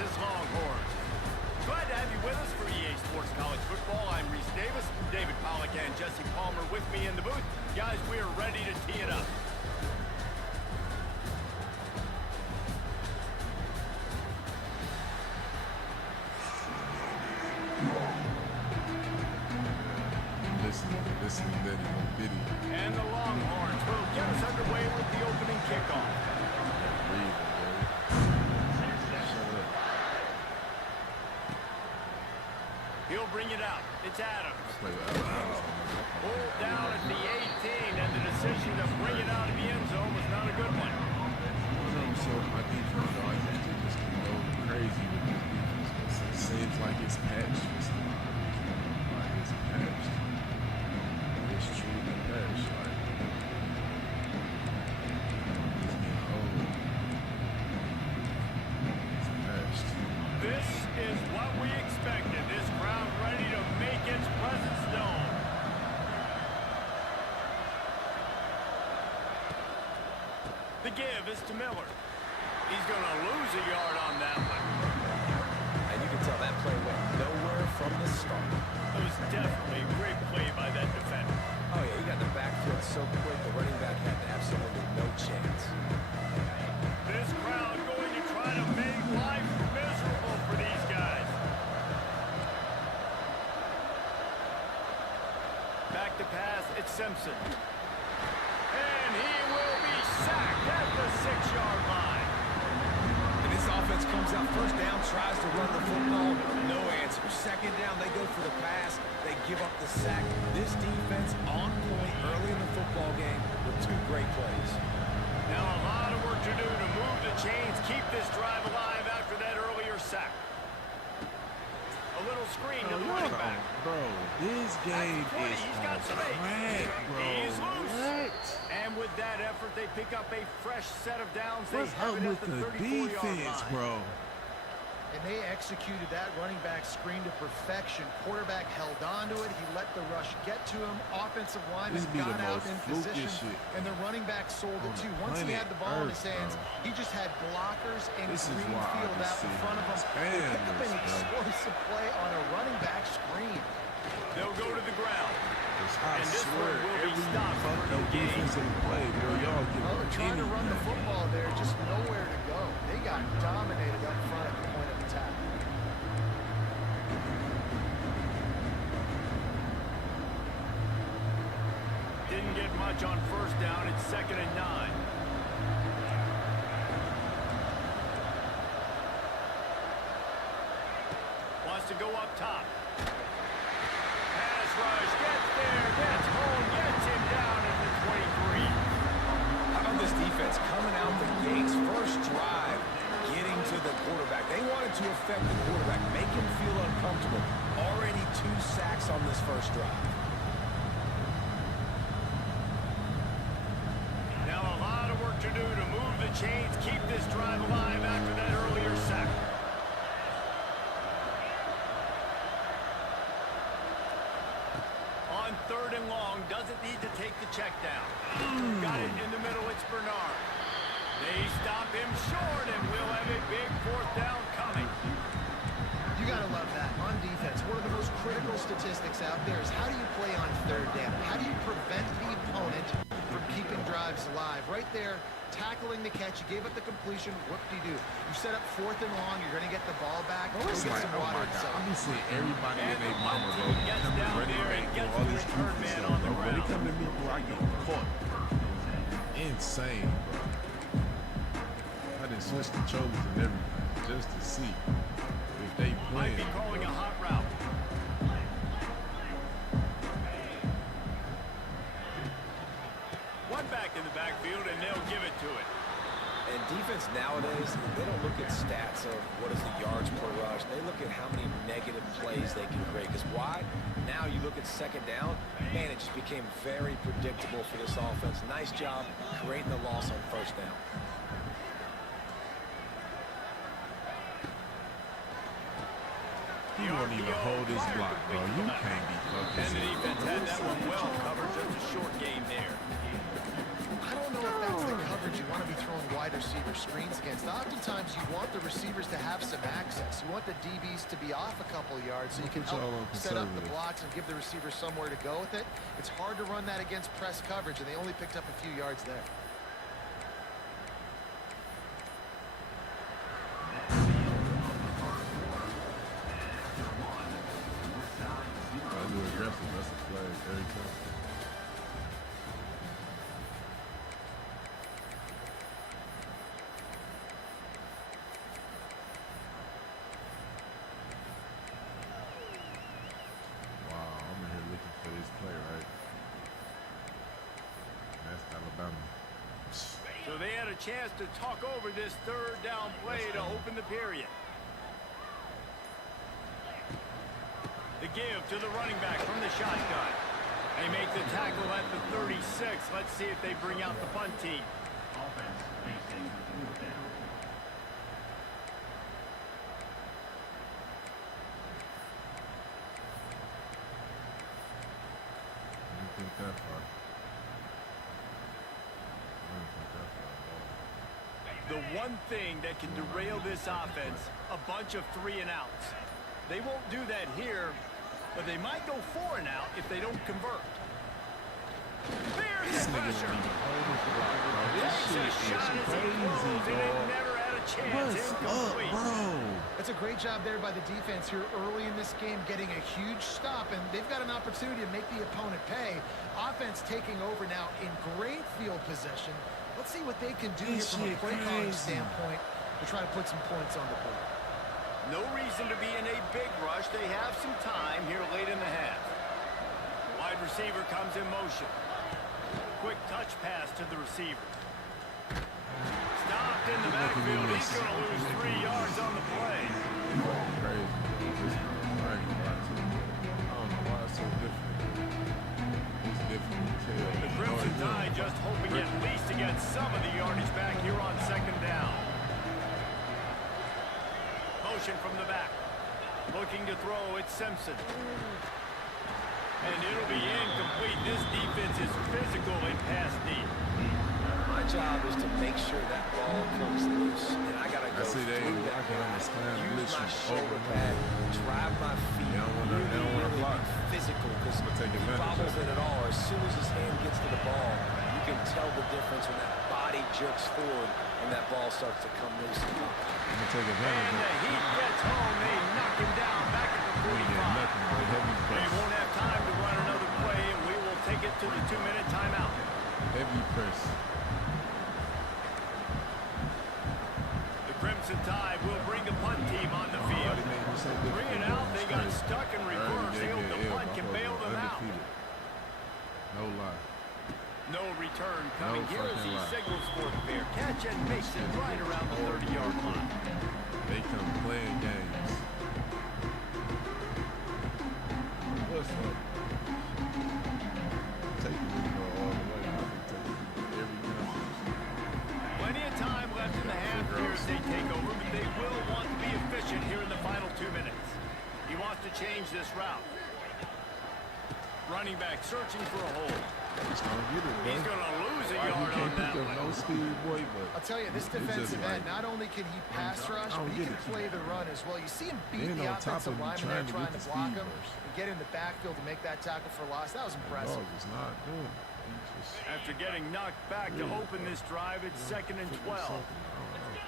Texas Longhorns. Glad to have you with us for EA Sports College Football. I'm Reese Davis, David Pollack and Jesse Palmer with me in the booth. Guys, we are ready to tee it up. Listening to that video. And the Longhorns will get us underway with the opening kickoff. He'll bring it out. It's Adams. Pulled down at the 18, and the decision to bring it out of the end zone was not a good one. So my defense, I used to just go crazy with this defense. It seems like it's patched. Like it's patched. It's truly patched. Like it's getting old. It's patched. This is what we expected. This crowd ready to make its presence known. The give is to Miller. He's going to lose a yard on that one. And you can tell that play went nowhere from the start. It was definitely a great play by that defender. Oh, yeah, he got the backfield so quick, the running back had absolutely no chance. This crowd going to try to make life miserable for these guys. Back to pass, it's Simpson. And he will be sacked at the 6-yard line. And this offense comes out first down, tries to run the football, no answer. Second down, they go for the pass, they give up the sack. This defense on point early in the football game with 2 great plays. Now a lot of work to do to move the chains, keep this drive alive after that earlier sack. A little screen to the running back. Bro, this game is He's got space. crack, bro. He's loose. What? And with that effort, they pick up a fresh set of downs. What's They have up it with at the the 34-yard defense, line. bro? And they executed that running back screen to perfection. Quarterback held on to it. He let the rush get to him. Offensive lineman This be the got out most in flukish position. shit And the running back sold it on too. the Once he had the ball in his planet hands, Earth, he just had blockers and This is green why I field just out in see front of him. They pick up an expanders, bro. explosive play on a running back screen. They'll go to the ground. I And this swear, one will be every stopped for fucking no gain. defensive play, bro, y'all give Well, they're trying to run the anything. football there, just nowhere to go. They got dominated up front at the point of attack. Didn't get much on first down. It's 2nd and 9. Wants to go up top. Pass rush, gets there, gets home, gets him down at the 23. How about this defense coming out the gates, first drive, getting to the quarterback. They wanted to affect the quarterback, make him feel uncomfortable. Already 2 sacks on this first drive. Now a lot of work to do to move the chains, keep this drive alive after that earlier sack. On 3rd and long, doesn't need to take the check down. Got it in the middle, it's Bernard. They stop him short, and we'll have a big 4th down coming. You got to love that on defense. One of the most critical statistics out there is how do you play on 3rd down? How do you prevent the opponent from keeping drives alive? Right there, tackling the catch. You gave up the completion. Whoop-de-doo. You set up 4th and long. You're going to get the ball back. Go It's get like, some oh water my and God, soda. I'm seeing everybody and their mama, bro. Gets Come down running there back, and do gets all the this return goofy man stuff, on the bro. When they ground. come to me, bro, I get caught. Insane, bro. I done switched controllers and everything just to see if they Might playing. be calling a hot route. One back in the backfield, and they'll give it to it. And defense nowadays, they don't look at stats of what is the yards per rush. They look at how many negative plays they can create. Because why? Now you look at 2nd down, man, it just became very predictable for this offense. Nice job creating the loss on 1st down. He won't even hold his block, bro. You can't be fucking And the serious. defense had that one well covered. Just a short game there. I don't know if that's the coverage you want to be throwing wide receiver screens against. Oftentimes, you want the receivers to have some access. You want the DBs to be off a couple of yards so you can help set up the blocks and give the receiver somewhere to go with it. It's hard to run that against press coverage, and they only picked up a few yards there. Gotta do aggressive. That's a flag. Very good. Wow, I'm in here looking for this play, right? That's Alabama. So they had a chance to talk over this third down play to open the period. The give to the running back from the shotgun. They make the tackle at the 36. Let's see if they bring out the punt team. I didn't think that far. I didn't think that far at all. The one thing that can derail this offense, a bunch of 3 and outs. They won't do that here, but they might go 4 and out if they don't convert. There's the pressure. Takes a shot as he throws, and it never had a chance. Incomplete. That's a great job there by the defense here early in this game, getting a huge stop, and they've got an opportunity to make the opponent pay. Offense taking over now in great field position. Let's see what they can do here from a play calling standpoint to try to put some points on the board. No reason to be in a big rush. They have some time here late in the half. Wide receiver comes in motion. Quick touch pass to the receiver. Stopped in the backfield. He's going to lose 3 yards on the play. Crazy. I don't know why it's so different. It's different to tell. The Crimson Tide just hoping at least to get some of the yardage back here on second down. Motion from the back. Looking to throw, it's Simpson. And it'll be incomplete. This defense is physical in pass deep. My job is to make sure that ball comes loose, and I gotta go see they through that walking on the slam, use my listen, shoulder over. pad, drive my feet, They don't wanna really block. be physical, because But take he advantage of bobbles it. it at all. As soon as his hand gets to the ball, you can tell the difference when that body jerks forward and that ball starts to come loose. I'm gonna take And advantage the of it. Heat gets home. They knock him down back at the We ain't 45. nothing but heavy They press. won't have time to run another play, and we will take it to the 2-minute timeout. Heavy press. The Crimson Tide will bring the punt team on the field. Nobody made me so difficult. Bring it out. They got Crazy. stuck in Early reverse. They gave hope me the an L. punt can My bail folks them were out. undefeated. No lie. No return coming No here as fucking he lie. signals for the fair catch and makes it right around the 30-yard line. They come playing games. What's up? Take the video all the way. I can take it every time. Plenty of time left in the half here as they take over, but they will want to be efficient here in the final 2 minutes. He wants to change this route. Running back searching for a hole. He's gonna get it, bro. He's going to lose a Like, yard he on can't that pick up one. no speed, boy, but I'll tell you, this it's just defensive like- end, not only can he pass rush, but he can play the run as well. You see him beat Then the on top offensive of it, lineman trying there to trying get to the block speed him burst. and get in the backfield to make that tackle for loss. That was impressive. dog is not doing it. He just After getting knocked back to open this drive, it's 2nd and 12. something. I don't know.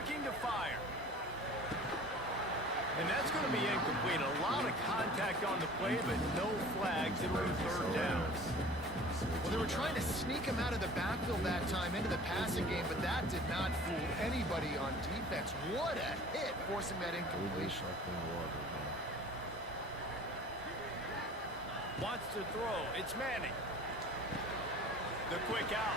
Looking to fire. And that's going to be incomplete. A lot of contact on the play, but no flags. It'll be third down. Well, they were trying to sneak him out of the backfield that time into the passing game, but that did not fool anybody on defense. What a hit, forcing that incompletion. Wants to throw. It's Manning. The quick out.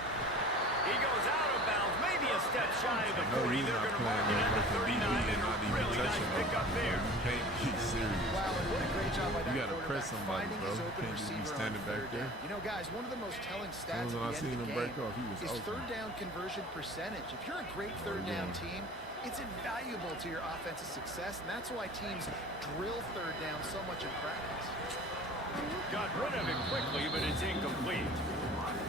He goes out of bounds. Maybe a step shy of the 40. They're going to mark it at the 39, and a really nice pickup there. You can't be serious. Wow, and what a great job by that You gotta quarterback press somebody, finding bro. his You open can't just be receiver standing on back third there. down. You know, guys, one of the most telling stats As soon as I at the seen end of him the break game off, he was is open. third down conversion percentage. If you're a great third down team, It's invaluable to your offensive success, and that's why teams drill third down so much in practice. Got rid of it quickly, but it's incomplete.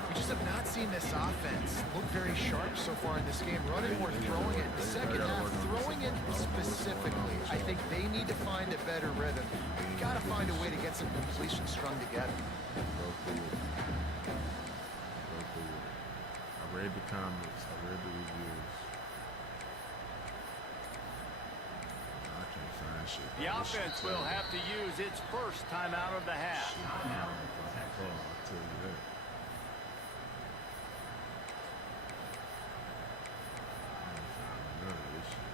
We just have not seen this offense look very sharp so far in this game, running or throwing it. The second half, throwing it specifically, I think they need to find a better rhythm. You've got to find a way to get some completions strung together. I read the comments. I read the reviews. I can't find shit. The offense will have to use its first time out of the half. I'll tell you that. None of this shit.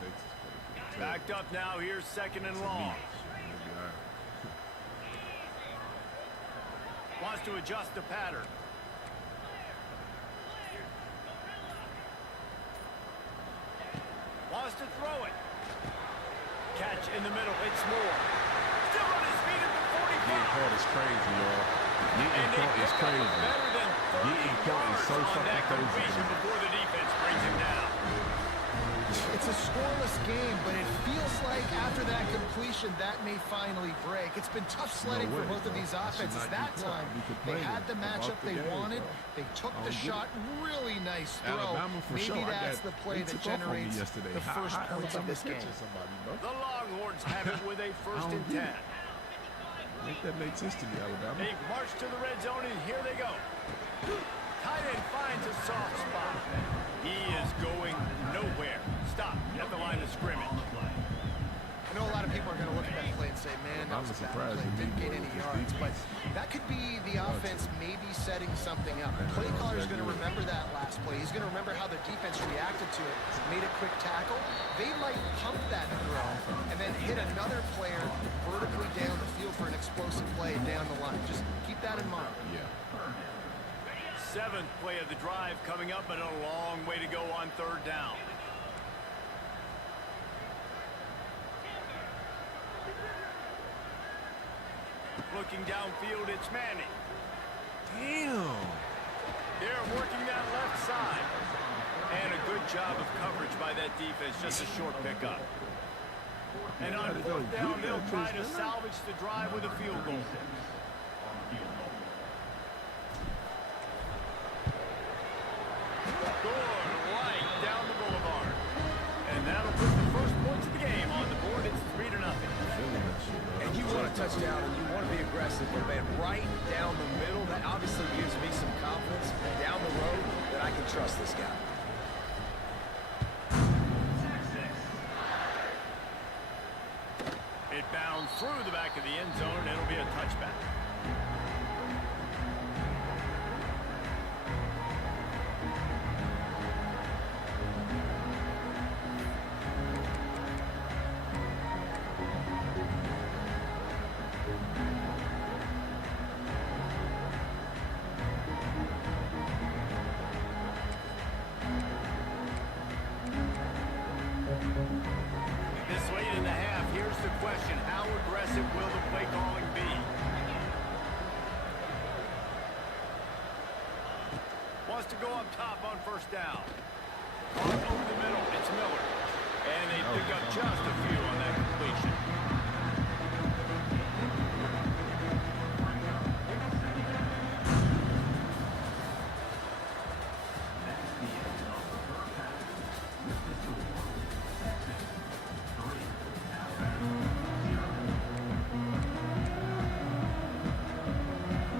Texas plays. Backed up now, here's second and long. Wants to adjust the pattern. Wants to throw it. Catch in the middle, it's Moore. Still on his feet at the 45. Getting caught is crazy, y'all. Getting caught is crazy. Getting caught is so fucking crazy. Before the defense brings him down. It's a scoreless game, but it feels like after that completion, that may finally break. It's been tough sledding for both of these offenses. That time, they had the matchup they wanted. They took the shot. Really nice throw. Maybe that's the play that generates the first points of this game. The Longhorns have it with a first and 10. Make that make sense to me, Alabama. They march to the red zone, and here they go. Tight end finds a soft spot. He is going nowhere. Stop at the line of scrimmage. I know a lot of people are going to look at that play and say, man, that was a bad play, didn't get any yards. But that could be the offense maybe setting something up. The play caller is going to remember that last play. He's going to remember how the defense reacted to it, made a quick tackle. They might pump that throw and then hit another player vertically down the field for an explosive play down the line. Just keep that in mind. Yeah. Seventh play of the drive coming up, but a long way to go on third down. Looking downfield, it's Manning. Damn. They're working that left side. And a good job of coverage by that defense, just a short pickup. And on fourth down, they'll try to salvage the drive with a field goal. Scored right down the boulevard. And that'll put the first points of the game on the board. It's 3-0. And you want a touchdown and you want to be aggressive, but man, right down the middle, that obviously gives me some confidence down the road that I can trust this guy. It bounds through the back of the end zone, and it'll be a touchback. This late in the half, here's the question. How aggressive will the play calling be? Wants to go up top on first down. On over the middle, it's Miller. And they pick up just a few on that completion.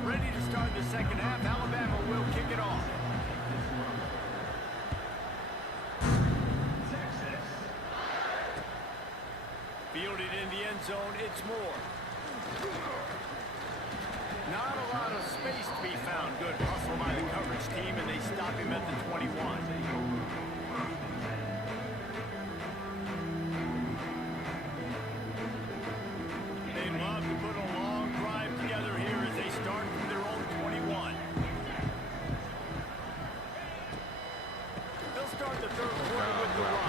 Ready to start the second half. Alabama will kick it off. Fielded in the end zone, it's Moore. Not a lot of space to be found. Good hustle by the coverage team, and they stop him at the 21. They love to put a long drive together here as they start from their own 21. They'll start the third quarter with the run.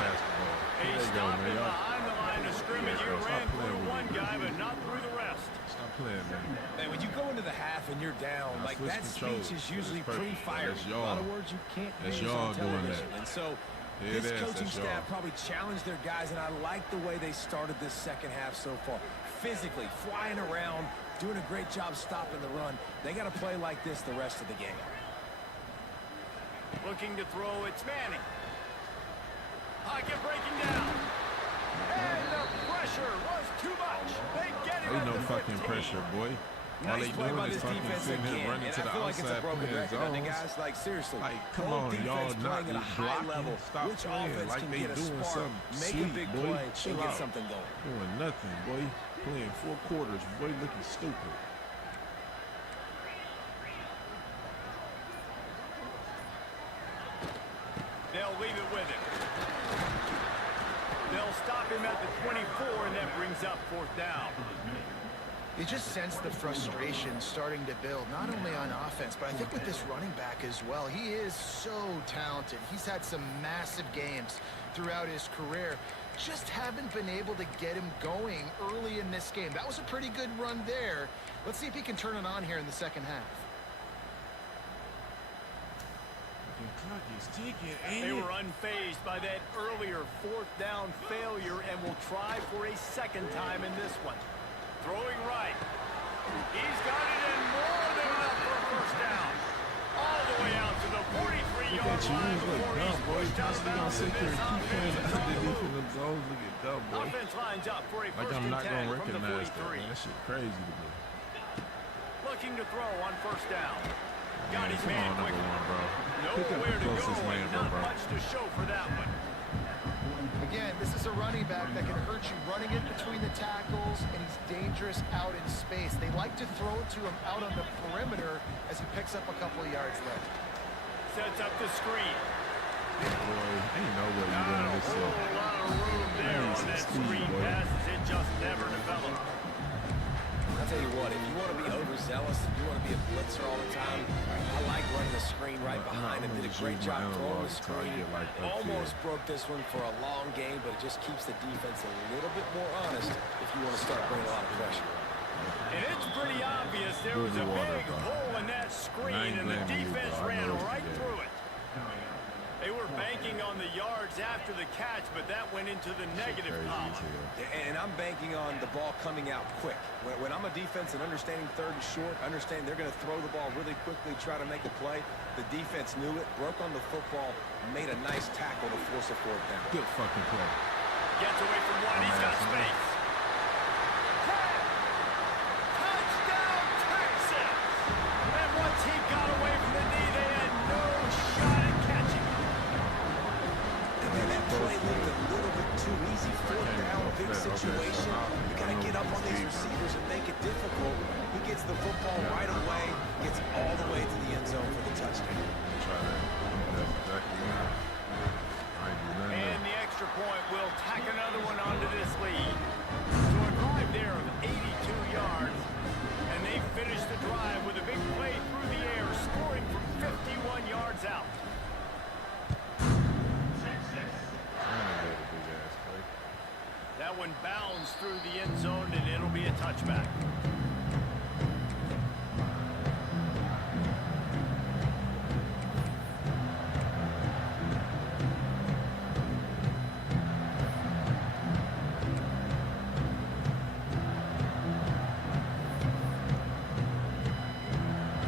A stop in behind the line of scrimmage. He ran through one guy, but not through the rest. Stop playing, man. Man, when you go into the half and you're down, like like switch that controls. speech is usually That's pretty perfect. fiery. That's A lot of y'all. words you can't That's use y'all on doing television. that. And so It this is, coaching that's y'all. staff probably challenged their guys, and I like the way they started this second half so far. Physically, flying around, doing a great job stopping the run. They got to play like this the rest of the game. Looking to throw, it's Manning. Pocket breaking down. And the pressure was too much. They get him Ain't at no the fucking 15. pressure, boy. All Nice they play by doing is this fucking defense sitting here again, running and to I the feel like it's a outside broken playing record. I think, zones. guys, like, seriously, Like, come both on, defense y'all not playing at a high blocking. level. Stop Which playing offense like can they get a doing spark, something make sweet, a big boy. play, Chill and get out. something going? Doing nothing, boy. Playing 4 quarters, boy, looking stupid. They'll leave it with him. They'll stop him at the 24, and that brings up 4th down. You just sense the frustration starting to build, not only on offense, but I think with this running back as well. He is so talented. He's had some massive games throughout his career. Just haven't been able to get him going early in this game. That was a pretty good run there. Let's see if he can turn it on here in the second half. The clock is ticking, They ain't were it? unfazed by that earlier 4th down failure and will try for a second time in this one. Throwing right. He's got it in more than enough for a 1st down. All the way out to the 43-yard Look at you, line you look before he's dumb, boy. pushed out of Constantly gonna bounds sit in there this and keep playing offense. It's on the underneath move. in them zones. Look at dumb, boy. Offense lines up for a Like 1st I'm and not 10 gonna from the recognize that, 43. man. That shit crazy to me. Looking to throw on 1st down. Got Man, his come man on, number quickly. 1, bro. Pick up Nowhere the to go closest and lane, not bro. much to show for that one. Again, this is a running back that can hurt you running it between the tackles, and he's dangerous out in space. They like to throw it to him out on the perimeter as he picks up a couple of yards there. Sets up the screen. Boy, ain't no way you Not winning a this whole shit. lot of room there Nice on and that speed, screen boy. passes. It just never developed. I'll tell you what, if you want to be overzealous, if you want to be a blitzer all the time, I like running the screen right behind him. Did a great job throwing the screen. Almost broke this one for a long game, but it just keeps the defense a little bit more honest if you want to start bringing a lot of pressure. And it's pretty obvious there was a big hole in that screen, and the defense ran right through it. They were banking on the yards after the catch, but that went into the negative column. And I'm banking on the ball coming out quick. When I'm a defense and understanding 3rd and short, understand they're going to throw the ball really quickly, try to make a play. The defense knew it, broke on the football, made a nice tackle to force a 4th down. Good fucking play. Gets away from one, he's got space. Touchdown, Texas! And once he got away from the knee, they had no shot at catching him. And that play looked a little bit too easy. 4th down, big situation. You got to get up on these receivers and make it difficult. He gets the football right away, gets all the way to the end zone for the touchdown. Try that. That's exactly right. I ain't do nothing And else. the extra point will tack another one onto this lead. So a drive there of 82 yards, and they finish the drive with a big play through the air, scoring from 51 yards out. That one bounds through the end zone, and it'll be a touchback.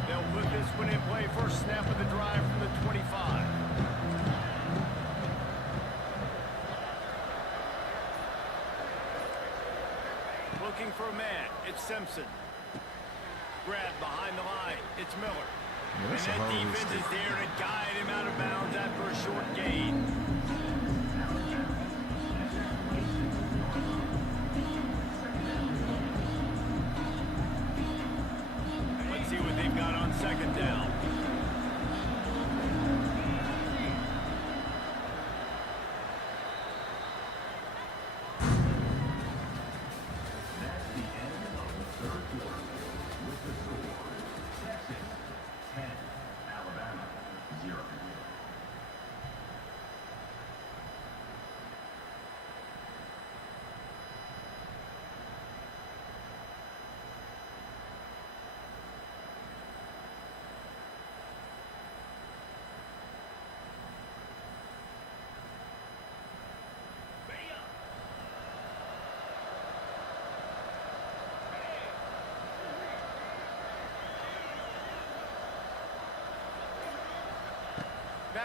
They'll put this one in play. First snap of the drive from the 25. Looking for a man. It's Simpson. Grab behind the line. It's Miller. Yeah, And that's a that hell of a defense is mistake. there to guide him out of bounds after a short gain. Let's see what they've got on 2nd down.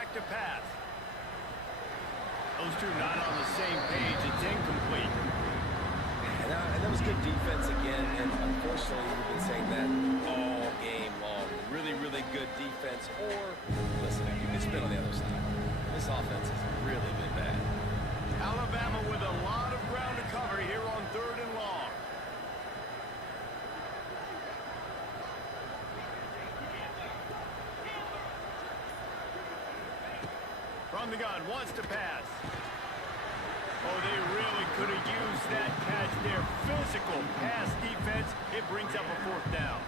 back to pass. Those two not on the same page. It's incomplete. And that was good defense again, and unfortunately, we've been saying that all game long. Really, really good defense, or, listen, you can spin on the other side. This offense has really been bad. Alabama with a lot of ground to cover here on 3rd and long. From the gun, wants to pass. Oh, they really could have used that catch there. Physical pass defense. It brings up a 4th down.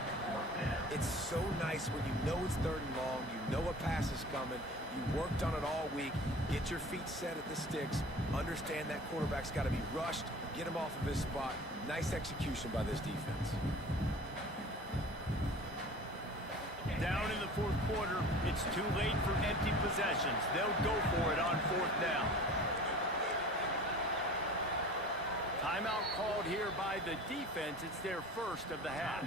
It's so nice when you know it's 3rd and long, you know a pass is coming, you worked on it all week, get your feet set at the sticks, understand that quarterback's got to be rushed, get him off of his spot. Nice execution by this defense. Down in the 4th quarter, it's too late for empty possessions. They'll go for it on 4th down. Timeout called here by the defense. It's their first of the half.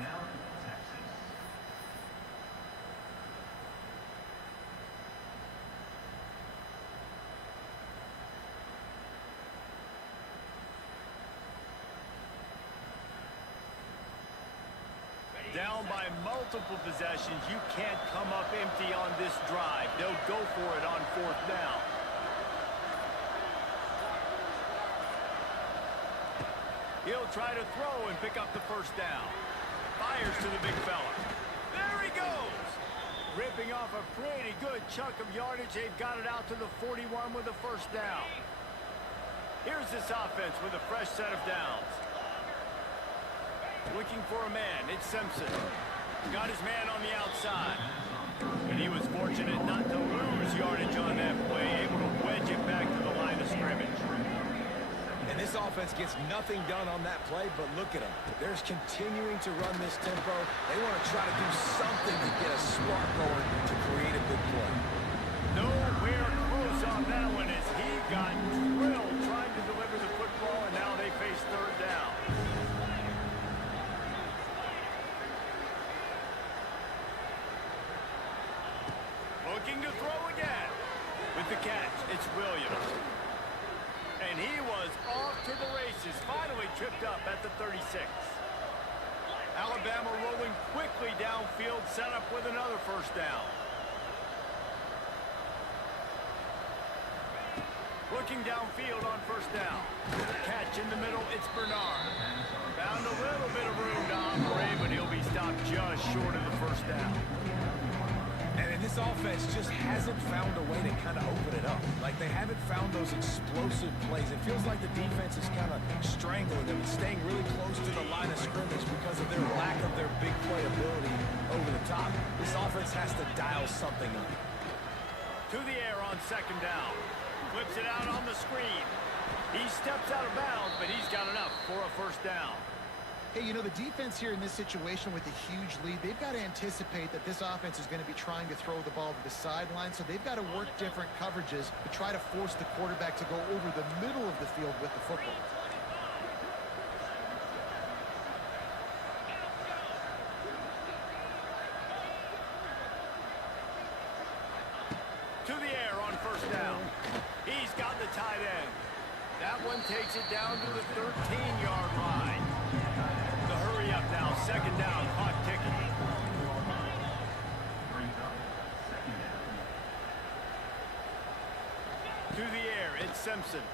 Down by multiple possessions. You can't come up empty on this drive. They'll go for it on 4th down. He'll try to throw and pick up the 1st down. Fires to the big fella. There he goes! Ripping off a pretty good chunk of yardage. They've got it out to the 41 with the 1st down. Here's this offense with a fresh set of downs. Looking for a man. It's Simpson. Got his man on the outside. And he was fortunate not to lose yardage on that play. Able to wedge it back to the line of scrimmage. And this offense gets nothing done on that play, but look at them. They're continuing to run this tempo. They want to try to do something to get a spark going to create a good play. Nowhere close on that one as he got drilled trying to deliver the football, and now they face 3rd down. Looking to throw again. With the catch, it's Williams. And he was off to the races, finally tripped up at the 36. Alabama rolling quickly downfield, set up with another 1st down. Looking downfield on 1st down. Catch in the middle, it's Bernard. Found a little bit of room to operate, but he'll be stopped just short of the 1st down. And this offense just hasn't found a way to kind of open it up. Like, they haven't found those explosive plays. It feels like the defense is kind of strangling them and staying really close to the line of scrimmage because of their lack of their big play ability over the top. This offense has to dial something up. To the air on 2nd down. Flips it out on the screen. He steps out of bounds, but he's got enough for a 1st down. Hey, you know, the defense here in this situation with a huge lead, they've got to anticipate that this offense is going to be trying to throw the ball to the sideline, so they've got to work different coverages to try to force the quarterback to go over the middle of the field with the football. To the air on 1st down. He's got the tight end. That one takes it down to the 13-yard line. The hurry up now, 2nd down, clock ticking. To the air, it's Simpson.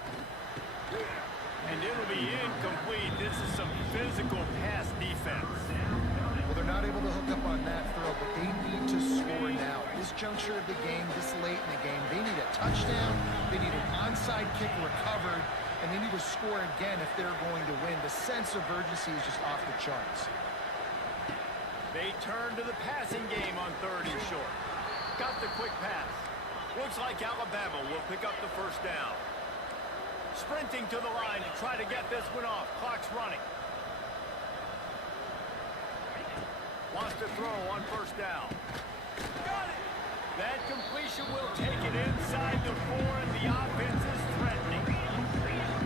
And it'll be incomplete. This is some physical pass defense. Well, they're not able to hook up on that throw, but they need to score now. This juncture of the game, this late in the game, they need a touchdown, they need an onside kick recovered, and they need to score again if they're going to win. The sense of urgency is just off the charts. They turn to the passing game on 3rd and short. Got the quick pass. Looks like Alabama will pick up the 1st down. Sprinting to the line to try to get this one off. Clock's running. Wants to throw on 1st down. Got it! That completion will take it inside the 4, and the offense is threatening.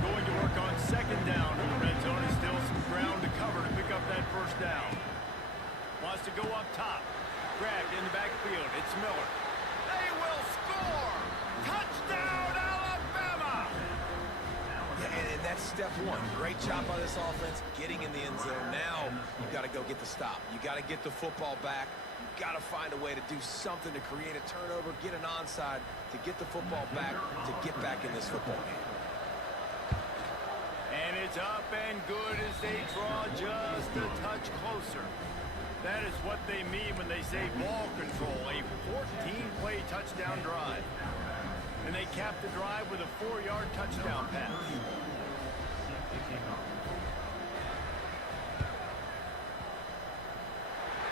Going to work on 2nd down in the red zone. Is still some ground to cover to pick up that 1st down. Wants to go up top. Grabbed in the backfield. It's Miller. They will score! step one. Great job by this offense, getting in the end zone. Now you got to go get the stop. You got to get the football back. You got to find a way to do something to create a turnover, get an onside, to get the football back, to get back in this football game. And it's up and good as they draw just a touch closer. That is what they mean when they say ball control, a 14-play touchdown drive. And they cap the drive with a 4-yard touchdown pass.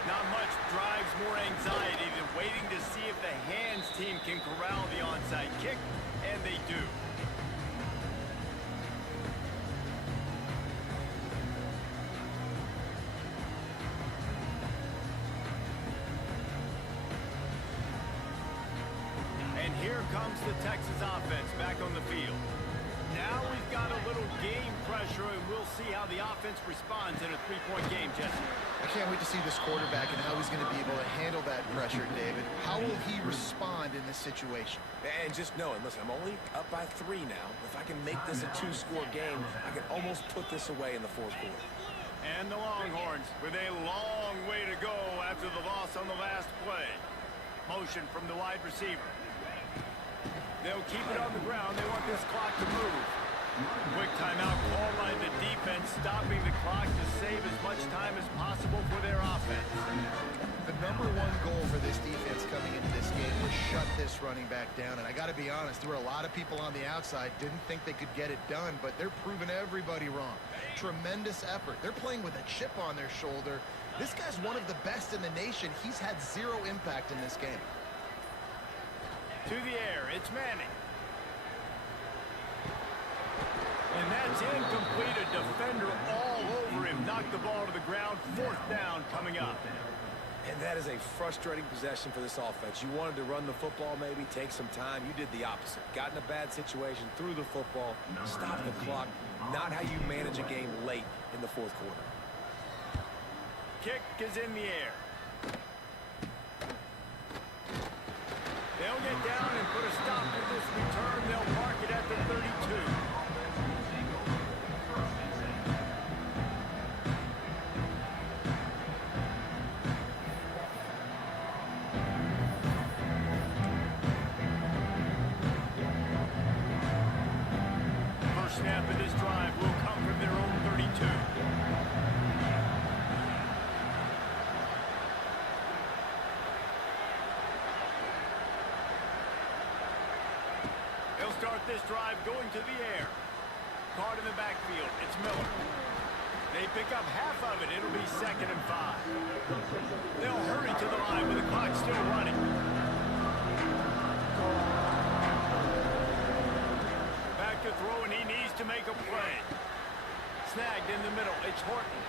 Not much drives more anxiety than waiting to see if the hands team can corral the onside kick, and they do. And here comes the Texas offense back on the field. Now we've got a little game pressure, and we'll see how the offense responds in a 3-point game, Jesse. I can't wait to see this quarterback and how he's going to be able to handle that pressure, David. How will he respond in this situation? And just knowing, listen, I'm only up by 3 now. If I can make this a 2-score game, I can almost put this away in the 4th quarter. And the Longhorns with a long way to go after the loss on the last play. Motion from the wide receiver. They'll keep it on the ground. They want this clock to move. Quick timeout called by the defense, stopping the clock to save as much time as possible for their offense. The #1 goal for this defense coming into this game was shut this running back down. And I got to be honest, there were a lot of people on the outside didn't think they could get it done, but they're proving everybody wrong. Tremendous effort. They're playing with a chip on their shoulder. This guy's one of the best in the nation. He's had 0 impact in this game. To the air, it's Manning. And that's incomplete. A defender all over him. Knocked the ball to the ground. 4th down coming up. And that is a frustrating possession for this offense. You wanted to run the football, maybe take some time. You did the opposite. Got in a bad situation, threw the football, stopped the clock. Not how you manage a game late in the 4th quarter. Kick is in the air. They'll get down and put a stop to this return. They'll mark it at the 32. First snap of this drive will come from their own 32. Start this drive going to the air. Caught in the backfield. It's Miller. They pick up half of it. It'll be 2nd and 5. They'll hurry to the line with the clock still running. Back to throw, and he needs to make a play. Snagged in the middle. It's Horton.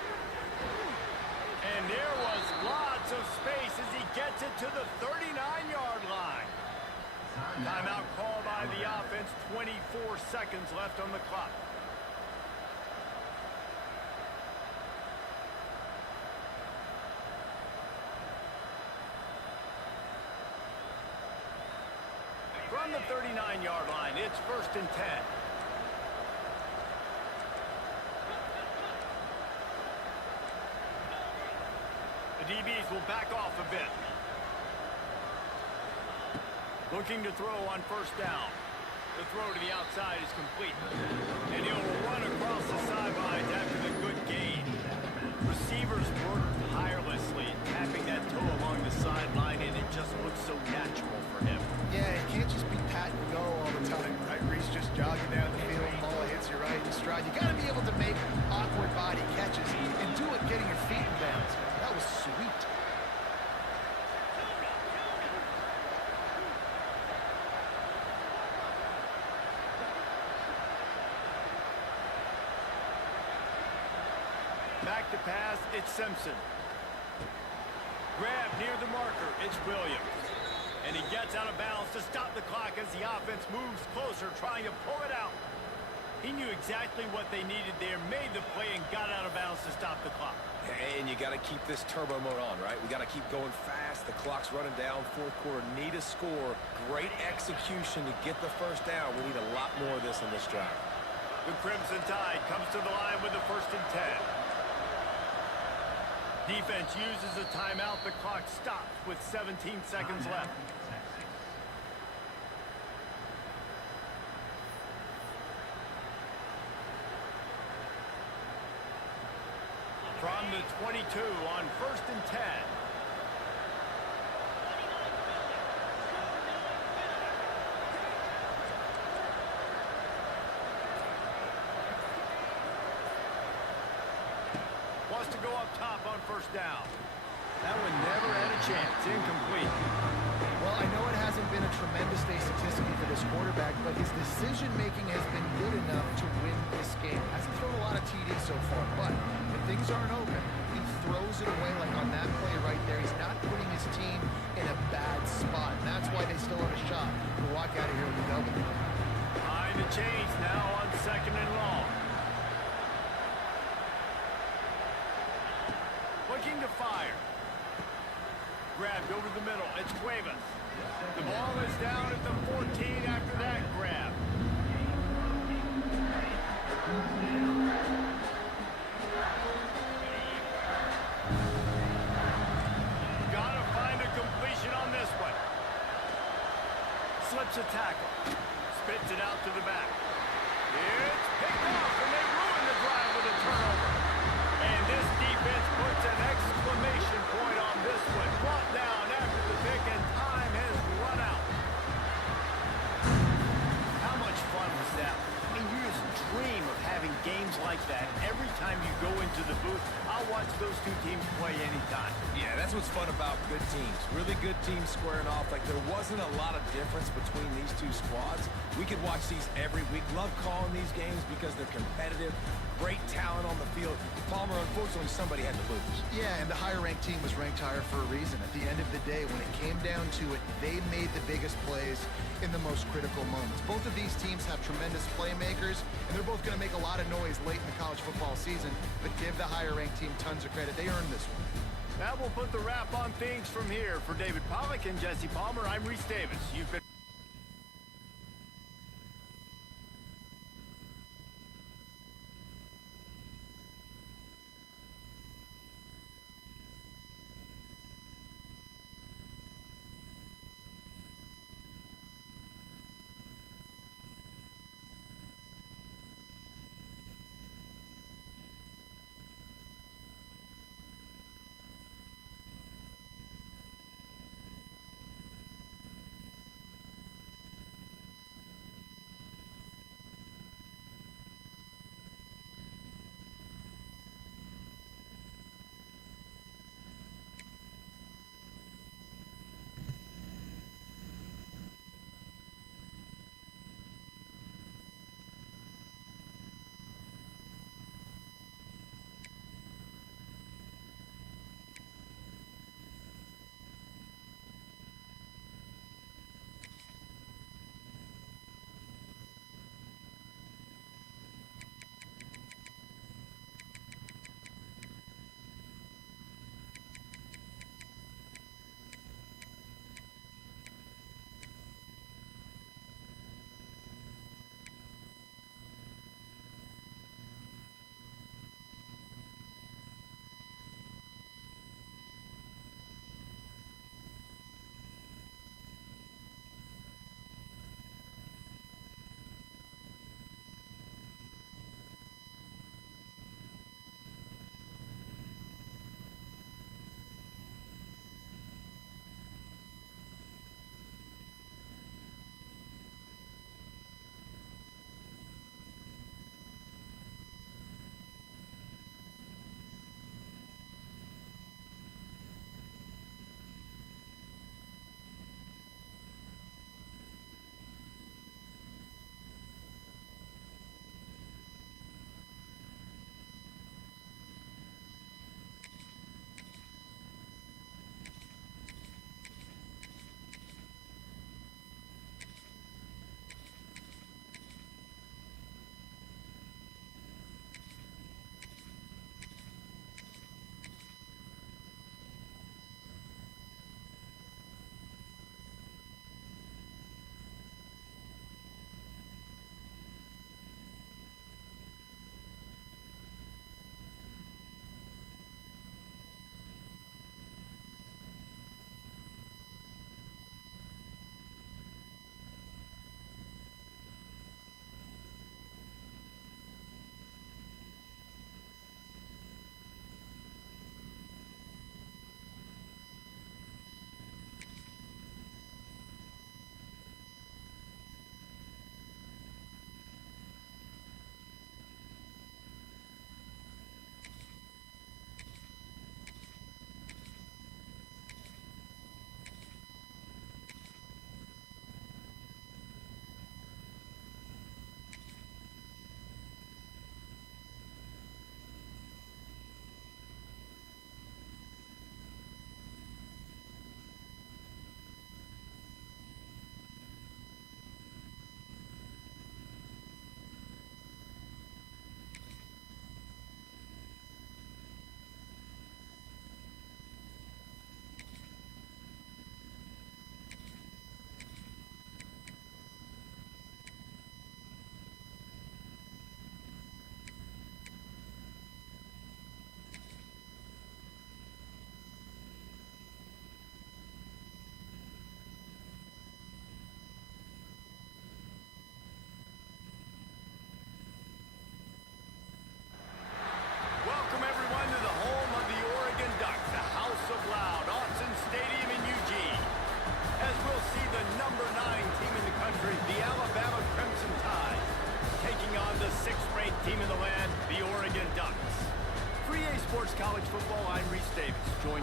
And there was lots of space as he gets it to the 39-yard line. Timeout called by the offense. 24 seconds left on the clock. From the 39-yard line, it's 1st and 10. The DBs will back off a bit. Looking to throw on 1st down. The throw to the outside is complete. And he'll run across the sidelines after the good gain. Receivers work tirelessly, tapping that toe along the sideline, and it just looks so natural for him. Yeah, it can't just be pat and go all the time, right? Reese just jogging down the field, ball hits you right in stride. You got to be able to make awkward body catches and do it getting your feet in bounds. That was sweet. Back to pass, it's Simpson. Grab near the marker, it's Williams. And he gets out of bounds to stop the clock as the offense moves closer, trying to pull it out. He knew exactly what they needed there, made the play, and got out of bounds to stop the clock. And you got to keep this turbo mode on, right? We got to keep going fast. The clock's running down. 4th quarter, need a score. Great execution to get the 1st down. We need a lot more of this in this drive. The Crimson Tide comes to the line with the 1st and 10. Defense uses a timeout. The clock stops with 17 seconds left. From the 22 on 1st and 10. Wants to go up top on 1st down. That one never had a chance. Incomplete. Well, I know it hasn't been a tremendous day statistically for this quarterback, but his decision-making has been good enough to win this game. Hasn't thrown a lot of TDs so far, but if things aren't open, he throws it away like on that play right there. He's not putting his team in a bad spot, and that's why they still have a shot to walk out of here with a W. Behind the chains now on 2nd and long. Looking to fire. Grabbed over the middle. It's Cuevas. The ball is down at the 14 after that grab. Gotta find a completion on this one. Slips a tackle. Spits it out to the back. It's picked off, and they ruin the drive with a turnover. And this defense puts an exclamation point on this one. Brought down after the pick, and time has run out. How much fun was that? I mean, you just dream of having games like that every time you go into the booth. I'll watch those two teams play anytime. Yeah, that's what's fun about good teams. Really good teams squaring off. Like, there wasn't a lot of difference between these two squads. We could watch these every week. Love calling these games because they're competitive. Great talent on the field. Palmer, unfortunately, somebody had to lose. Yeah, and the higher-ranked team was ranked higher for a reason. At the end of the day, when it came down to it, they made the biggest plays in the most critical moments. Both of these teams have tremendous playmakers, and they're both going to make a lot of noise late in the college football season, but give the higher-ranked team tons of credit. They earned this one. That will put the wrap on things from here. For David Pollack and Jesse Palmer, I'm Reese Davis. You've been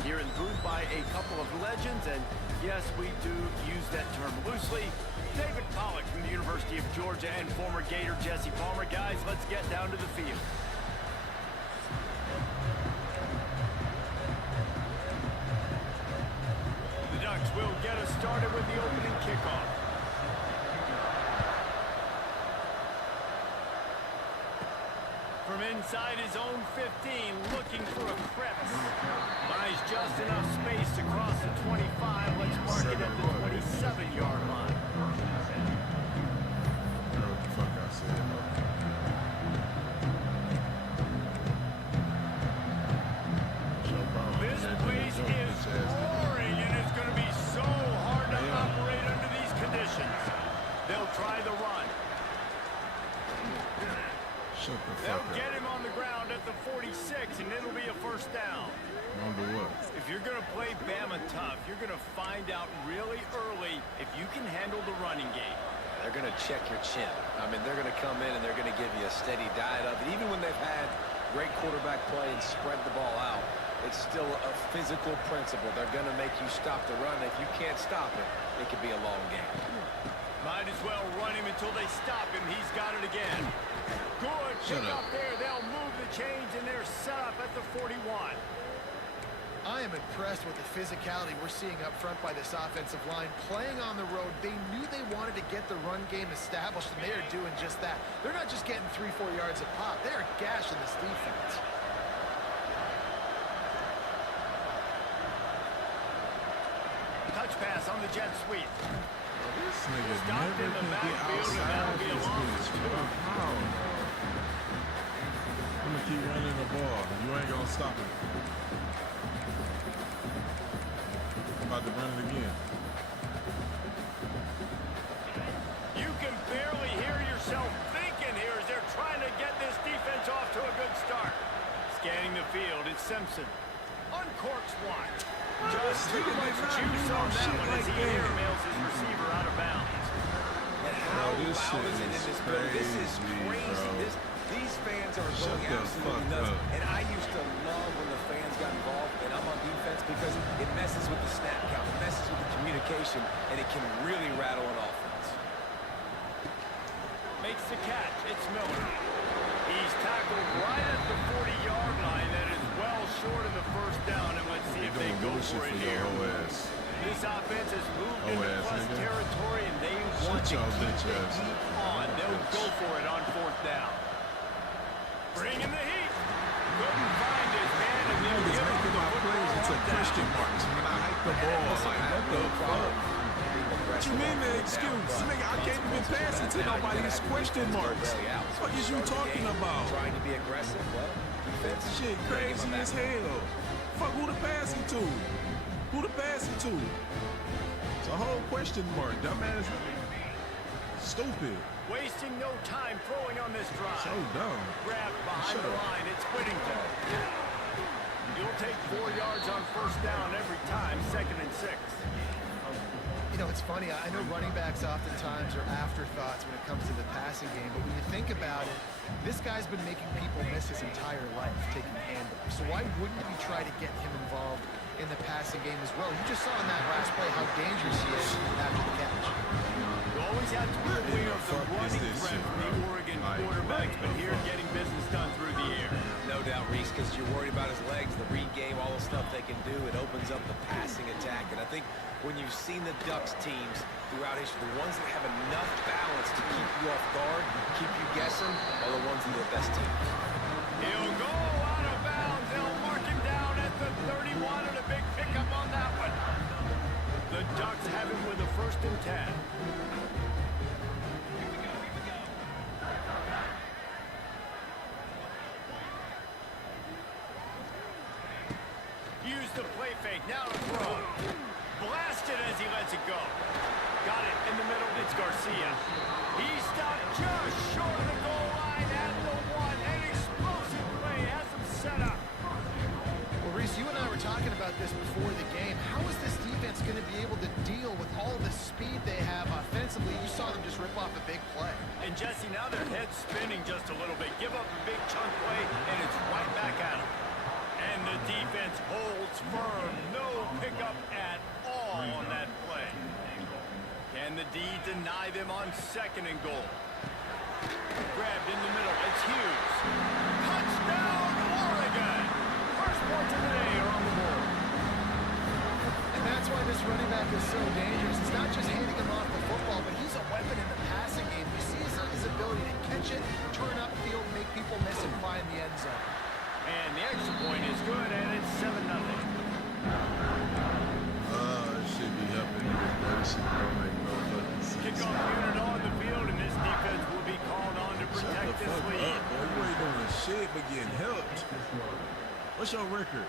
here and proved by a couple of legends, and yes, we do use that term loosely. David Pollock from the University of Georgia and former Gator Jesse Palmer. Guys, let's get down to the field. The Ducks will get us started with the opening kickoff. From inside his own 15, looking for a crevice. Buys just enough space to cross the 25. Let's mark it at the 27-yard line. What the fuck I said? This place is roaring, and it's going to be so hard to operate under these conditions. They'll try the run. Shut the fuck They'll up. get him on the ground at the 46, and it'll be a first down. Number what? If you're going to play Bama tough, you're going to find out really early if you can handle the running game. They're going to check your chin. I mean, they're going to come in and they're going to give you a steady diet of it. Even when they've had great quarterback play and spread the ball out, it's still a physical principle. They're going to make you stop the run. If you can't stop it, it could be a long game. Might as well run him until they stop him. He's got it again. Good pick up there. They'll move the chains, and they're set up at the 41. I am impressed with the physicality we're seeing up front by this offensive line. Playing on the road, they knew they wanted to get the run game established, and they are doing just that. They're not just getting 3-4 yards a pop. They are gashing this defense. Touch pass on the jet sweep. This nigga Stopped never in the can get backfield, and outside that'll be a this loss. bitch. How? I'm gonna keep running the ball. You ain't gonna stop it. I'm about to run it again. You can barely hear yourself thinking here as they're trying to get this defense off to a good start. Scanning the field, it's Simpson. Uncorks one. Just too much juice on that one as he airmails his receiver out of bounds. And how This loud shit is it in is this building? This is crazy, crazy. bro. These fans are Shut going the absolutely fuck nuts. up. And I used to love when the fans got involved and I'm on defense because it messes with the snap count, it messes with the communication, and it can really rattle an offense. Makes the catch. It's Miller. He's tackled right at the 40-yard line. That is well short of the first down, and let's see if they go for it here. This offense has moved into plus territory, and they want to keep the heat on. They'll go for it on fourth down. Bringing the heat. Couldn't find his man, and they'll give him the plays into question marks when I hike the ball. Like, what the fuck? What you mean the excuse? Nigga, I can't even pass it to nobody. It's question marks. What is you talking about? Trying to be aggressive, well, defense. Shit crazy as hell. Fuck, who to pass it to? Who to pass it to? It's a whole question mark, dumbass. Stupid. Wasting no time throwing on this drive. So dumb. Grabbed behind the line. It's Whittington. You'll take 4 yards on first down every time, 2nd and 6. You know, it's funny. I know running backs oftentimes are afterthoughts when it comes to the passing game, but when you think about it, this guy's been making people miss his entire life taking handoffs. So why wouldn't you try to get him involved in the passing game as well? You just saw in that last play how dangerous he is after the catch. You always have to be aware of the running threat from the Oregon quarterbacks, but here getting business done through the air. No doubt, Reese, because you're worried about his legs, the read game, all the stuff they can do. It opens up the passing attack. And I think when you've seen the Ducks teams throughout history, the ones that have enough balance to keep you off guard, keep you guessing, are the ones that are the best team. He'll go out of bounds. They'll mark him down at the 31, and a big pickup on that one. The Ducks have him with a 1st and 10. Use the play fake. Now to throw. Blasted as he lets it go. Got it in the middle. It's Garcia. He stopped just short of the goal line at the 1. An explosive play has him set up. Well, Reese, you and I were talking about this before the game. How is this defense going to be able to deal with all the speed they have offensively? You saw them just rip off a big play. And Jesse, now their head's spinning just a little bit. Give up a big chunk play, and it's right back at him. And And the defense holds firm. No pickup at all on that play. Can the D deny them on 2nd and goal? Grabbed in the middle. It's Hughes. Touchdown, Oregon! First points of the day are on the board. And that's why this running back is so dangerous. It's not just handing him off the football, but he's a weapon in the passing game. You see his ability to catch it, turn upfield, make people miss, and find the end zone. And the extra point is good, and it's 7-0. It should be helping niggas, but it should don't make no fucking sense. Kickoff unit on the field, and this defense will be called on to Shut the protect this fuck lead. up, boy. You ain't doing shit but getting helped. What's your record?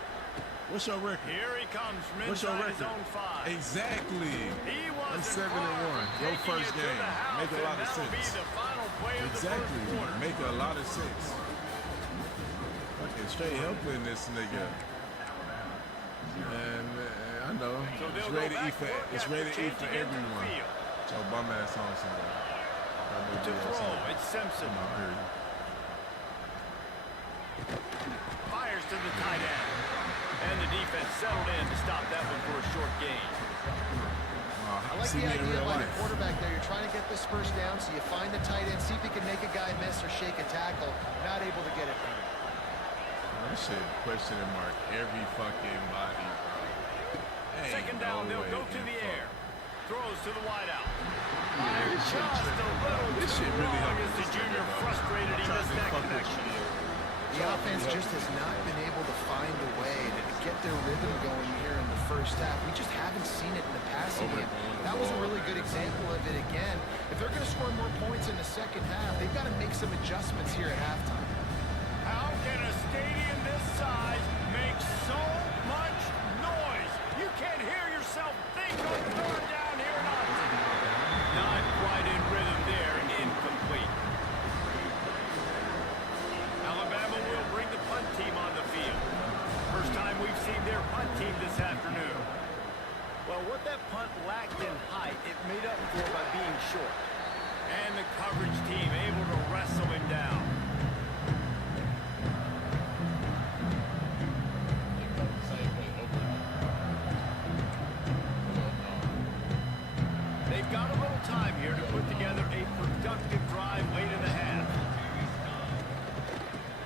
What's your record? Here he comes from What's your inside his record? own 5. Exactly. He I'm wasn't 7-1. far, Your taking first it to game. the house, Make a lot of and that'll be sense. the final play of the Exactly. first quarter. Make a lot of sense. Fucking straight helping this nigga. And I know. So It's they'll go rated E back for work it's after rated E for changing into the everyone. field. So bum ass on somewhere. To throw, it's Simpson. Come on, hurry. Fires to the tight end. And the defense settled in to stop that one for a short gain. I like the idea by the quarterback there. You're trying to get this first down, so you find the tight end, see if you can make a guy miss or shake a tackle. Not able to get it done. That shit questioning mark every fucking body, bro. Ain't 2nd down, no they'll way go in to the fuck. air. Throws to the wideout. Yeah, this shit Just a tripping, little bro. This too shit really long helping as the this junior nigga, bro. frustrated he Trying missed to that fuck with connection. you. The offense just has not been able to find a way to get their rhythm going here in the first half. We just haven't seen it in the passing game. That was a really good example of it again. If they're going to score more points in the second half, they've got to make some adjustments here at halftime. How can a stadium this size make so much noise? You can't hear yourself think on 3rd down here or not. Not quite in rhythm there, incomplete. Alabama will bring the punt team on the field. First time we've seen their punt team this afternoon. Well, what that punt lacked in height, it made up for by being short. And the coverage team able to wrestle him down. They've got a little time here to put together a productive drive late in the half.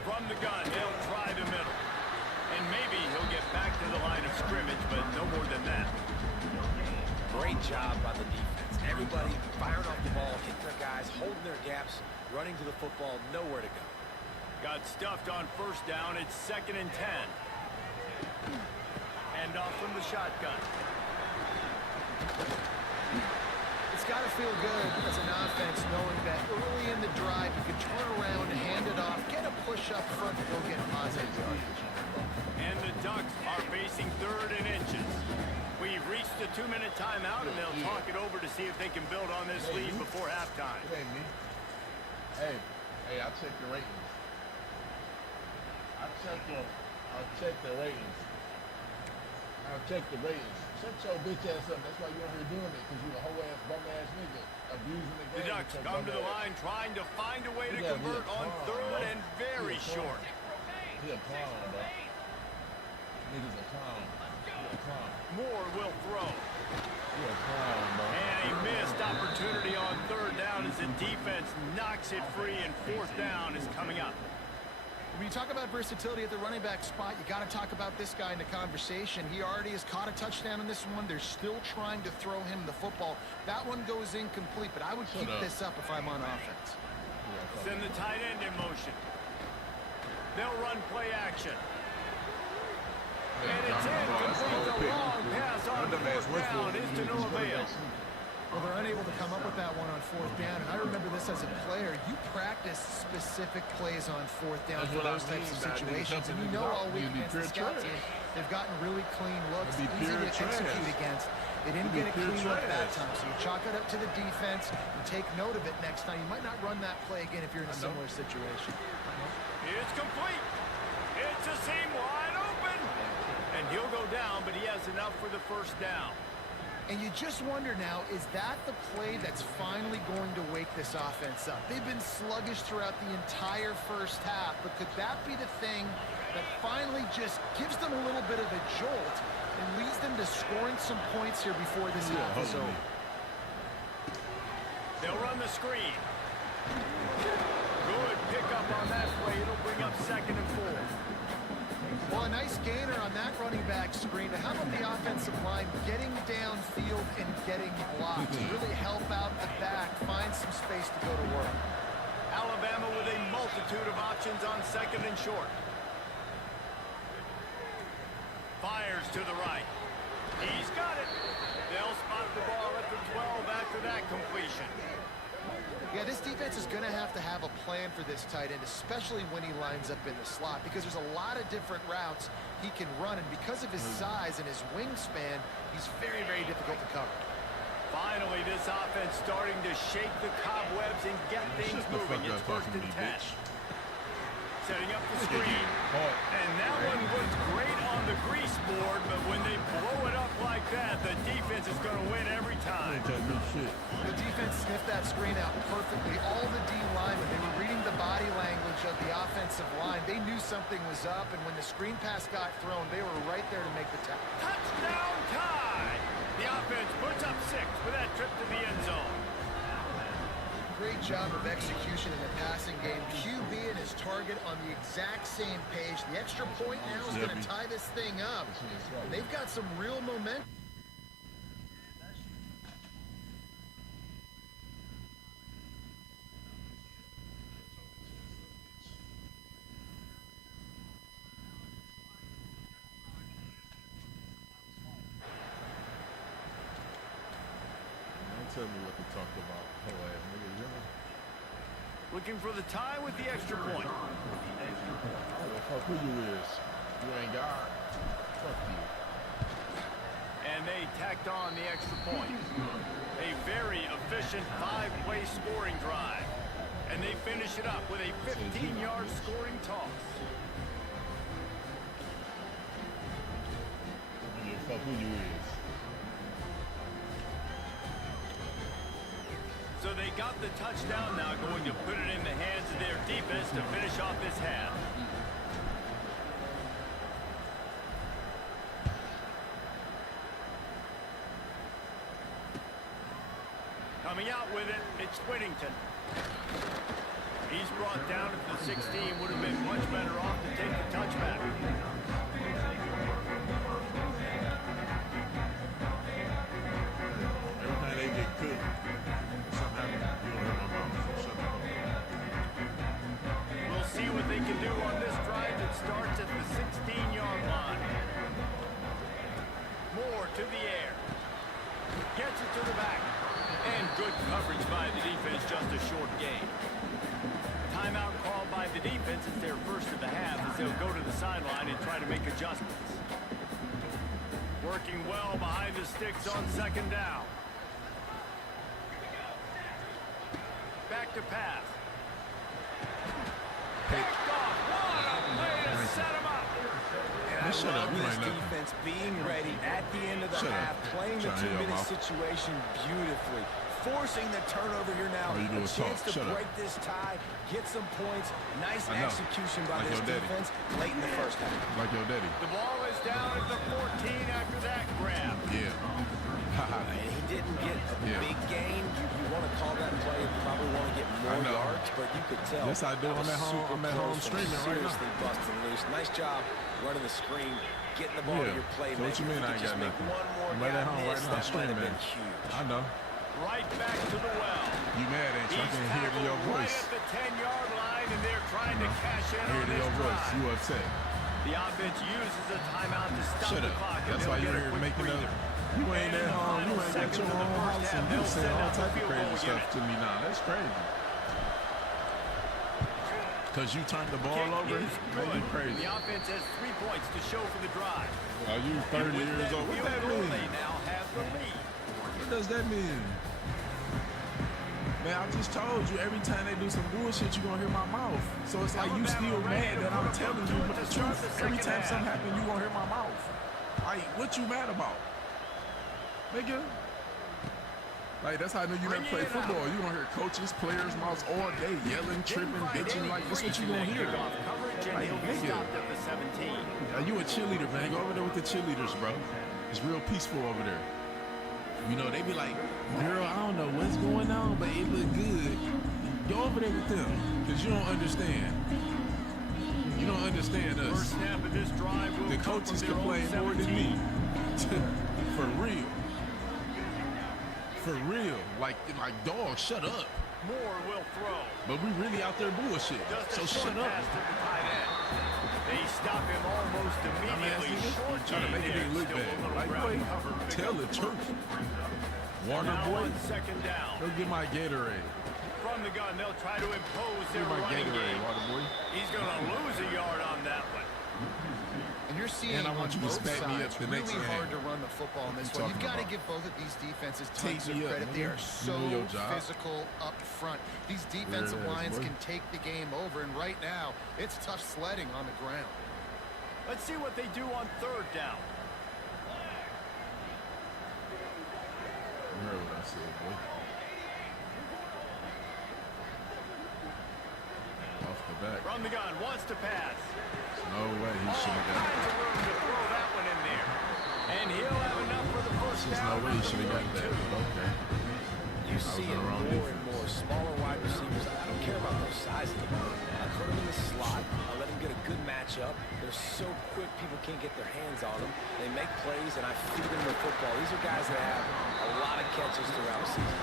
From the gun, they'll try the middle. And maybe he'll get back to the line of scrimmage, but no more than that. Great job by the defense. Everybody firing off the ball, hitting their guys, holding their gaps, running to the football, nowhere to go. Got stuffed on 1st down. It's 2nd and 10. Hand off from the shotgun. It's got to feel good as an offense knowing that early in the drive you can turn around, hand it off, get a push up front, and go get positive yardage. And the Ducks are facing 3rd and inches. We've reached the 2-minute timeout, and they'll talk it over to see if they can build on this lead before halftime. It ain't me. Hey, I check the ratings. I'll check the ratings. Shut your bitch ass up. That's why you out here doing it, because you a hoe ass, bum ass nigga abusing the game. The Ducks come to the line trying to find a way to convert on 3rd and very short. He a clown, bro. Nigga's a clown. He a clown. Moore will throw. He a clown, bro. And a missed opportunity on 3rd down as the defense knocks it free, and 4th down is coming up. When you talk about versatility at the running back spot, you got to talk about this guy in the conversation. He already has caught a touchdown in this one. They're still trying to throw him the football. That one goes incomplete, but I would keep this up if I'm on offense. Send the tight end in motion. They'll run play action. And it's in. Complete the long pass on 4th down is to no avail. Well, they're unable to come up with that one on 4th down. And I remember this as a player. You practice specific plays on 4th down for those types of situations. And you know all week against the scout team, they've gotten really clean looks, easy to execute against. They didn't get a clean look that time. So you chalk it up to the defense and take note of it next time. You might not run that play again if you're in a similar situation. It's complete. It's a seam wide open. And he'll go down, but he has enough for the 1st down. And you just wonder now, is that the play that's finally going to wake this offense up? They've been sluggish throughout the entire first half, but could that be the thing that finally just gives them a little bit of a jolt and leads them to scoring some points here before this half is over. They'll run the screen. Good pickup on that play. It'll bring up 2nd and 4. Well, a nice gainer on that running back screen. How about the offensive line getting downfield and getting blocked to really help out the back, find some space to go to work? Alabama with a multitude of options on 2nd and short. Fires to the right. He's got it. They'll spot the ball at the 12 after that completion. Yeah, this defense is going to have a plan for this tight end, especially when he lines up in the slot, because there's a lot of different routes he can run, and because of his size and his wingspan, he's very, very difficult to cover. Finally, this offense starting to shake the cobwebs and get things moving. It's 1st and 10. Setting up the screen. And that one was great on the grease board, but when they blow it up like that, the defense is going to win every time. The defense sniffed that screen out perfectly. All the D linemen, they were reading the body language of the offensive line. They knew something was up, and when the screen pass got thrown, they were right there to make the tackle. Touchdown tie! The offense puts up 6 with that trip to the end zone. Great job of execution in the passing game. QB and his target on the exact same page. The extra point now is going to tie this thing up. They've got some real momentum. Tell me what to talk about. Looking for the tie with the extra point. Fuck who you is. You ain't God. Fuck you. And they tacked on the extra point. A very efficient 5-play scoring drive. And they finish it up with a 15-yard scoring toss. Fuck who you is. So they got the touchdown, now going to put it in the hands of their defense to finish off this half. Coming out with it, it's Whittington. He's brought down at the 16, would have been much better off to take the touchback. Every time they get cooked, we'll see what they can do on this drive that starts at the 16-yard line. Moore to the air. Gets it to the back. And good coverage by the defense, just a short gain. Timeout called by the defense. It's their first of the half as they'll go to the sideline and try to make adjustments. Working well behind the sticks on 2nd down. Back to pass. Picked off. What a play to set him up. And I love this defense being ready at the end of the half, playing the 2-minute situation beautifully, forcing the turnover here now. A chance to break this tie, get some points. Nice execution by this defense late in the first half. Like your daddy. The ball is down at the 14 after that grab. Yeah. And he didn't get a big gain. You want to call that play, you probably want to get more yards, but you could tell. Yes, I do. I'm at home streaming right now. Seriously busting loose. Nice job running the screen, getting the ball to your playmaker. So what you mean I ain't got nothing? I'm right at home right now streaming. I know. Right back to the well. You mad, ain't you? I can hear it in your voice. Right at the 10-yard line, and they're trying to cash in on this your voice. drive. You upset. The offense uses a timeout to stop the clock. That's why you're here making up. You ain't at home. You ain't at your own house, and you saying all type of crazy stuff to me now. That's crazy. Because you turned the ball over, you crazy. The offense has 3 points to show for the drive. Are you 30 years old? What that mean? They now have the lead. What does that mean? Man, I just told you, every time they do some bullshit, you're going to hear my mouth. So it's like you still mad that I'm telling you the truth. Every time something happens, you going to hear my mouth. Like, what you mad about? Nigga. Like, that's how I know you never play football. You gonna hear coaches, players' mouths all day yelling, tripping, bitching. Like, that's what you gonna hear. infraction. Like, He'll be nigga. stopped at the 17. Are you a cheerleader, man? Go over there with the cheerleaders, bro. It's real peaceful over there. You know, they be like, girl, I don't know what's going on, but it look good. Go over there with them, because you don't understand. You don't understand us. First snap of this drive will The come coaches from their own complain more than 17. me. For real. For real. Like dog, shut up. Moore will throw. But we really out there bullshit. Just So a short shut up. pass to the tight end. They stop him almost immediately. Short Trying to make gain it there. look Still a bad. little Like, ground boy, cover. Pick tell up the the truth. first. Water Now boy, on second down. go get my Gatorade. From the gun, they'll try to impose their Get my running Gatorade, game. water boy. He's going to lose a yard on that one. And you're seeing And I want on you to both smack me up sides the really next hard game. to run the football in this What one. you You've got to talking give both of these defenses Take tons of me up, credit. They nigga. are You so know your job. physical up front. These defensive There it is, lines boy. can take the game over, and right now, it's tough sledding on the ground. Let's see what they do on third down. You heard what I said, boy. Off the back. From the gun, wants to pass. No way he All should have got kinds of room to throw that one in there. And he'll have enough for the first There's down. no way he should have got that, but okay. You was see on it the wrong more and defense. more. Smaller wide receivers. I don't care about their size anymore. I put them in the slot. I let them get a good matchup. They're so quick, people can't get their hands on them. They make plays, and I feed them the football. These are guys that have a lot of catches throughout the season.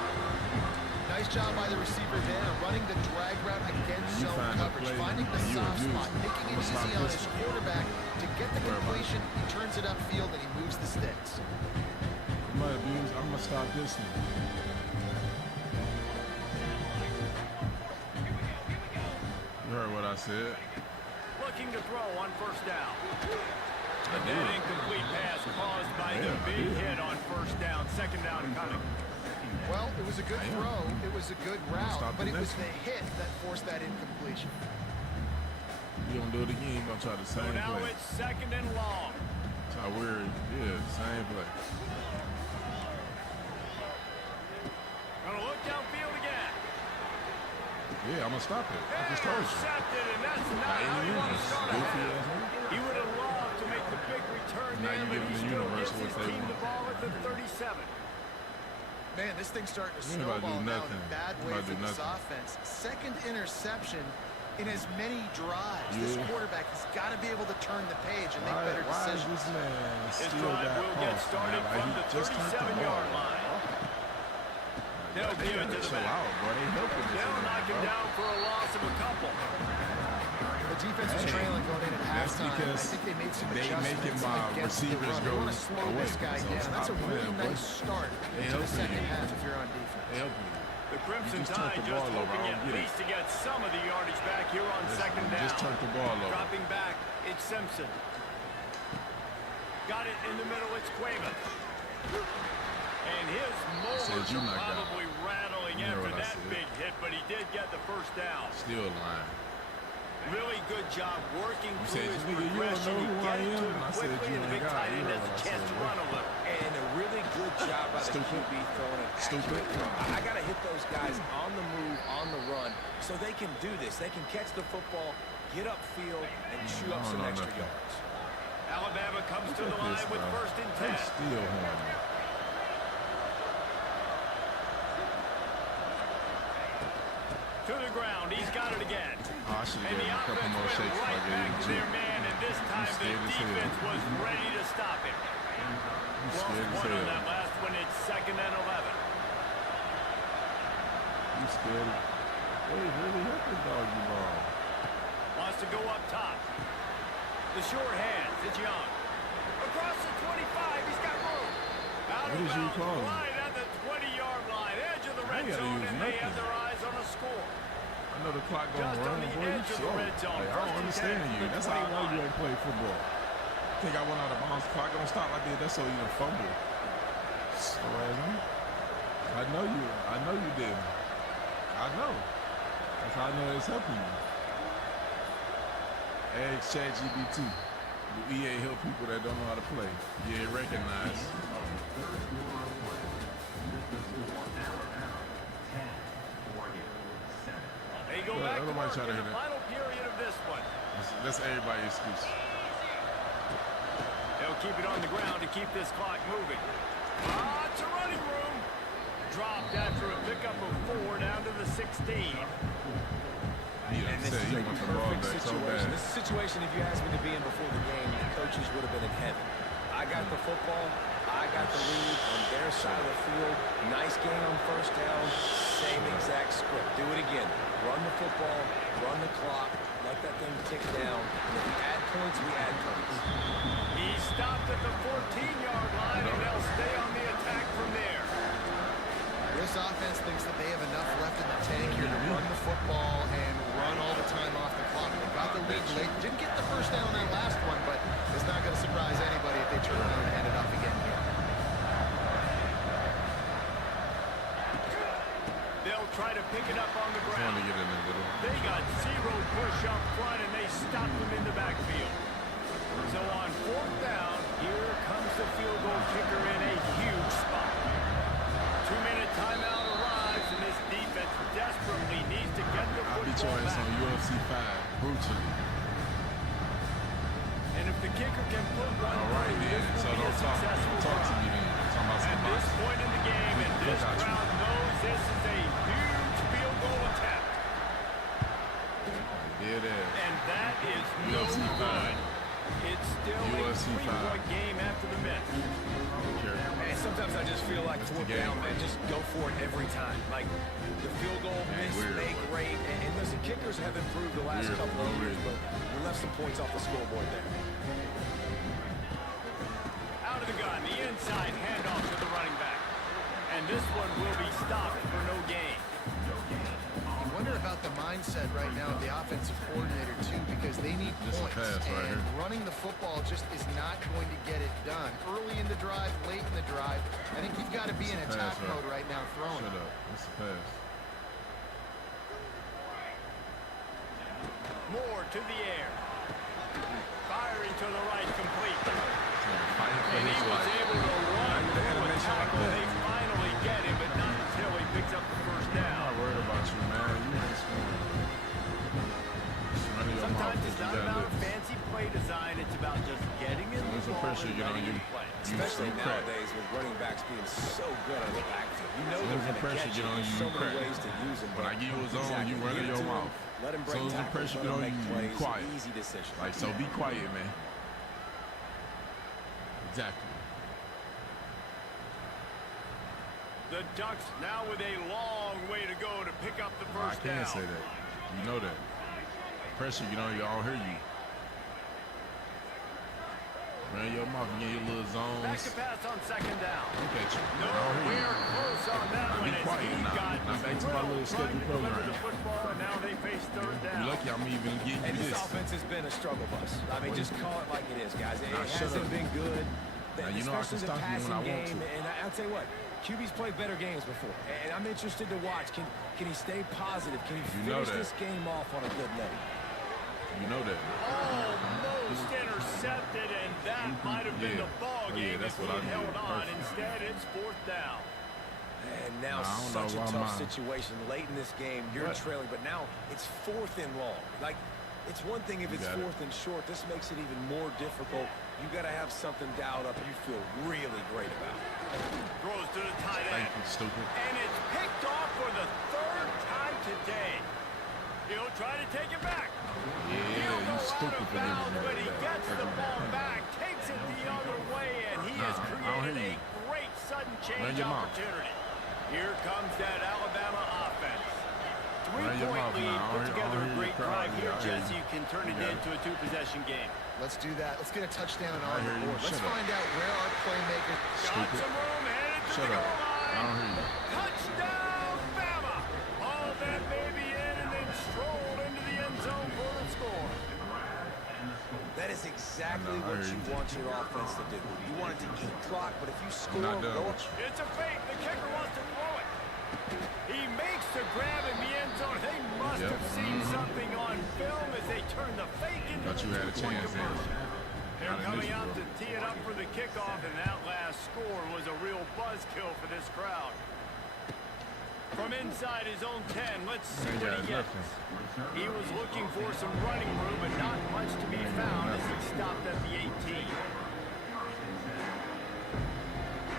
Nice job by the receiver there, running the drag route against You zone find the coverage, play, finding the and you soft abuse spot, it. making it I'ma stop easy on his listening. quarterback to get the Worry about it. completion. He turns it upfield and he moves the sticks. I'm gonna stop this one. You heard what I said. Looking to throw on first down. I And did. that incomplete pass caused by the Yeah, I big did. hit on first down. Second down coming. Well, it was a good I am. throw, it was a good route, Stop but the it was next the hit that forced that incompletion. You gonna do it again, you gonna try the So same now play. it's second and long. That's how weird. Yeah, same play. Gonna look downfield again. Yeah, I'm gonna stop it. I just told you. Intercepted, and that's not By how any you want to means. start a Goofy half. ass nigga. He would have loved to make the big return Now there, you but give he him the still universe gives what his they team want. the ball at the 37. Man, this thing's starting to You ain't about to do snowball now in nothing. a bad You way about to for do this nothing. offense. Second interception in as many drives. Yeah. This quarterback has got to be able to turn the page and make better Why is decisions. this man His still drive got will get off, started man? Like, from he the just turned the 37-yard ball. line. They'll They give it gotta to the chill back. out, boy. They helping this They'll man, knock him bro. down for a loss of a couple. The defense was Hey, trailing going in at that's halftime. I because think they made some they adjustments making my against the receivers run. go They want to slow away. this guy So down. That's stop a really playing, boy. nice start They to the helping second you. half if you're on defense. They helping you. The Crimson just turned Tide the just ball over. hoping I at don't get it. least to get some of the yardage back here on second You down. just turned the ball over. Dropping back, it's Simpson. Got it in the middle, it's Cuevas. And his molars you are knocked out. probably rattling You know after what I that said. big hit, but he did get the first down. Still lying. Really good job working You through said, his "Nigga, you don't progression. know He who I get it am?" to him And I said, quickly, "You and the ain't big got tight it." You end heard has a what I chance said, to boy. run a little. And a really good job by the Stupid. QB throwing an Stupid. accurate. I got to hit those guys on the move, on the run, so they can do this. They can catch the football, get upfield, and chew up some extra nothing. yards. Alabama comes to Look the at line this, with bro. first and They 10. still horny. To the ground, he's got it again. Oh, I should have And gave the him a couple offense more went shakes right like I back gave to you. their man, and this time the scared as hell. defense was ready to stop him. You Lost scared as one on hell. that last one. It's second and 11. You scared. They really hit the doggy ball. Wants to go up top. The short hands. It's Young. Across the 25. He's got room. Out What of is you bounds. calling? Right at the 20-yard line. Edge of the red gotta zone, use and they have nothing. their eyes on a score. I know the clock gonna Just on run, the boy. You edge of the slow. red zone. Like, I First don't and understand 10 you. from That's how I know 21. you ain't play football. Think I went out of bounds. Clock don't stop like that. That's so you don't fumble. So, I know you. I know you didn't. I know. That's how I know it's helping you. Ask ChatGPT. The EA help people that don't know how to play. Yeah, recognize. They go back to Nobody work try to in hit the it. final period of this one. That's everybody's excuse. They'll keep it on the ground to keep this clock moving. It's a running room. Dropped after a pickup of 4 down to the 16. And this is a perfect situation. This is a situation, if you asked me to be in before the game, the coaches would have been in heaven. I got the football. I got the lead on their side of the field. Nice gain on first down. Same exact script. Do it again. Run the football. Run the clock. Let that thing tick down. And if we add points, we add points. He stopped at the 14-yard line, and they'll stay on the attack from there. This offense thinks that they have enough left in the tank here to run the football and run all the time off the clock. They got the lead late. Didn't get the first down on that last one, but it's not going to surprise anybody if they turn around and hand it off again here. They'll try to pick it up on the ground. To get in there, They got 0 push up front, and they stopped him in the backfield. So on 4th down, here comes the field goal kicker in a huge spot. 2-minute timeout arrives, and this defense desperately needs to get the I'll beat football your ass back. on UFC 5 brutally. And if the kicker can put one All right, through, then. this So will be a don't successful talk to drive. me then. I'm talking about At some this boxing. point in the game, and this Got you. crowd knows this is a huge field goal attempt. Yeah, there. And that is no UFC 5. good. It's still UFC a 5. 3-point game after the miss. And sometimes I just feel like 4th game. down, man, just go for it every time. Like, the field goal, miss, weird. make, rate. And listen, kickers have improved the last Weird, couple of bro, years, weird. but we left some points off the scoreboard there. Out of the gun, the inside handoff to the running back. And this one will be stopped for no gain. You wonder about the mindset right now of the offensive coordinator, too, because they need Just a points. pass right And here. running the football just is not going to get it done. Early in the drive, late in the drive, I think you've got to be in Just a attack pass, right? mode right now throwing. Shut up. That's a pass. More to the air. Firing to the right, complete. Fighting for And he his was life. able to run Like the through a animation like tackle. that. They finally get him, but not until he picks up the first I'm down. not worried about you, man. You ain't scoring. Just run your mouth. Sometimes it's You not got about lips. fancy play design. It's about just getting in the There's some ball pressure and get on letting you. him play. Especially You crack. nowadays with running backs being so good on the backfield. You know As soon they're as the going to pressure get you. get on There's you, so you many crack. ways to use them. When I give you a zone, you run in Give it your to mouth. him, let him As break soon as the tackles, pressure let get him on make you, you plays. quiet. Easy decision. Like, so be quiet, man. Exactly. The Ducks now with a long way to go to pick up the I first down. can't say that. You know that. Pressure get on you, I don't hear you. Run your mouth and get your little Back zones. to pass on 2nd down. Look at you. I don't hear Nowhere you. close on that Be one as quiet he now. got Now back to my drilled little trying scheduled to deliver program. the football, and now they face 3rd down. You're lucky I'm even getting And you this this. offense has been a struggle bus. I mean, just call it like it is, guys. It Nah, shut hasn't up. been good. Now, you know I can Especially the stop you when passing I want game. to. And I'll tell you what, QB's played better games before. And I'm interested to watch. Can he stay positive? Can he You know finish that. this game off on a good note? You know that. Almost intercepted, and that might have been Yeah. the ball Oh, yeah, game that's if he what I had held did. on. Perfect. Instead, it's 4th down. And now Nah, I don't such know a why tough mine- situation late in this game. You're What? trailing, but now it's 4th and long. Like, it's one thing if You it's got it. 4th and short. This makes it even more difficult. You got to have something dialed up you feel really great about. Throws to the tight Thank end. you, stupid. And it's picked off for the 3rd time today. He'll try to take it back. Yeah, He'll go you out stupid of for bounds, giving but me he that. gets the ball back, takes it the other way, and he has I don't created hear a you. great sudden Run change your mouth. opportunity. Here comes that Alabama offense. Run your 3-point mouth lead, now. I put don't together a hear great you crying. drive here, I hear Jesse. you. You can turn it You got into a 2-possession game. Let's do that. Let's get a touchdown I on hear the you. board. Let's Shut up. find out where our playmakers... Got Stupid. some room, headed to Shut the up. goal line. I don't hear you. Touchdown, Bama! Hauled that baby in and then strolled into the end zone for the score. That is exactly I know, I what hear you you. want your offense to do. You want it to eat clock, but if you score, not done go with you. It's a fake. The kicker wants to throw it. He makes the grab in the end zone. They must Yep. have seen something on film as they turn the fake into Thought you the had a two-point chance there. conversion. They're Not in coming this out one. to tee it up for the kickoff, and that last score was a real buzzkill for this crowd. From inside his own 10, let's see Ain't what got he gets. nothing. He was looking for some running room, but not much to be found as he stopped at the 18.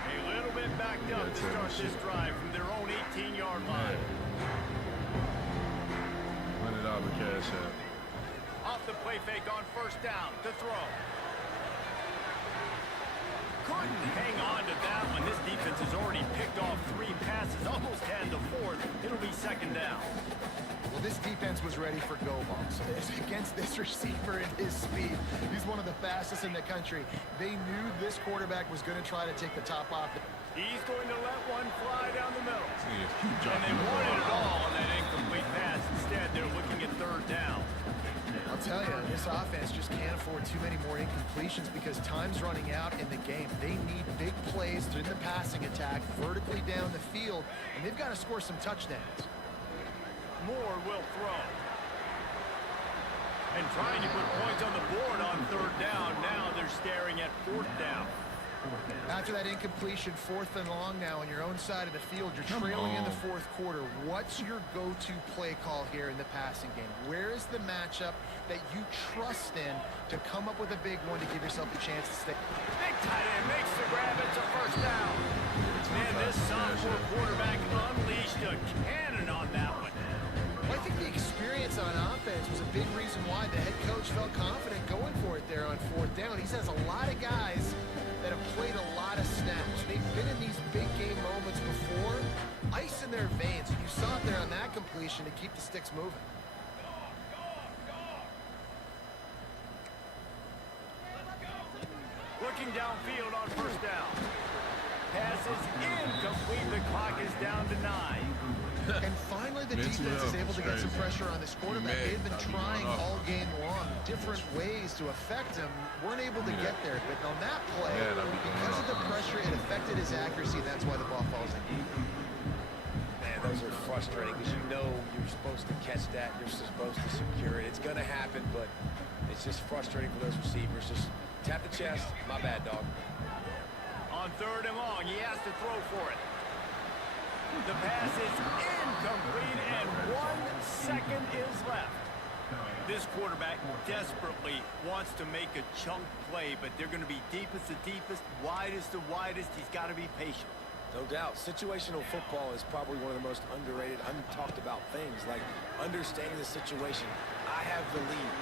A little bit backed up to start this drive from their own 18-yard line. $100 cash out. Off the play fake on first down to throw. Couldn't hang on to that one. This defense has already picked off 3 passes, almost had the 4th. It'll be second down. Well, this defense was ready for go balls. Against this receiver and his speed, he's one of the fastest in the country. They knew this quarterback was going to try to take the top off. He's going to let one fly down the middle. Yeah, And they wanted it all on that incomplete pass. Instead, they're looking at third down. I'll tell you, this offense just can't afford too many more incompletions because time's running out in the game. They need big plays in the passing attack, vertically down the field, and they've got to score some touchdowns. Moore will throw. And trying to put points on the board on third down. Now they're staring at fourth down. After that incompletion, 4th and long now on your own side of the field, you're trailing in the 4th quarter. What's your go-to play call here in the passing game? Where is the matchup that you trust in to come up with a big one to give yourself a chance to stay? Big tight end makes the grab. It's a first down. Man, this sophomore quarterback unleashed a cannon on that one. Well, I think the experience on offense was a big reason why the head coach felt confident going for it there on 4th down. He says a lot of guys that have played a lot of snaps. They've been in these big game moments before. Ice in their veins. You saw it there on that completion to keep the sticks moving. Looking downfield on first down. Pass is incomplete. The clock is down to 9. And finally, the defense is able to get some pressure on this quarterback. They've been trying all game long different ways to affect him. Weren't able to get there, but on that play, because of the pressure, it affected his accuracy. That's why the ball falls in. Man, those are frustrating because you know you're supposed to catch that. You're supposed to secure it. It's going to happen, but it's just frustrating for those receivers. Just tap the chest. My bad, dog. On third and long, he has to throw for it. The pass is incomplete, and 1 second is left. This quarterback desperately wants to make a chunk play, but they're going to be deepest to deepest, widest to widest. He's got to be patient. No doubt. Situational football is probably one of the most underrated, untalked about things, like understanding the situation. I have the lead.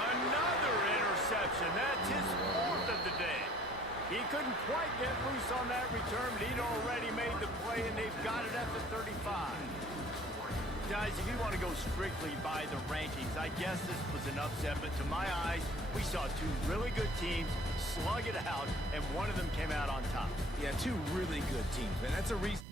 Another interception. That's his 4th of the day. He couldn't quite get loose on that return, but he'd already made the play, and they've got it at the 35. Guys, if you want to go strictly by the rankings, I guess this was an upset, but to my eyes, we saw 2 really good teams slug it out, and one of them came out on top. Yeah, 2 really good teams, man. That's a reason.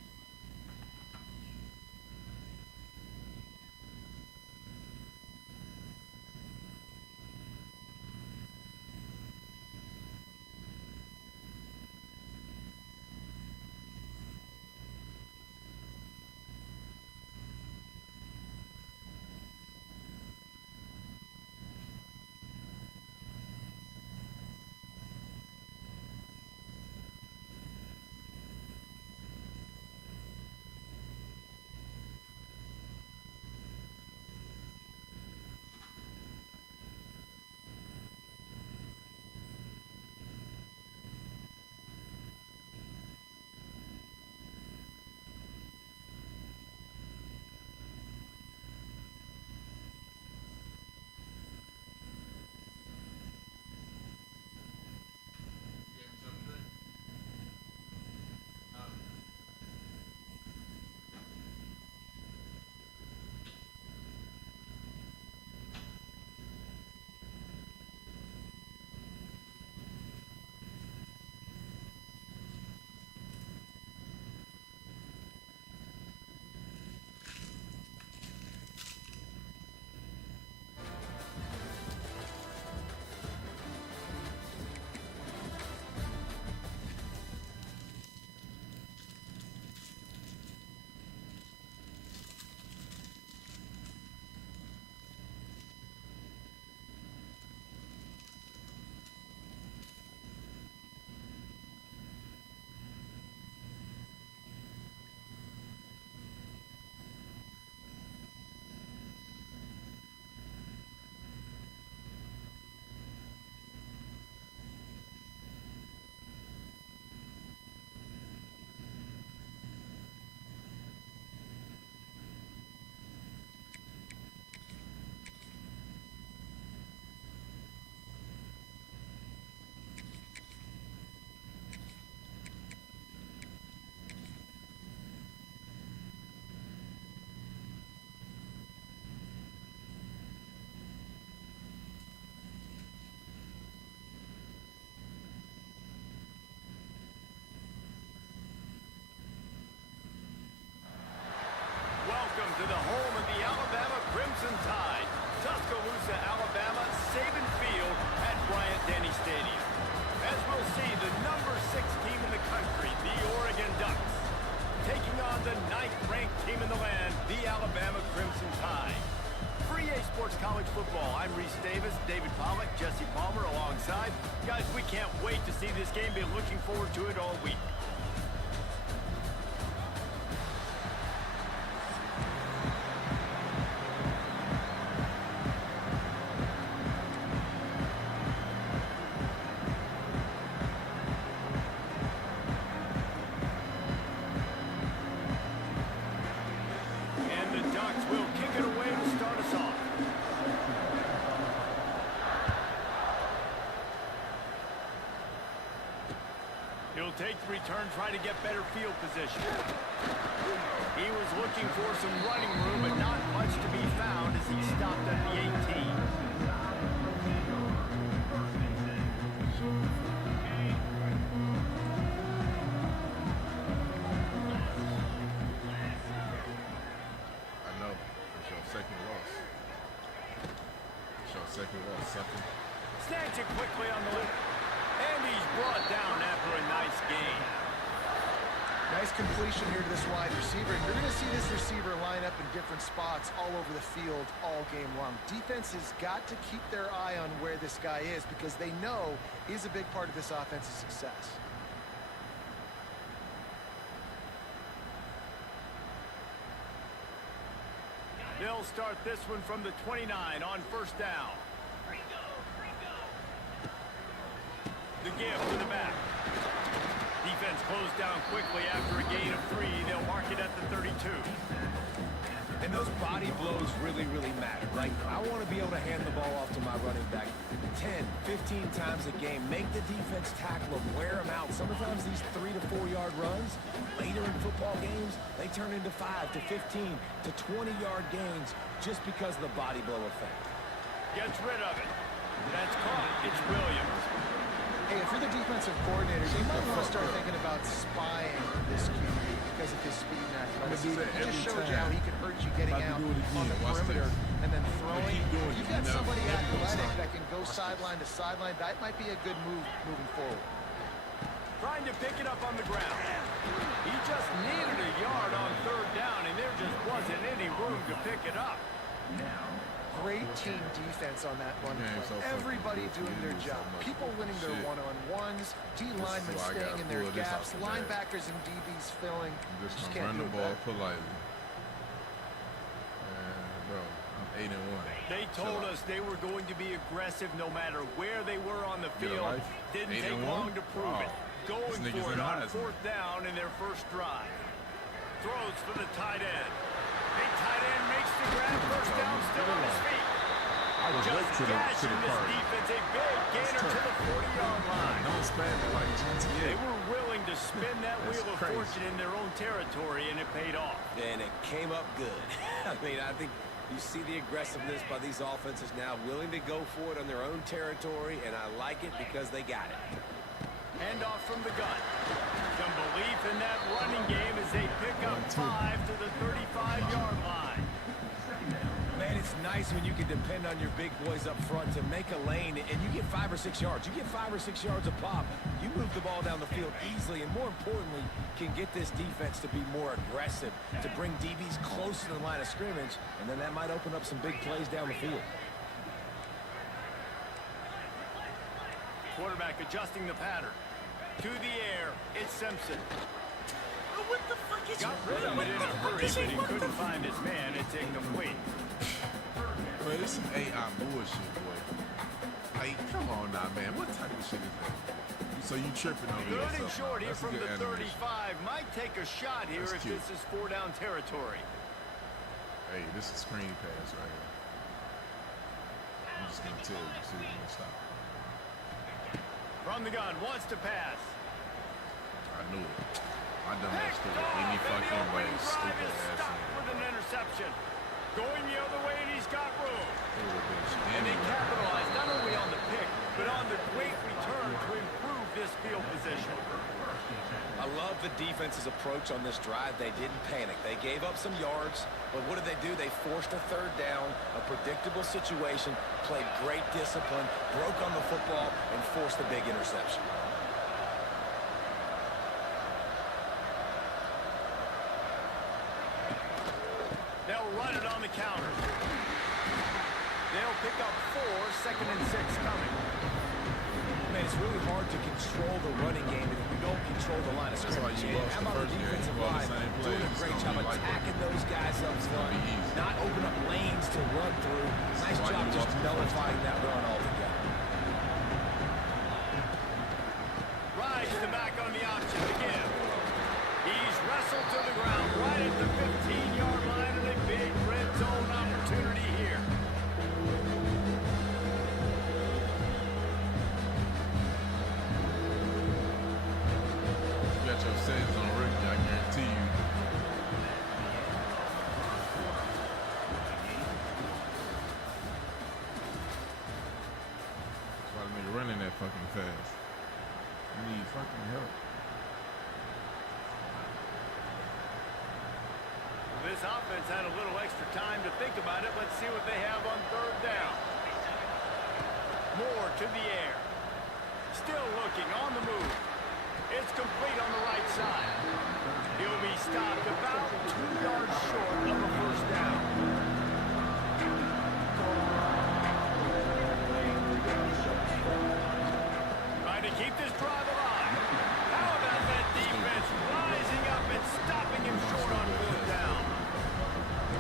to the home of the Alabama Crimson Tide. Tuscaloosa, Alabama, Saban Field at Bryant-Denny Stadium. As we'll see, the number 6 team in the country, the Oregon Ducks, taking on the 9th-ranked team in the land, the Alabama Crimson Tide. For EA Sports College Football, I'm Reese Davis, David Pollack, Jesse Palmer alongside. Guys, we can't wait to see this game. Been looking forward to it all week. He'll take the return, try to get better field position. He was looking for some running room, but not much to be found as he stopped at the 18. I know. It's your second loss. It's your second loss, sucker. Snags it quickly on the left. And he's brought down after a nice gain. Nice completion here to this wide receiver. And you're going to see this receiver line up in different spots all over the field all game long. Defense has got to keep their eye on where this guy is because they know he's a big part of this offense's success. They'll start this one from the 29 on first down. The give to the back. Defense closed down quickly after a gain of 3. They'll mark it at the 32. And those body blows really, really matter, right? I want to be able to hand the ball off to my running back 10, 15 times a game. Make the defense tackle them, wear them out. Sometimes these 3 to 4 yard runs, later in football games, they turn into 5 to 15 to 20 yard gains just because of the body blow effect. Gets rid of it. That's caught. It's Williams. Hey, if you're the defensive coordinator, you might want to start thinking about spying this QB because of his speed and athleticism. He just showed you how he can hurt you getting out on the perimeter and then throwing. You've got somebody athletic that can go sideline to sideline. That might be a good move moving forward. Trying to pick it up on the ground. He just needed a yard on third down, and there just wasn't any room to pick it up. Great team defense on that one play. Everybody doing their job. People winning their one-on-ones, D-linemen staying in their gaps, linebackers and DBs filling. Just Just gonna can't run do the it ball better. politely. And bro, I'm 8-1. They told us they were going to be aggressive no matter where they were on the field. Didn't take long to prove it. Going for it on fourth down in their first drive. Throws for the tight end. Big tight end makes the grab. First down, still on his feet. I was late to the This part. defense, a big gainer to the 40-yard line. Don't spam it like GTA. They were willing to spin that That's wheel of crazy. fortune in their own territory, and it paid off. And it came up good. I mean, I think you see the aggressiveness by these offenses now, willing to go for it on their own territory, and I like it because they got it. Handoff from the gun. Some belief in that running game as they pick up 5 to the 35-yard line. Man, it's nice when you can depend on your big boys up front to make a lane, and you get 5 or 6 yards. You get 5 or 6 yards a pop. You move the ball down the field easily, and more importantly, can get this defense to be more aggressive, to bring DBs close to the line of scrimmage, and then that might open up some big plays down the field. Quarterback adjusting the pattern. To the air, it's Simpson. What the fuck is Got rid of it in a hurry, but he couldn't find his man. It's incomplete. Bro, this some AI bullshit, boy. Like, come on now, man. What type of shit is that? So you tripping over Good and yourself short now. here That's a from good the animation. 35. Might take a shot here That's if cute. this is 4-down territory. Hey, this is screen pass right here. I'm just gonna tell you, so you can stop. From the gun, wants to pass. I knew it. I done that Picked stupid off, any and the fucking way. opening drive Stupid is ass stopped nigga. with an interception. Going the other way, and he's got room. They would've been And they shenanigans. capitalized not only on the pick, but on the great return to improve this field position. I love the defense's approach on this drive. They didn't panic. They gave up some yards, but what did they do? They forced a third down, a predictable situation, played great discipline, broke on the football, and forced a big interception. They'll run it on the counter. They'll pick up 4, 2nd and 6 coming. Man, it's really hard to control the running game if you don't control the line of scrimmage. How about the defensive line doing a great job attacking those guys up front, not open up lanes to run through. Nice job just nullifying that run altogether. Rides the back on the option again. He's wrestled to the ground right at the 15-yard line, and a big red zone opportunity here. You got your settings on rookie, I guarantee you. That's why the nigga running that fucking fast. You need fucking help. This offense had a little extra time to think about it. Let's see what they have on 3rd down. Moore to the air. Still looking on the move. It's complete on the right side. He'll be stopped about 2 yards short of a 1st down. Trying to keep this drive alive. How about that defense rising up and stopping him short on 4th down?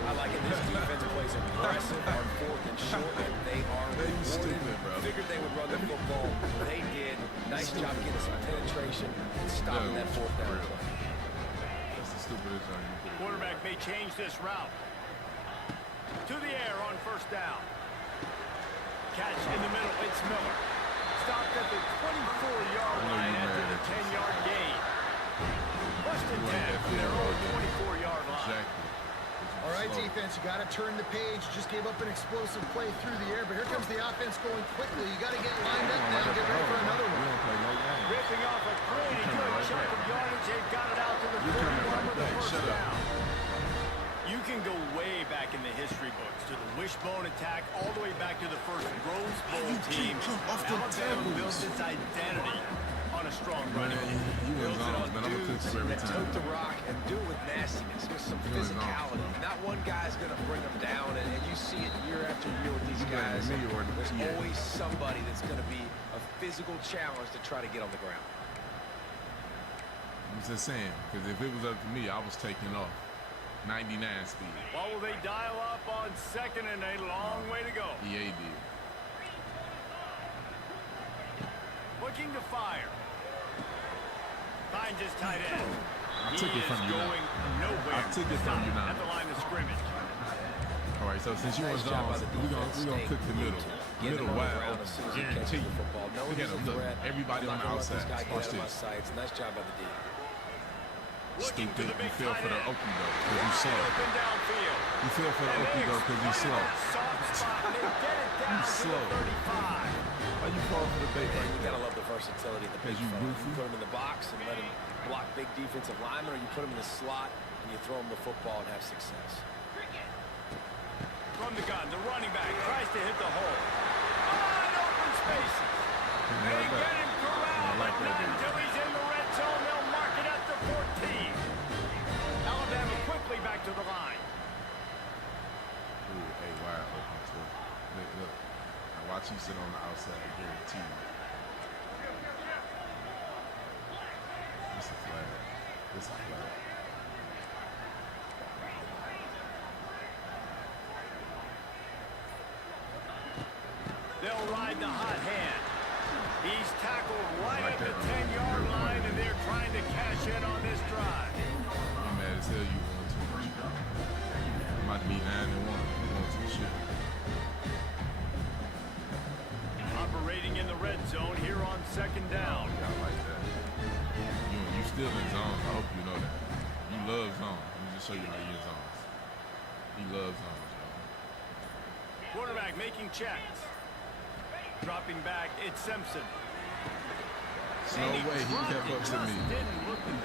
I like it. This defense plays aggressive on 4th and short, and they are rewarded. Figured they would run the football. They did. Nice job getting some penetration and stopping that 4th down play. That's the stupidest thing you could do. Quarterback may change this route. To the air on 1st down. Catch in the middle. It's Miller. Stopped at the 24-yard line after the 10-yard gain. First and 10 from their own 24-yard line. Exactly. All right, defense, you got to turn the page. Just gave up an explosive play through the air, but here comes the offense going quickly. You got to get lined up now. Get ready for another one. Ripping off a pretty good chunk of yardage. They've got it out to the 31 with the 1st down. You can go way back in the history books to the wishbone attack, all the way back to the first Rose Bowl team. Alabama built its identity on a strong running. You win zones, man. I'm gonna cook you every time. Tote the rock and do it with nastiness, with some physicality. Not one guy's gonna bring them down, and you see it year after year with these guys. There's always somebody that's gonna be a physical challenge to try to get on the ground. I'm just saying, because if it was up to me, I was taking off 99 speed. What will they dial up on 2nd and a long way to go? EA did. Looking to fire. Finds his tight end. I took it from you now. Nowhere. I took it from you now. At the line of scrimmage. All right, so since you were zones, we're gonna cook the middle. Middle wide open. Guarantee you. Look at him, look. Everybody on the outside. Watch this. Nice job by the D. Stupid. You feel for the open though, because you slow. You feel for the open though, because you slow. You slow. Why you fall for the bait like You that? gotta love the versatility of the big Because you fella. goofy. You put him in the box and let him block big defensive linemen, or you put him in the slot and you throw him the football and have success. From the gun, the running back tries to hit the hole. Wide open spaces. They get him corralled, but not until he's in the red zone. They'll mark it at the 14. Alabama quickly back to the line. Ooh, hey, wide open too. Look. Now watch you sit on the outside, I guarantee you. It's a flag. It's a flag. They'll ride the hot hand. He's tackled right at the 10-yard line, and they're trying to cash in on this drive. I'm mad as hell you won too much. I'm about to be 9-1. You won some shit. Operating in the red zone here on 2nd down. Y'all like that. You still in zones. I hope you know that. You love zones. Let me just show you how you in zones. He loves zones, y'all. Quarterback making checks. Dropping back, it's Simpson. There's no way he kept up to me.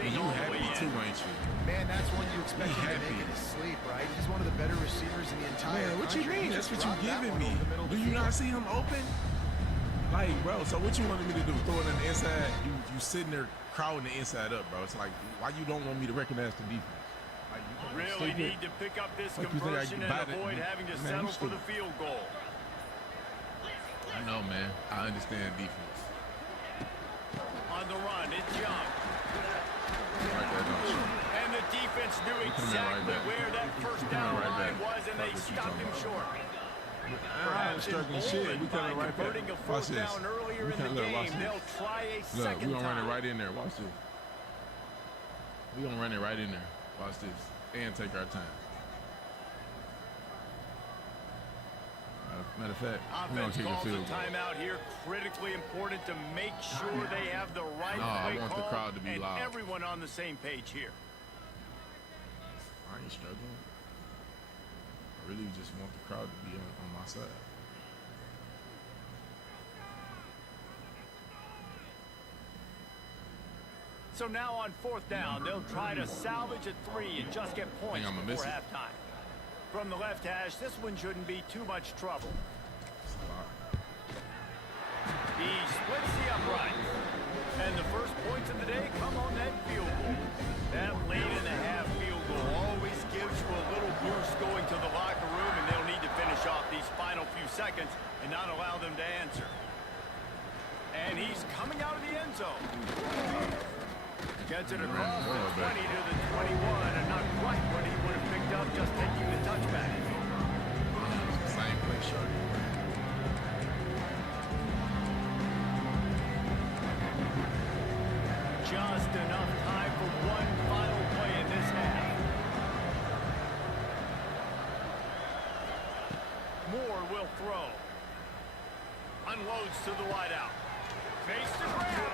And you happy too, ain't you? Man, that's one you expect him to happy. make in his sleep, right? He's one of the better receivers in the entire Man, what you country. mean? He That's just what you dropped that giving one me. over the middle of Do the you field. not see him open? Like, bro, so what you wanted me to do? Throw it on the inside? You sitting there crowding the inside up, bro. It's like, why you don't want me to recognize the defense? Like, you Really stupid? need to pick up this What you think I conversion can and buy that? avoid having to Man, settle you for the stupid. field goal. I know, man. I understand defense. On the run, it's Young. Like that, don't you? And the defense knew coming right exactly back. where that first coming down right line back. was, and they Fuck what you stopped talking him about. short. I'm Perhaps struggling shit. We emboldened by coming right back. converting a Watch fourth this. down earlier We in the coming- look, watch game. this. They'll try a Look, second we gonna run it time. right in there. Watch this. We gonna run it right in there. Watch this. And take our time. Matter of fact, we're gonna Offense kick a calls a field goal. timeout here. Critically important to make sure they have the right No, I play want the call crowd to be and loud. everyone on the same page here. I ain't struggling. I really just want the crowd to be on my side. So now on fourth down, they'll try to salvage a 3 and just get points I'ma before miss it. halftime. From the left hash, this one shouldn't be too much trouble. It's a lot. He splits the upright. And the first points of the day come on that field goal. That late in the half field goal always gives you a little boost going to the locker room, and they'll need to finish off these final few seconds and not allow them to answer. And he's coming out of the end zone. Gets it across the 20 to the 21, and not quite what he would have picked up just taking the touchback. Same play, shorty. Just enough time for one final play in this half. Moore will throw. Unloads to the wideout. Face the ground.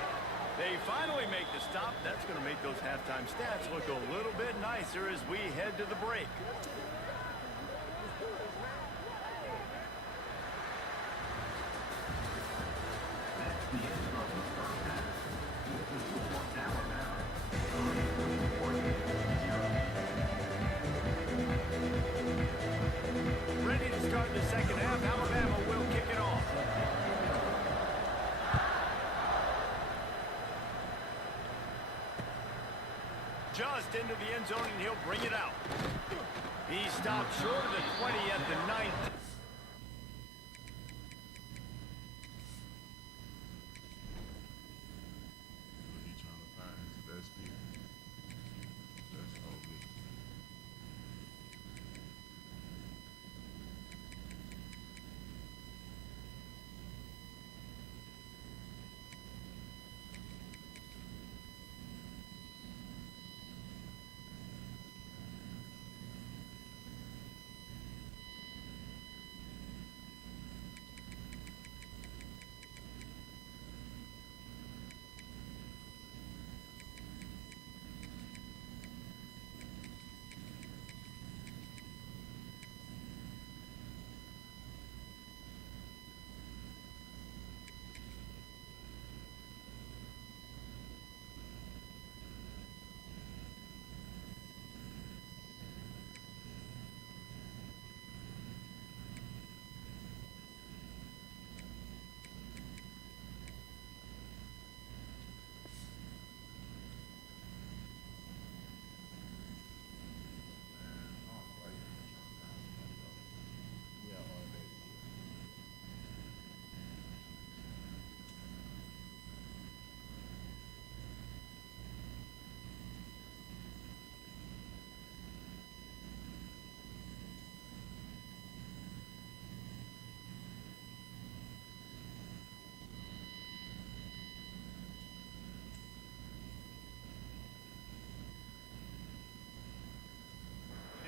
They finally make the stop. That's going to make those halftime stats look a little bit nicer as we head to the break. Ready to start the second half. Alabama will kick it off. Just into the end zone, and he'll bring it out. He stopped short of the 20 at the 9th. He trying to find his best speed. That's ugly.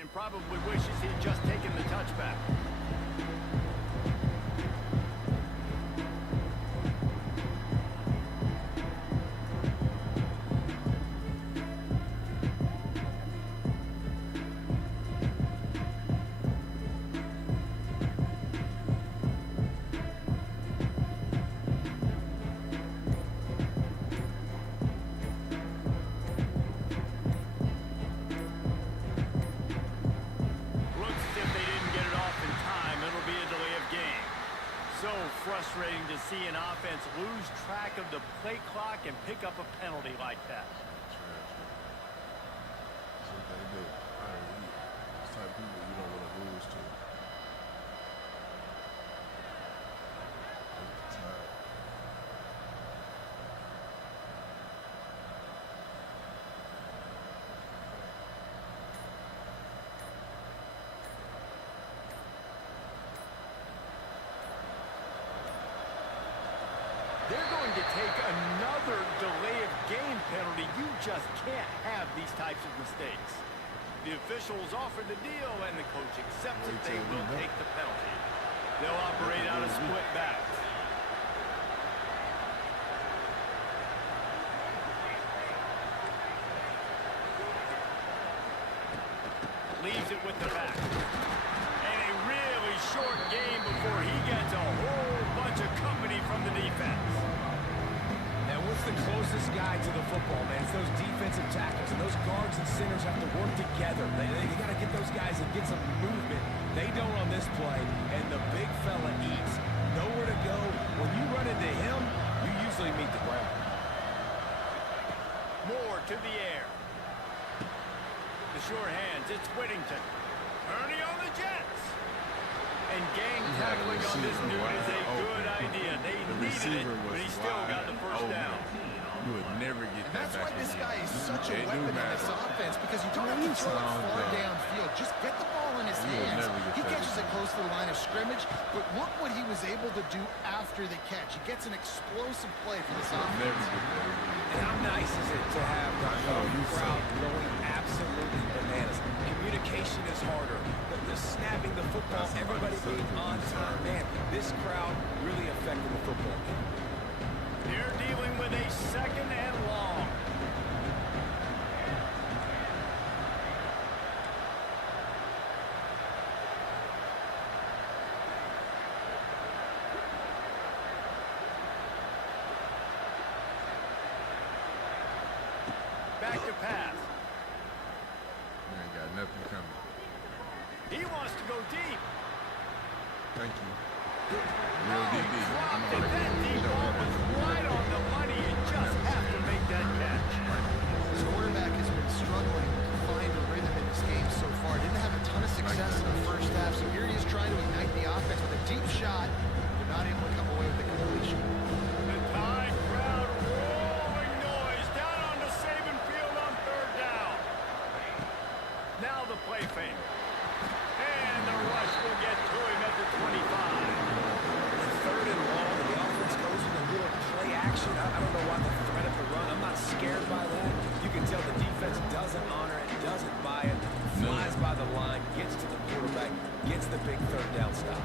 And probably wishes he'd just taken the touchback. frustrating to see an offense lose track of the play clock and pick up a penalty like that. That's what they do. It's type of people you don't want to lose to. They're going to take another delay of game penalty. You just can't have these types of mistakes. The officials offer the deal, and the coach accepts that they will take the penalty. They'll operate out of split backs. Leaves it with the back. And a really short game before he gets a whole bunch of company from the defense. Now, what's the closest guy to the football, man? It's those defensive tackles, and those guards and centers have to work together. They got to get those guys and get some movement. They don't on this play, and the big fella eats. Nowhere to go. When you run into him, you usually meet the ground. Moore to the air. The sure hands, it's Whittington. Ernie on the Jets. And gang tackling on this dude is a good idea. They needed it, but he still got the first down. You would never get And that that's back why this again. guy is such a It do weapon in this matter. offense, because you don't have to throw it far downfield. Just get the ball in his You will hands. never get He that catches it again. close to the line of scrimmage, but look what he was able to do after the catch. He gets an explosive play for this offense. Never get that again. And how nice is it to have the crowd going absolutely bananas? Communication is harder. The snapping the football, everybody being on time. Man, this crowd really affected the football game. They're dealing with a second and long. Back to pass. You ain't got nothing coming. He wants to go deep. Thank you. Oh, Real he DB. dropped it. That deep ball was right on the money. You just have to make that catch. This quarterback has been struggling to find a rhythm in this game so far. Didn't have a ton of success in the first half, so here he is trying to ignite the offense with a deep shot, but not able to come away with the completion. The Tide crowd rolling noise down on the Saban field on third down. Now the play fake. And the rush will get to him at the 25. Third and long, and the offense goes with a little play action. I don't know why they threat at the run. I'm not scared by that. You can tell the defense doesn't honor it, doesn't buy it, flies by the line, gets to the quarterback, gets the big third down stop.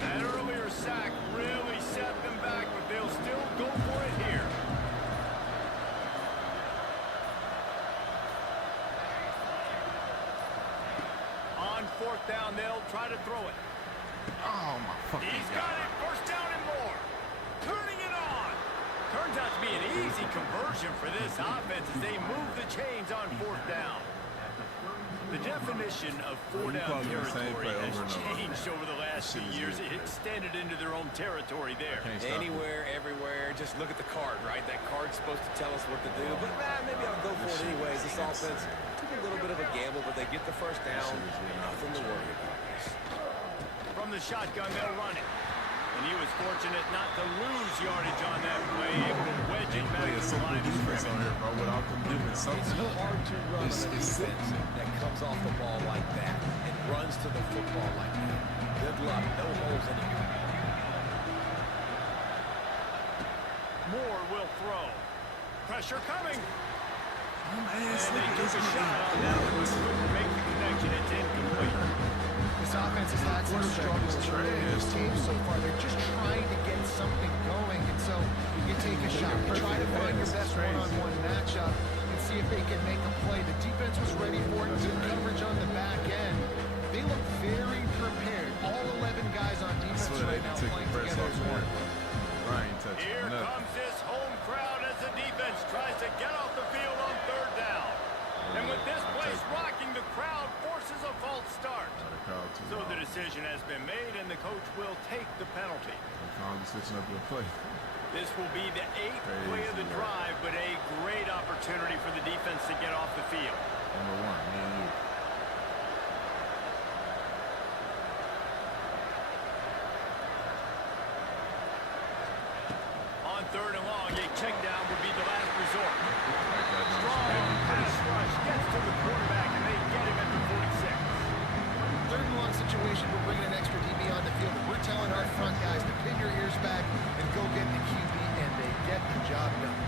That earlier sack really set them back, but they'll still go for it here. On fourth down, they'll try to throw it. Oh, my fucking He's got it. First down and more. Turning it on. Turns out to be an easy conversion for this offense as they move the chains on fourth down. The definition of four-down territory has changed over the last few years. It extended into their own territory there. Anywhere, everywhere, just look at the card, right? That card's supposed to tell us what to do, but maybe I'll go for it anyways. This offense took a little bit of a gamble, but they get the first down. Nothing to worry about. From the shotgun, they'll run it. And he was fortunate not to lose yardage on that play, able to wedge it back to the line of scrimmage. Without them giving something. It's hard to run on a defense that comes off the ball like that and runs to the football like that. Good luck. No holes in here. Moore will throw. Pressure coming. And they They took a shot on that one, but couldn't make the connection. It's incomplete. This offense has had some struggles in this team so far. They're just trying to get something going, and so you take a shot. You try to find your best one-on-one matchup and see if they can make a play. The defense was ready for it. Good coverage on the back end. They look very prepared. All 11 guys on defense right now playing together as one. Here comes this home crowd as the defense tries to get off the field on third And with this place rocking, the crowd forces a false start. So the decision has been made, and the coach will take the penalty. Switching up your play. This will be the 8th play of the drive, but a great opportunity for the defense to get off the field. Number 1, me and you. On 3rd and long, a check down would be the last resort. Strong Pass rush gets to the quarterback, and they get him at the 46. 3rd and long situation, we're bringing an extra DB on the field. We're telling our front guys to pin your ears back and go get the QB, and they get the job done.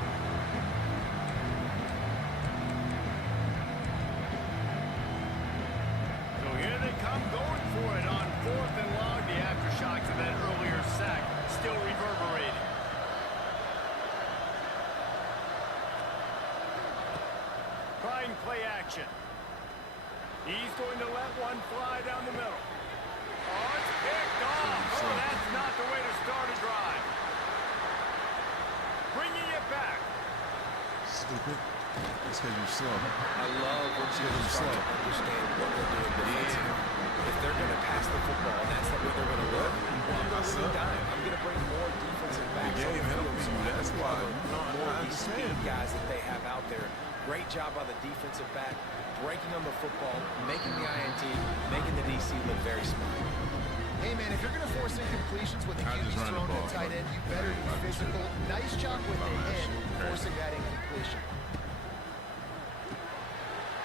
So here they come going for it on 4th and long. The aftershocks of that earlier sack still reverberating. Trying play action. He's going to let one fly down the middle. Oh, it's picked off. Oh, that's not the way to start a drive. Bringing it back. Stupid. It's because you're slow. I love when teams start to understand what they're doing defensively. If they're going to pass the football, and that's the way they're going to look, well, I'm going to lean dime. I'm going to bring more defensive backs. The game helps you. That's why. More of these speed guys that they have out there. Great job by the defensive back, breaking on the football, making the INT, making the DC look very smart. Hey, man, if you're going to force incompletions with the QB's thrown to tight end, you better be physical. Nice job with the head, forcing that incompletion.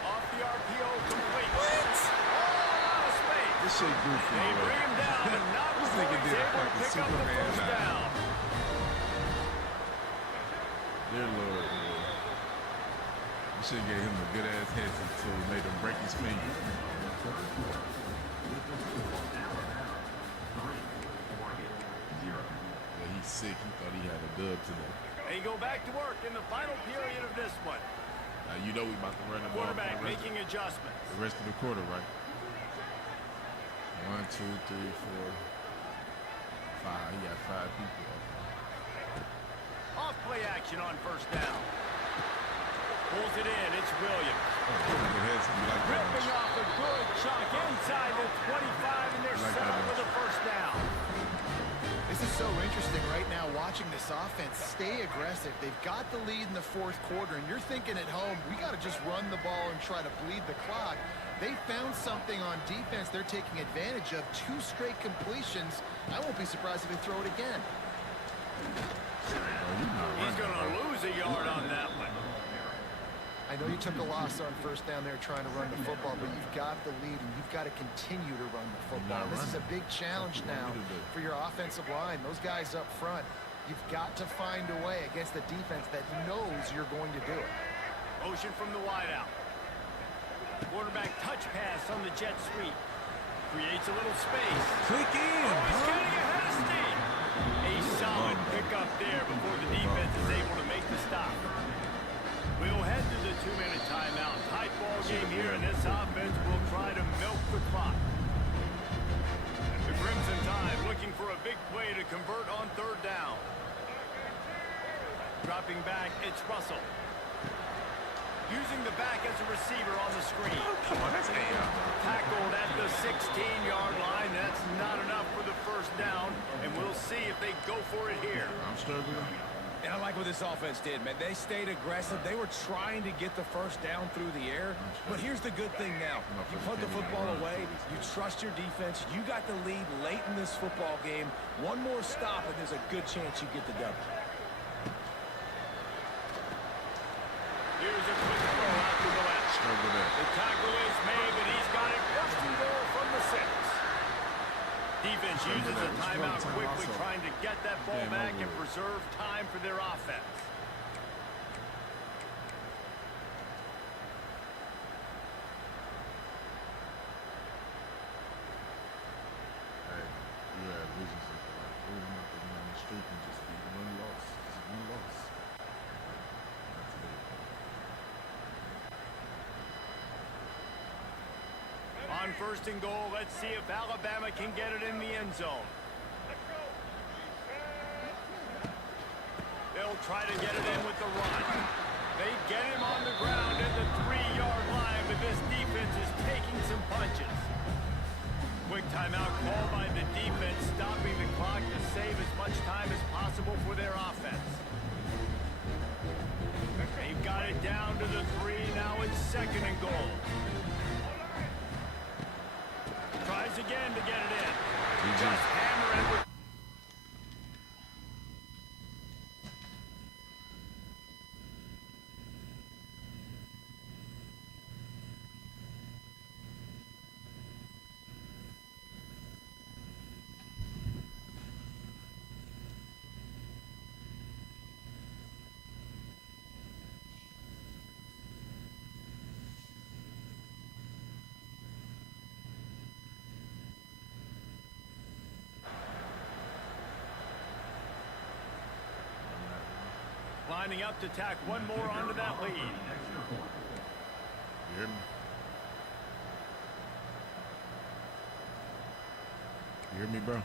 Off the RPO, complete. What? Oh, out of space. This shit goofy. They bring him down, but not This before nigga he's did a able to fucking pick up the Superman first dive. down. Dear Lord, man. You should have gave him a good ass head until he made him break his finger. Yeah, he's sick. He thought he had a dub today. They go back to work in the final period of this one. You know we about to run the ball for Quarterback the rest, making adjustments. the rest of the quarter, right? 1, 2, 3, 4, 5. He got 5 people up. Off play action on first down. Pulls it in. It's Williams. Ripping off a good chunk inside the 25, and they're set up for the first down. This is so interesting right now, watching this offense stay aggressive. They've got the lead in the 4th quarter, and you're thinking at home, we got to just run the ball and try to bleed the clock. They found something on defense they're taking advantage of. 2 straight completions. I won't be surprised if they throw it again. He's going to lose a yard on that one. I know you took a loss on first down there trying to run the football, but you've got the lead, and you've got to continue to run the football. This is a big challenge now for your offensive line. Those guys up front, you've got to find a way against the defense that knows you're going to do it. Motion from the wideout. Quarterback touch pass on the jet sweep. Creates a little space. Click in. He's getting ahead of steam. A solid pickup there before the defense is able to make the stop. We'll head to the 2-minute timeout. Tight ball game here, and this offense will try to milk the clock. The Crimson Tide looking for a big play to convert on 3rd down. Dropping back, it's Russell. Using the back as a receiver on the screen. Come on, that's Tackled at the 16-yard line. That's not enough for the first down, and we'll see if they go for it here. I'm struggling. And I like what this offense did, man. They stayed aggressive. They were trying to get the first down through the air. But here's the good thing now. You put the football away. You trust your defense. You got the lead late in this football game. One more stop, and there's a good chance you get the W. Here's a quick throw out to the left. The tackle is made, but he's got it first and goal from the 6. Defense uses a timeout quickly, trying to get that ball back and preserve time for their offense. Hey, you have visions of like holding up and on the street and just be one loss. Just one loss. Not today. On 1st and goal, let's see if Alabama can get it in the end zone. They'll try to get it in with the run. They get him on the ground at the 3-yard line, but this defense is taking some punches. Quick timeout called by the defense, stopping the clock to save as much time as possible for their offense. They've got it down to the 3, now it's 2nd and goal. Tries again to get it in. Just hammer it with lining up to tack one more onto that lead. You hear me? You hear me, bro?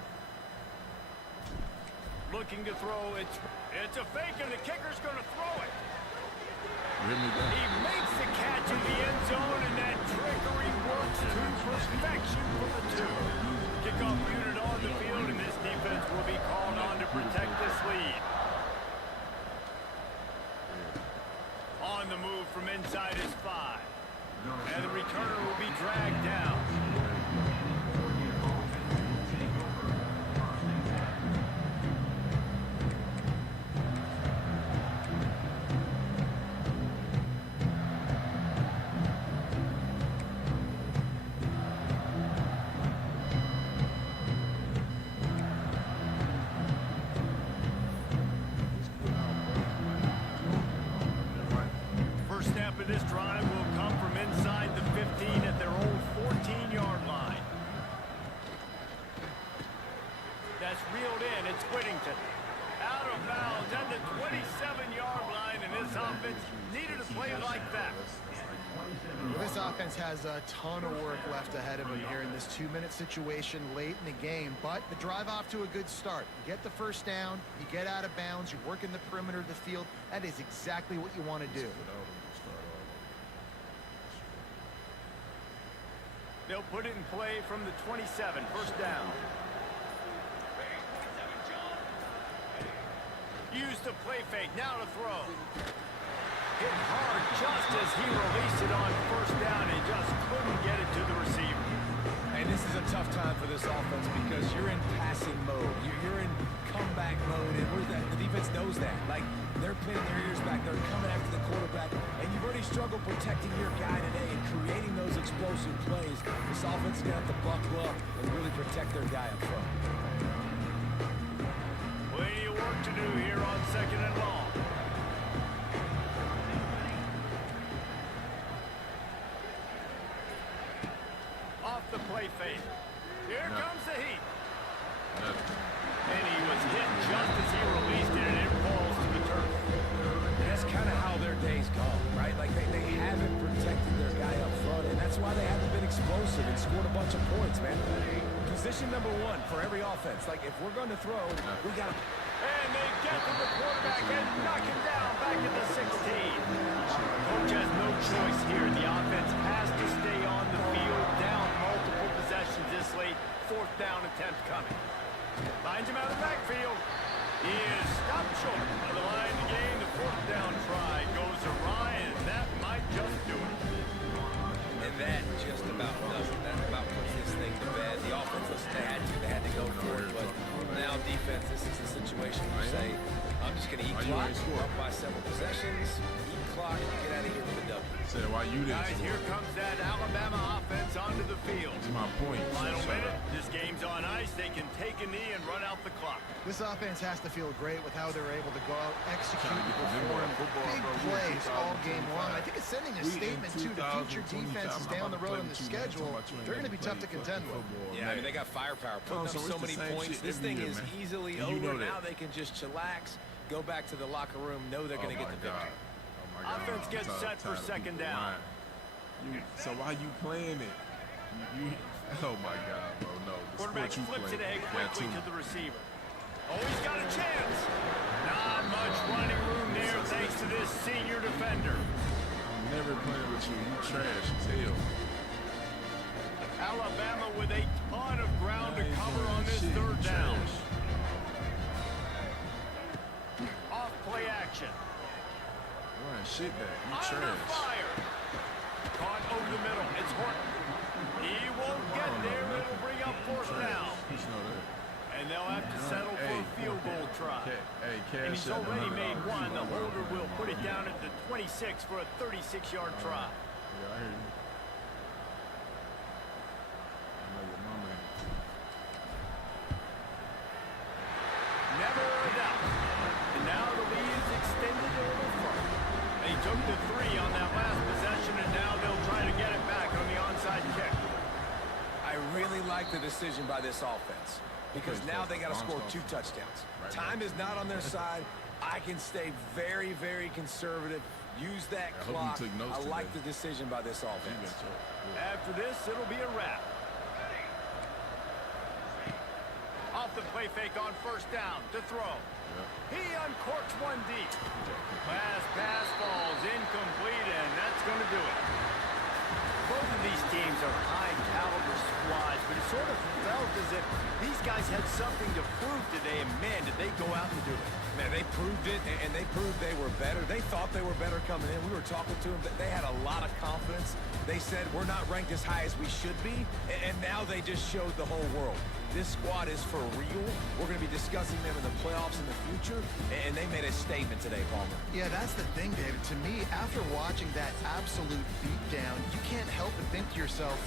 Looking to throw, it's a fake and the kicker's gonna throw it. You hear me, bro? He makes the catch in the end zone and that trickery works to perfection for the 2. Kickoff unit on the field and this defense will be called on to protect this lead. On the move from inside his 5. And the returner will be dragged down. This drive will come from inside the 15 at their own 14-yard line. That's reeled in. It's Whittington. Out of bounds at the 27-yard line, and this offense needed a play like that. This offense has a ton of work left ahead of them here in this 2-minute situation late in the game, but the drive off to a good start. You get the first down, you get out of bounds, you work in the perimeter of the field. That is exactly what you want to do. They'll put it in play from the 27, first down. Use the play fake, now to throw. Hit hard just as he released it on first down and just couldn't get it to the receiver. And this is a tough time for this offense because you're in passing mode. You're in comeback mode, and the defense knows that. Like, they're pinning their ears back. They're coming after the quarterback, and you've already struggled protecting your guy today and creating those explosive plays. This offense is going to have to buckle up and really protect their guy up front. Plenty of work to do here on 2nd and long. Off the play fake. Here comes the heat. And he was hit just as he released it, and it falls to the turf. And that's kind of how their days go, right? Like, they haven't protected their guy up front, and that's why they haven't been explosive and scored a bunch of points, man. Position number 1 for every offense. Like, if we're going to throw, we got to... And they get to the quarterback and knock him down back at the 16. Coach has no choice here. The offense has to stay on the field, down multiple possessions this late. 4th down attempt coming. Finds him out of the backfield. He is stopped short of the line to gain. The 4th down try goes awry, and that might just do it. And that just about does it. That about puts this thing to bed. The offense, they had to go for it, but now defense, this is a situation where you say, I'm just going to eat clock, up by several possessions, eat clock, and get out of here with a W. Say why you didn't Guys, score. here comes that Alabama offense onto the field. That's my point. Final Shut minute, up. this game's on ice. They can take a knee and run out the clock. This offense has to feel great with how they're able to go out, execute, Trying to get the perform football, big bro. plays all game long. I think it's sending a We in statement to the future 2020 defenses I'm down the about to road play on the with you, man. schedule. Talking about you ain't They're going to be never tough to played contend with. football, Yeah, I mean, they got firepower. Putting up so so it's many the same points. shit This every thing year, is man. easily And you know over. that. Now they can just chillax, go back to the locker room, know they're going to get the victory. Oh my God. Offense gets set for second down. So why you playing it? Oh my God, bro, no. The Quarterback sport you flips play, it ahead that quickly too. to the receiver. Oh, he's got a chance. Not much running room there thanks to this senior defender. with you. You trash as hell. Alabama with a ton of ground to I ain't cover doing on this shit. third You down. trash. Off play action. Run shit back. You Under trash. fire. Caught over the middle. It's Horton. He won't I get don't know there. It'll nothing. bring up You fourth trash. down. You know that. And they'll have to settle for a field goal try. Hey, And he's cash out already $100. made one. The You holder know will put it down at the 26 for a 36-yard try. Yeah, I hear you. I know your mama ain't. Never a doubt. And now the lead is extended a little further. They took the 3 on that last possession, and now they'll try to get it back on the onside kick. I really like the decision by this offense because now they got to score 2 touchdowns. Time is not on their side. I can stay very, very conservative. Use that I hope you clock. took notes I like today. the decision by this offense. After this, it'll be a wrap. Off the play fake on first down to throw. He uncorks one deep. Last pass falls incomplete, and that's going to do it. Both of these teams are high-caliber squads, but it sort of felt as if these guys had something to prove today, and man, did they go out and do it. Man, they proved it, and they proved they were better. They thought they were better coming in. We were talking to them. They had a lot of confidence. They said, we're not ranked as high as we should be, and now they just showed the whole world. This squad is for real. We're going to be discussing them in the playoffs in the future, and they made a statement today, Palmer. Yeah, that's the thing, David. To me, after watching that absolute beatdown, you can't help but think to yourself,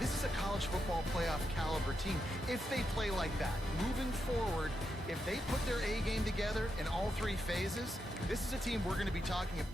this is a college football playoff caliber team. If they play like that, moving forward, if they put their A game together in all 3 phases, this is a team we're going to be talking about.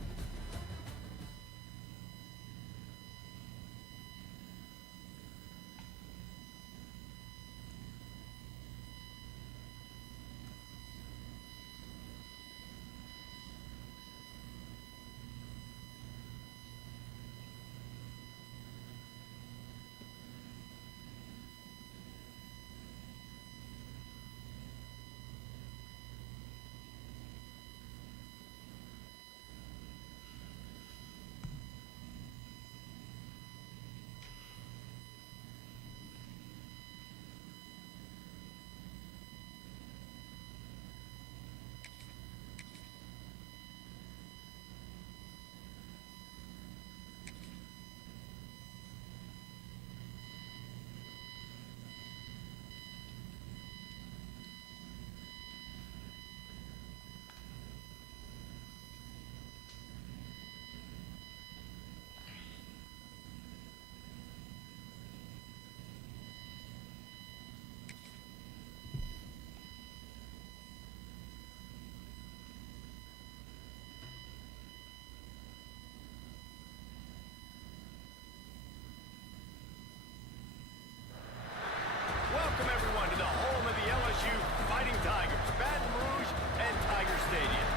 Welcome, everyone, to the home of the LSU Fighting Tigers, Baton Rouge and Tiger Stadium.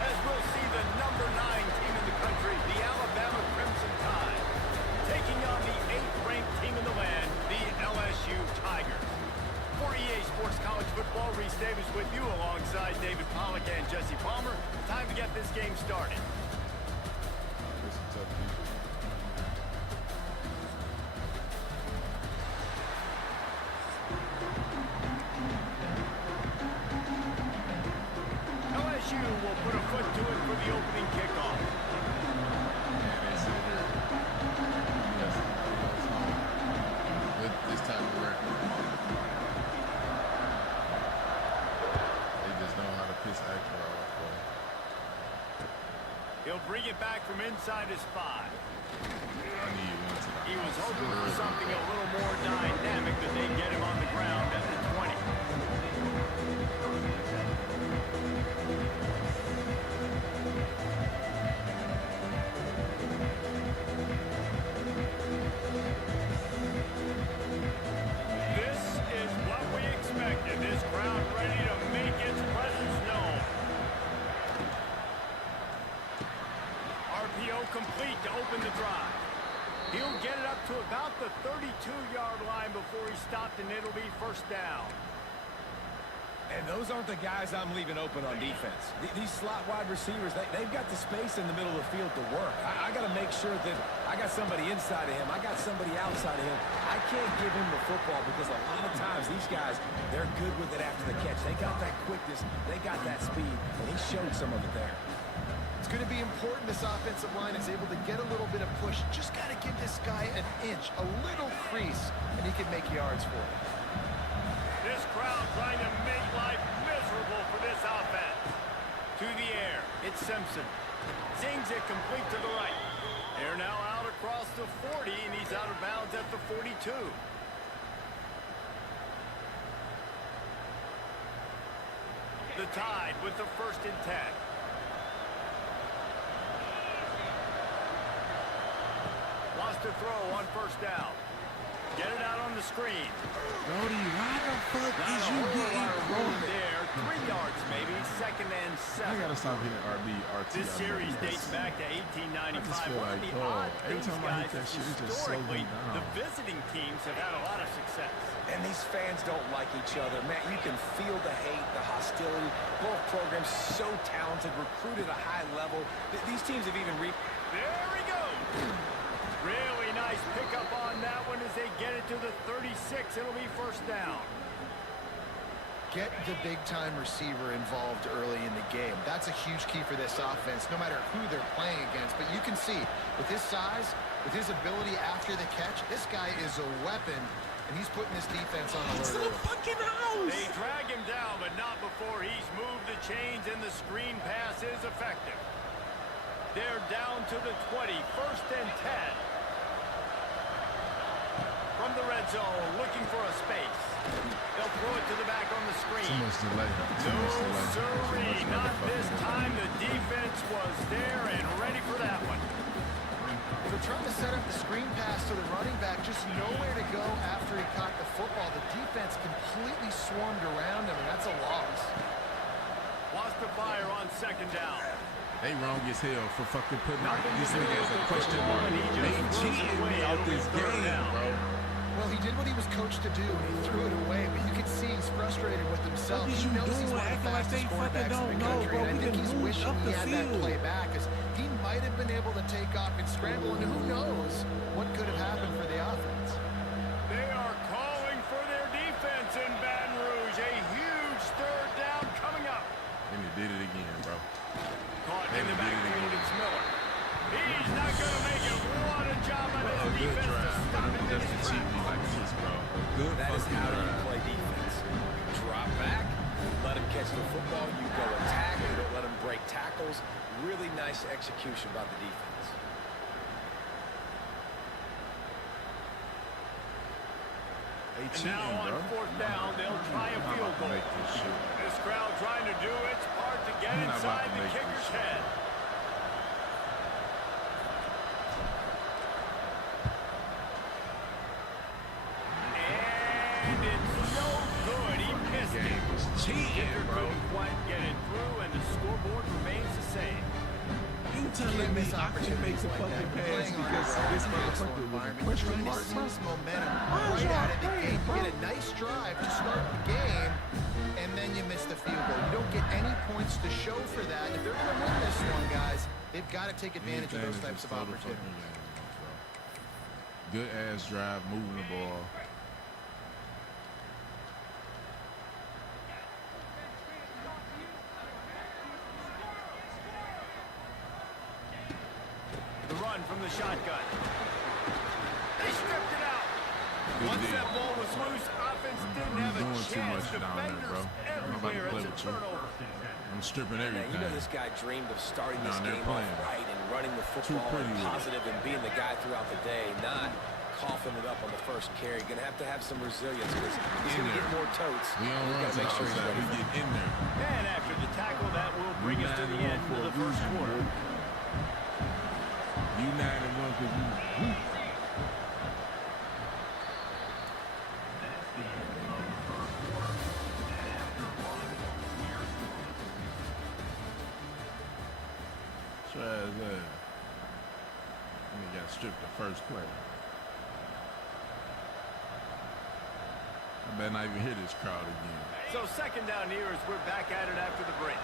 As we'll see the number 9 team in the country, the Alabama Crimson Tide, taking on the 8th-ranked team in the land, the LSU Tigers. For EA Sports College Football, Reese Davis with you alongside David Pollack and Jesse Palmer. Time to get this game started. This is tough defense. LSU will put a foot to it for the opening kickoff. Man, they sit here. Yes, with this type of record. They just know how to piss accurate off, boy. He'll bring it back from inside his 5. I need one tonight. He was hoping for something a little more dynamic that they get him on the ground at the 20. This is what we expected. This crowd ready to make its presence known. RPO complete to open the drive. He'll get it up to about the 32-yard line before he stopped, and it'll be first down. And those aren't the guys I'm leaving open on defense. These slot wide receivers, they've got the space in the middle of the field to work. I got to make sure that I got somebody inside of him. I got somebody outside of him. I can't give him the football because a lot of times these guys, they're good with it after the catch. They got that quickness. They got that speed, and he showed some of it there. It's going to be important this offensive line is able to get a little bit of push. Just got to give this guy an inch, a little crease, and he can make yards for it. This crowd trying to make life miserable for this offense. To the air, it's Simpson. Zings it complete to the right. They're now out across the 40, and he's out of bounds at the 42. The Tide with the 1st and 10. Wants to throw on 1st down. Get it out on the screen. Brody, why the fuck is you getting room there? 3 yards maybe. 2nd and 7. I gotta stop hitting RT. This series dates back to 1895. I just feel One of like, the odd every things, time I hit guys, that shit, it just slows historically, me down. the visiting teams have had a lot of success. And these fans don't like each other. Man, you can feel the hate, the hostility. Both programs so talented, recruited at a high level. These teams have even reached... There he goes. Really nice pickup on that one as they get it to the 36. It'll be 1st down. Get the big-time receiver involved early in the game. That's a huge key for this offense, no matter who they're playing against. But you can see, with his size, with his ability after the catch, this guy is a weapon, and he's putting this defense on alert. It's the fucking house! They drag him down, but not before he's moved the chains, and the screen pass is effective. They're down to the 20, 1st and 10. From the red zone, looking for a space. They'll throw it to the back on the screen. Too much delay. No, sirree, not this time. The defense was there and ready for that one. They're trying to set up the screen pass to the running back, just nowhere to go after he caught the football. The defense completely swarmed around him, and that's a loss. Wants to fire on 2nd down. They wrong as hell for fucking putting out this nigga as a question mark. They cheating out this game, bro. Well, he did what he was coached to do, and he threw it away, but you can see he's frustrated with himself. What is He you knows he's doing? one of the Acting like fastest they fucking quarterbacks in don't the know, country, bro. and I We think done he's moved wishing up he the had that field. play back, because he might have been able to take off and scramble, and who knows what could have happened for the offense. They are calling for their defense in Baton Rouge. A huge 3rd down coming up. And he did it again, bro. Caught in the backfield, it's Miller. He's not going to make it. What a job by A this good defense to drive, stop but him it in his doesn't cheat me like this, bro. A good That is fucking how you drive. play defense. Drop back, let him catch the football. You go attack, you don't let him break tackles. Really nice execution by the defense. They And cheating, now on bro. 4th down, they'll try a I'm not field about to goal. make this shit. This crowd trying to do its part to get I'm not about inside to the make this kicker's shit. head. And it's no good. He missed it. Game was cheating, Kicker bro. couldn't quite get it through, and the scoreboard remains the same. You telling me I can make the fucking pass because this motherfucker was a question Trying to mark, bro? seize momentum right out of the gate. You get a nice drive to start the game, and then you miss the field goal. You don't get any points to show for that. If they're going to win this one, guys, they've got to take advantage of those types of opportunities. Good ass drive, moving the ball. The run from the shotgun. They stripped it out. Good Once deal. that ball was loose, offense didn't have a doing too chance. much down there, bro. I'm about to Everywhere, play it's a with you. turnover. I'm stripping Now, everything. you know this guy dreamed of starting this Down there game off playing. right and running the football pretty with it. positive and being the guy throughout the day, not coughing it up on the first carry. Gonna have some resilience because he's In gonna get there. more totes. We don't We've run got to to make sure he's outside. ready. We get in there. And after the tackle, that will bring us to the end of the first quarter. You 9-1 because you. Try that. And he got stripped the first play. I better not even hear this crowd again. So second down here as we're back at it after the break.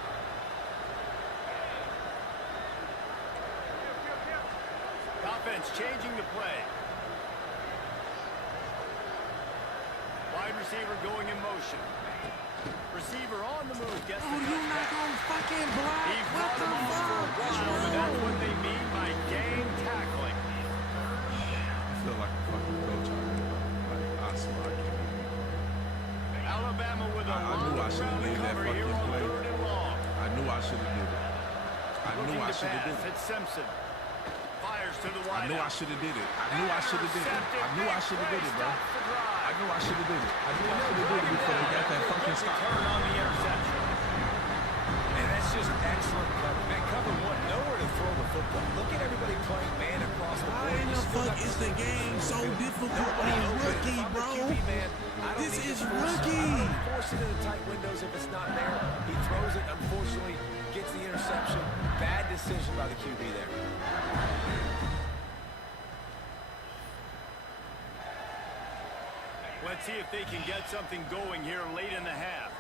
Offense changing the play. Wide receiver going in motion. Receiver on the move. Gets the you're not gonna fucking block. He brought him off for a while. That's what they mean by game tackling. I feel like a fucking coach out here. Like, I swear I can't even. Alabama with a I knew I long should have ground to did that cover here fucking on play. 3rd and long. I knew I should have did it. I knew I should have did it. It's Simpson. Fires to the I wide knew I out. should have did it. I knew I should have did it. I knew I should have did it, bro. I knew I should have did it. I knew I should have did it before they got that fucking stop. Return on the interception. Man, that's just excellent cover. Man, cover one, nowhere to throw the football. Look at everybody playing man across the board. Why in the fuck is the game so difficult on rookie, bro? This is rookie. Force it into tight windows if it's not there. He throws it, unfortunately, gets the interception. Bad decision by the QB there. Let's see if they can get something going here late in the half.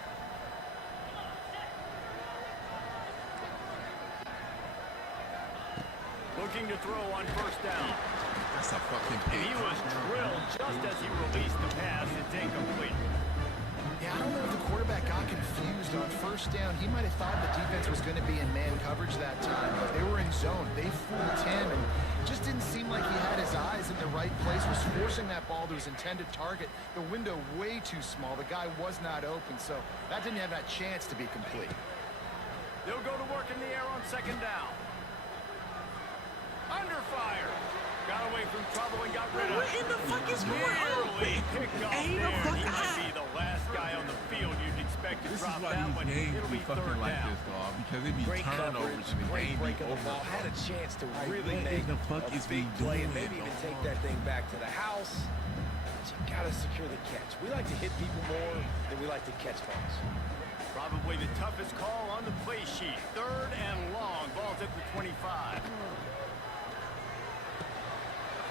Looking to throw on 1st down. That's a fucking And he pick. was drilled just as he released the pass. It's incomplete. Yeah, I don't know if the quarterback got confused on 1st down. He might have thought the defense was going to be in man coverage that time, but they were in zone. They fooled him and just didn't seem like he had his eyes in the right place, was forcing that ball to his intended target. The window way too small. The guy was not open, so that didn't have that chance to be complete. They'll go to work in the air on 2nd down. Under fire. Got away from trouble and got rid of What it. in the fuck is going on? Nearly picked off Ain't there. the fuck He might out. be the last guy on the field you'd expect to This is drop why that one. these games It'll be be fucking 3rd like down. this, dog. Because it be Great turnovers coverage, and the great game break be of the over. ball. Had a chance to really what make in the fuck a is big we play and doing, maybe even dog? take that thing back to the house. But you gotta secure the catch. We like to hit people more than we like to catch balls. Probably the toughest call on the play sheet. 3rd and long. Ball's at the 25.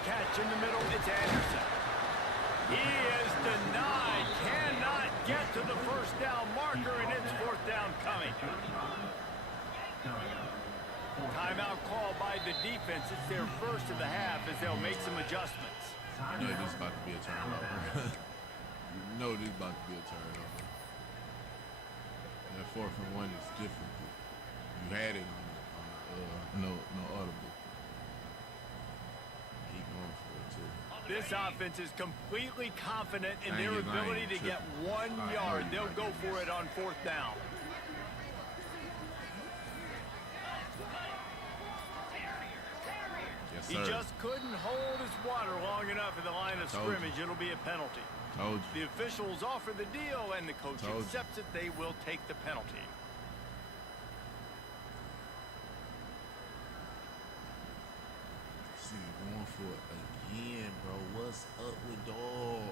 Catch in the middle. It's Anderson. He is denied. Cannot get to the 1st down marker, and it's 4th down coming. Timeout call by the defense. It's their first of the half as they'll make some adjustments. You know this is about to be a turnover. You know this is about to be a turnover. And 4th and 1 is difficult. You had it on no audible. Keep going for it too. This offense is completely confident in I their ain't ability to get tripping. 1 I know yard. you're They'll not go getting for it on 4th down. Yes, He sir. just couldn't hold his water long enough at the line of Told you. scrimmage. It'll be a penalty. Told you. The officials offer the deal, and the coach Told you. accepts it. They will take the penalty. See, going for it again, bro. What's up with dog?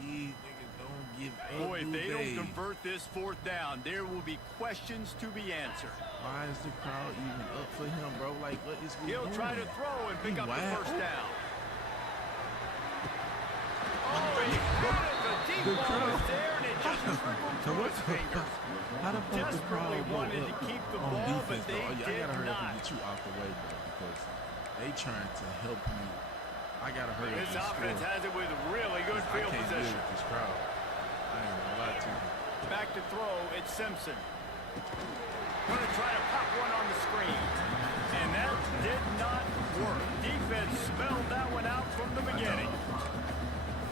These niggas don't give up. Boy, if do they don't convert this 4th down, there will be questions to be answered. Why is the crowd even up for him, bro? Like, what is we He'll doing? try to throw and pick up the Wow. 1st down. Oh, he got it. The deep The ball crowd- was there, and it just trickled So through what his the fingers. How the fuck the Desperately crowd go wanted up to keep the on ball, defense, but they though? I did gotta hurry up not. and get you out the way, bro, because they trying to help me. I gotta hurry up This and offense score. has it with really good I field can't deal position. with this crowd. I ain't gonna lie to you. Back to throw, it's Simpson. Going to try to pop one on the screen. And that did not work. Defense spelled that one out from the beginning.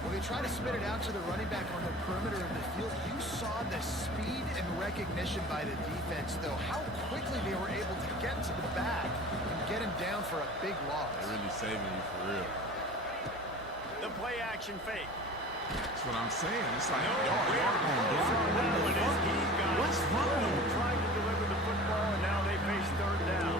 Well, they try to spit it out to the running back on the perimeter of the field. You saw the speed and recognition by the defense, though. How quickly they were able to get to the back and get him down for a big loss. They're really saving you for real. The play action fake. That's what I'm saying. It's like, No, y'all we're gonna do close it. on that one as he got What's wrong? trying to deliver the football, and now they face 3rd down.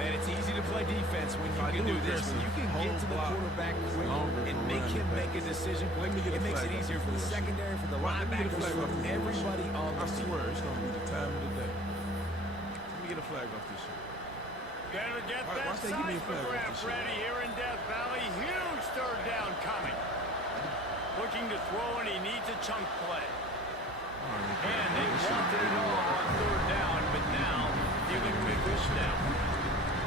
Man, it's easy to play defense when you I can do do this. When you can aggressive, get to the whole block, quarterback quick longer and for make running him back. make a decision quick, Let me get a it makes it flag easier off for the this shit. secondary, for the Let me get a linebackers, flag for off this everybody shit. on I the field. swear, it's gonna be the time of the day. Let me get a flag off this shit. Better get Why- that why they give me a flag off seismograph this shit? ready here in Death Valley. Huge 3rd down coming. Looking to throw, and he needs a chunk play. And they This wanted it all on third down, but now dealing with fourth down.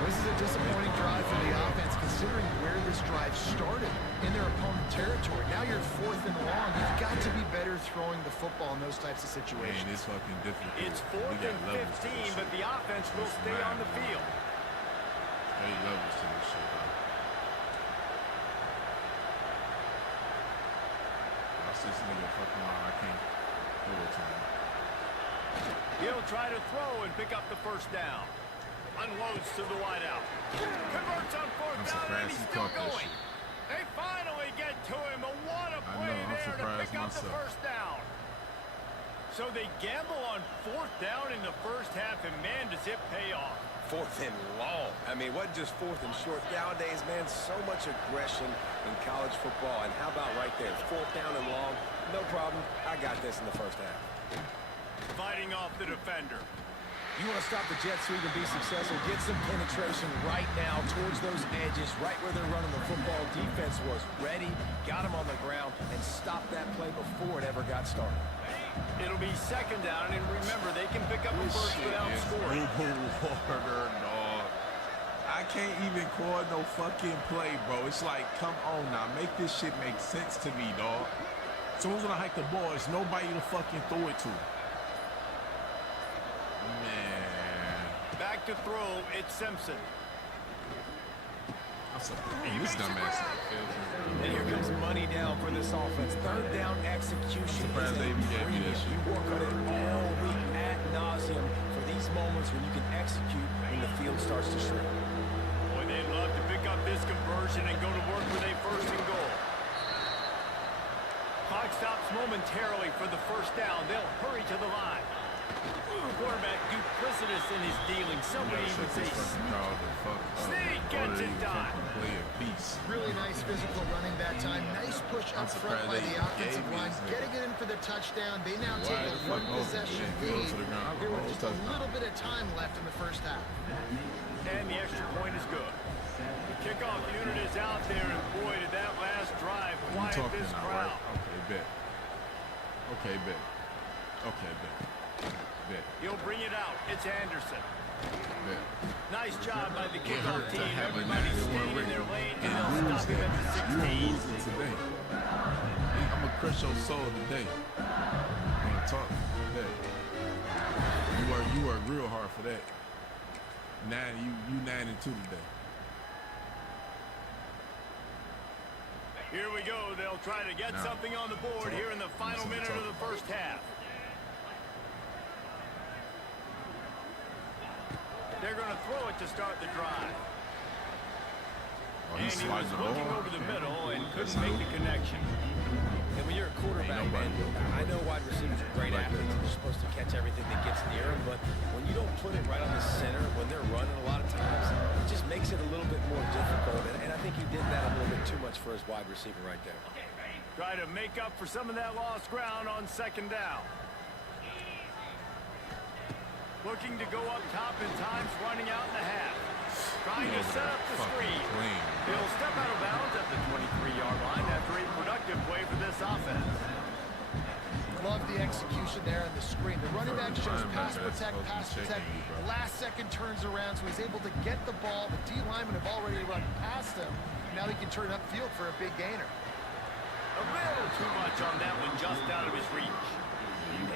This is a disappointing drive for the offense, considering where this drive started, in their opponent territory. Now you're 4th and long. You've got to be better throwing the football in those types of situations. Man, it's fucking difficult. It's 4th and 15, but the offense will stay on the field. Straight levels to this shit, bro. Watch this nigga fucking line. I can't throw it to him. He'll try to throw and pick up the first down. Unloads to the wideout. Converts on fourth down, and he's still going. They finally get to him. What a play there to pick up the first down. So they gamble on fourth down in the first half, and man, does it pay off. 4th and long. I mean, what just 4th and short? Nowadays, man, so much aggression in college football. And how about right there? 4th down and long. No problem. I got this in the first half. Fighting off the defender. You want to stop the Jets so you can be successful, get some penetration right now towards those edges, right where they're running the football. Defense was ready, got them on the ground, and stopped that play before it ever got started. It'll be second down, and remember, they can pick up a first without scoring. Water, dog. I can't even call no fucking play, bro. It's like, come on now, make this shit make sense to me, dog. Someone's gonna hike the ball. There's nobody to fucking throw it to. Man. Back to throw, it's Simpson. This dumbass. And here comes money down for this offense. Third down execution. Surprised they even gave me that shit. You work on it all week ad nauseum for these moments when you can execute when the field starts to shrink. Boy, they'd love to pick up this conversion and go to work with a first and goal. Clock stops momentarily for the first down. They'll hurry to the line. Quarterback duplicitous in his dealing. Somebody even say sneak gets it done. Play a piece. Really nice physical running that time. Nice push up front by the offensive line. Getting it in for the touchdown. They now take a one-possession lead. Here with just a little bit of time left in the first half. And the extra point is good. The kickoff unit is out there, and boy, did that last drive quiet this crowd. Okay, bet. Okay, bet. Okay, bet. He'll bring it out. It's Anderson. Bet. Nice job by the kickoff team. Everybody staying in their lane, and they'll stop him at the 16. Today. I'm gonna crush your soul today. I'm gonna talk today. You work real hard for that. You 9-2 today. Here we go. They'll try to get something on the board here in the final minute of the first half. They're going to throw it to start the drive. And he was looking over the middle and couldn't make the connection. And when you're a quarterback, man, I know wide receivers are great athletes and they're supposed to catch everything that gets near them, but when you don't put it right on the center, when they're running a lot of times, it just makes it a little bit more difficult. And I think he did that a little bit too much for his wide receiver right there. Try to make up for some of that lost ground on second down. Looking to go up top in times, running out in the half. Trying to set up the screen. He'll step out of bounds at the 23-yard line after a productive play for this offense. Love the execution there on the screen. The running back shows pass protect. Last second turns around, so he's able to get the ball. The D linemen have already run past him. Now he can turn upfield for a big gainer. A little too much on that one, just out of his reach.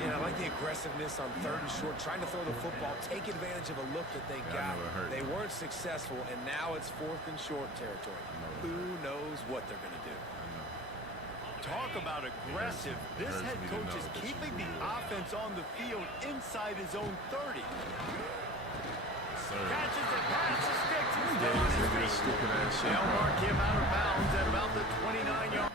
And I like the aggressiveness on third and short, trying to throw the football, take advantage of a look that they got. They weren't successful, and now it's 4th and short territory. Who knows what they're going to do? Talk about aggressive. This head coach is keeping the offense on the field inside his own 30. Catches it, passes, sticks, and still on his feet. They'll mark him out of bounds at about the 29-yard.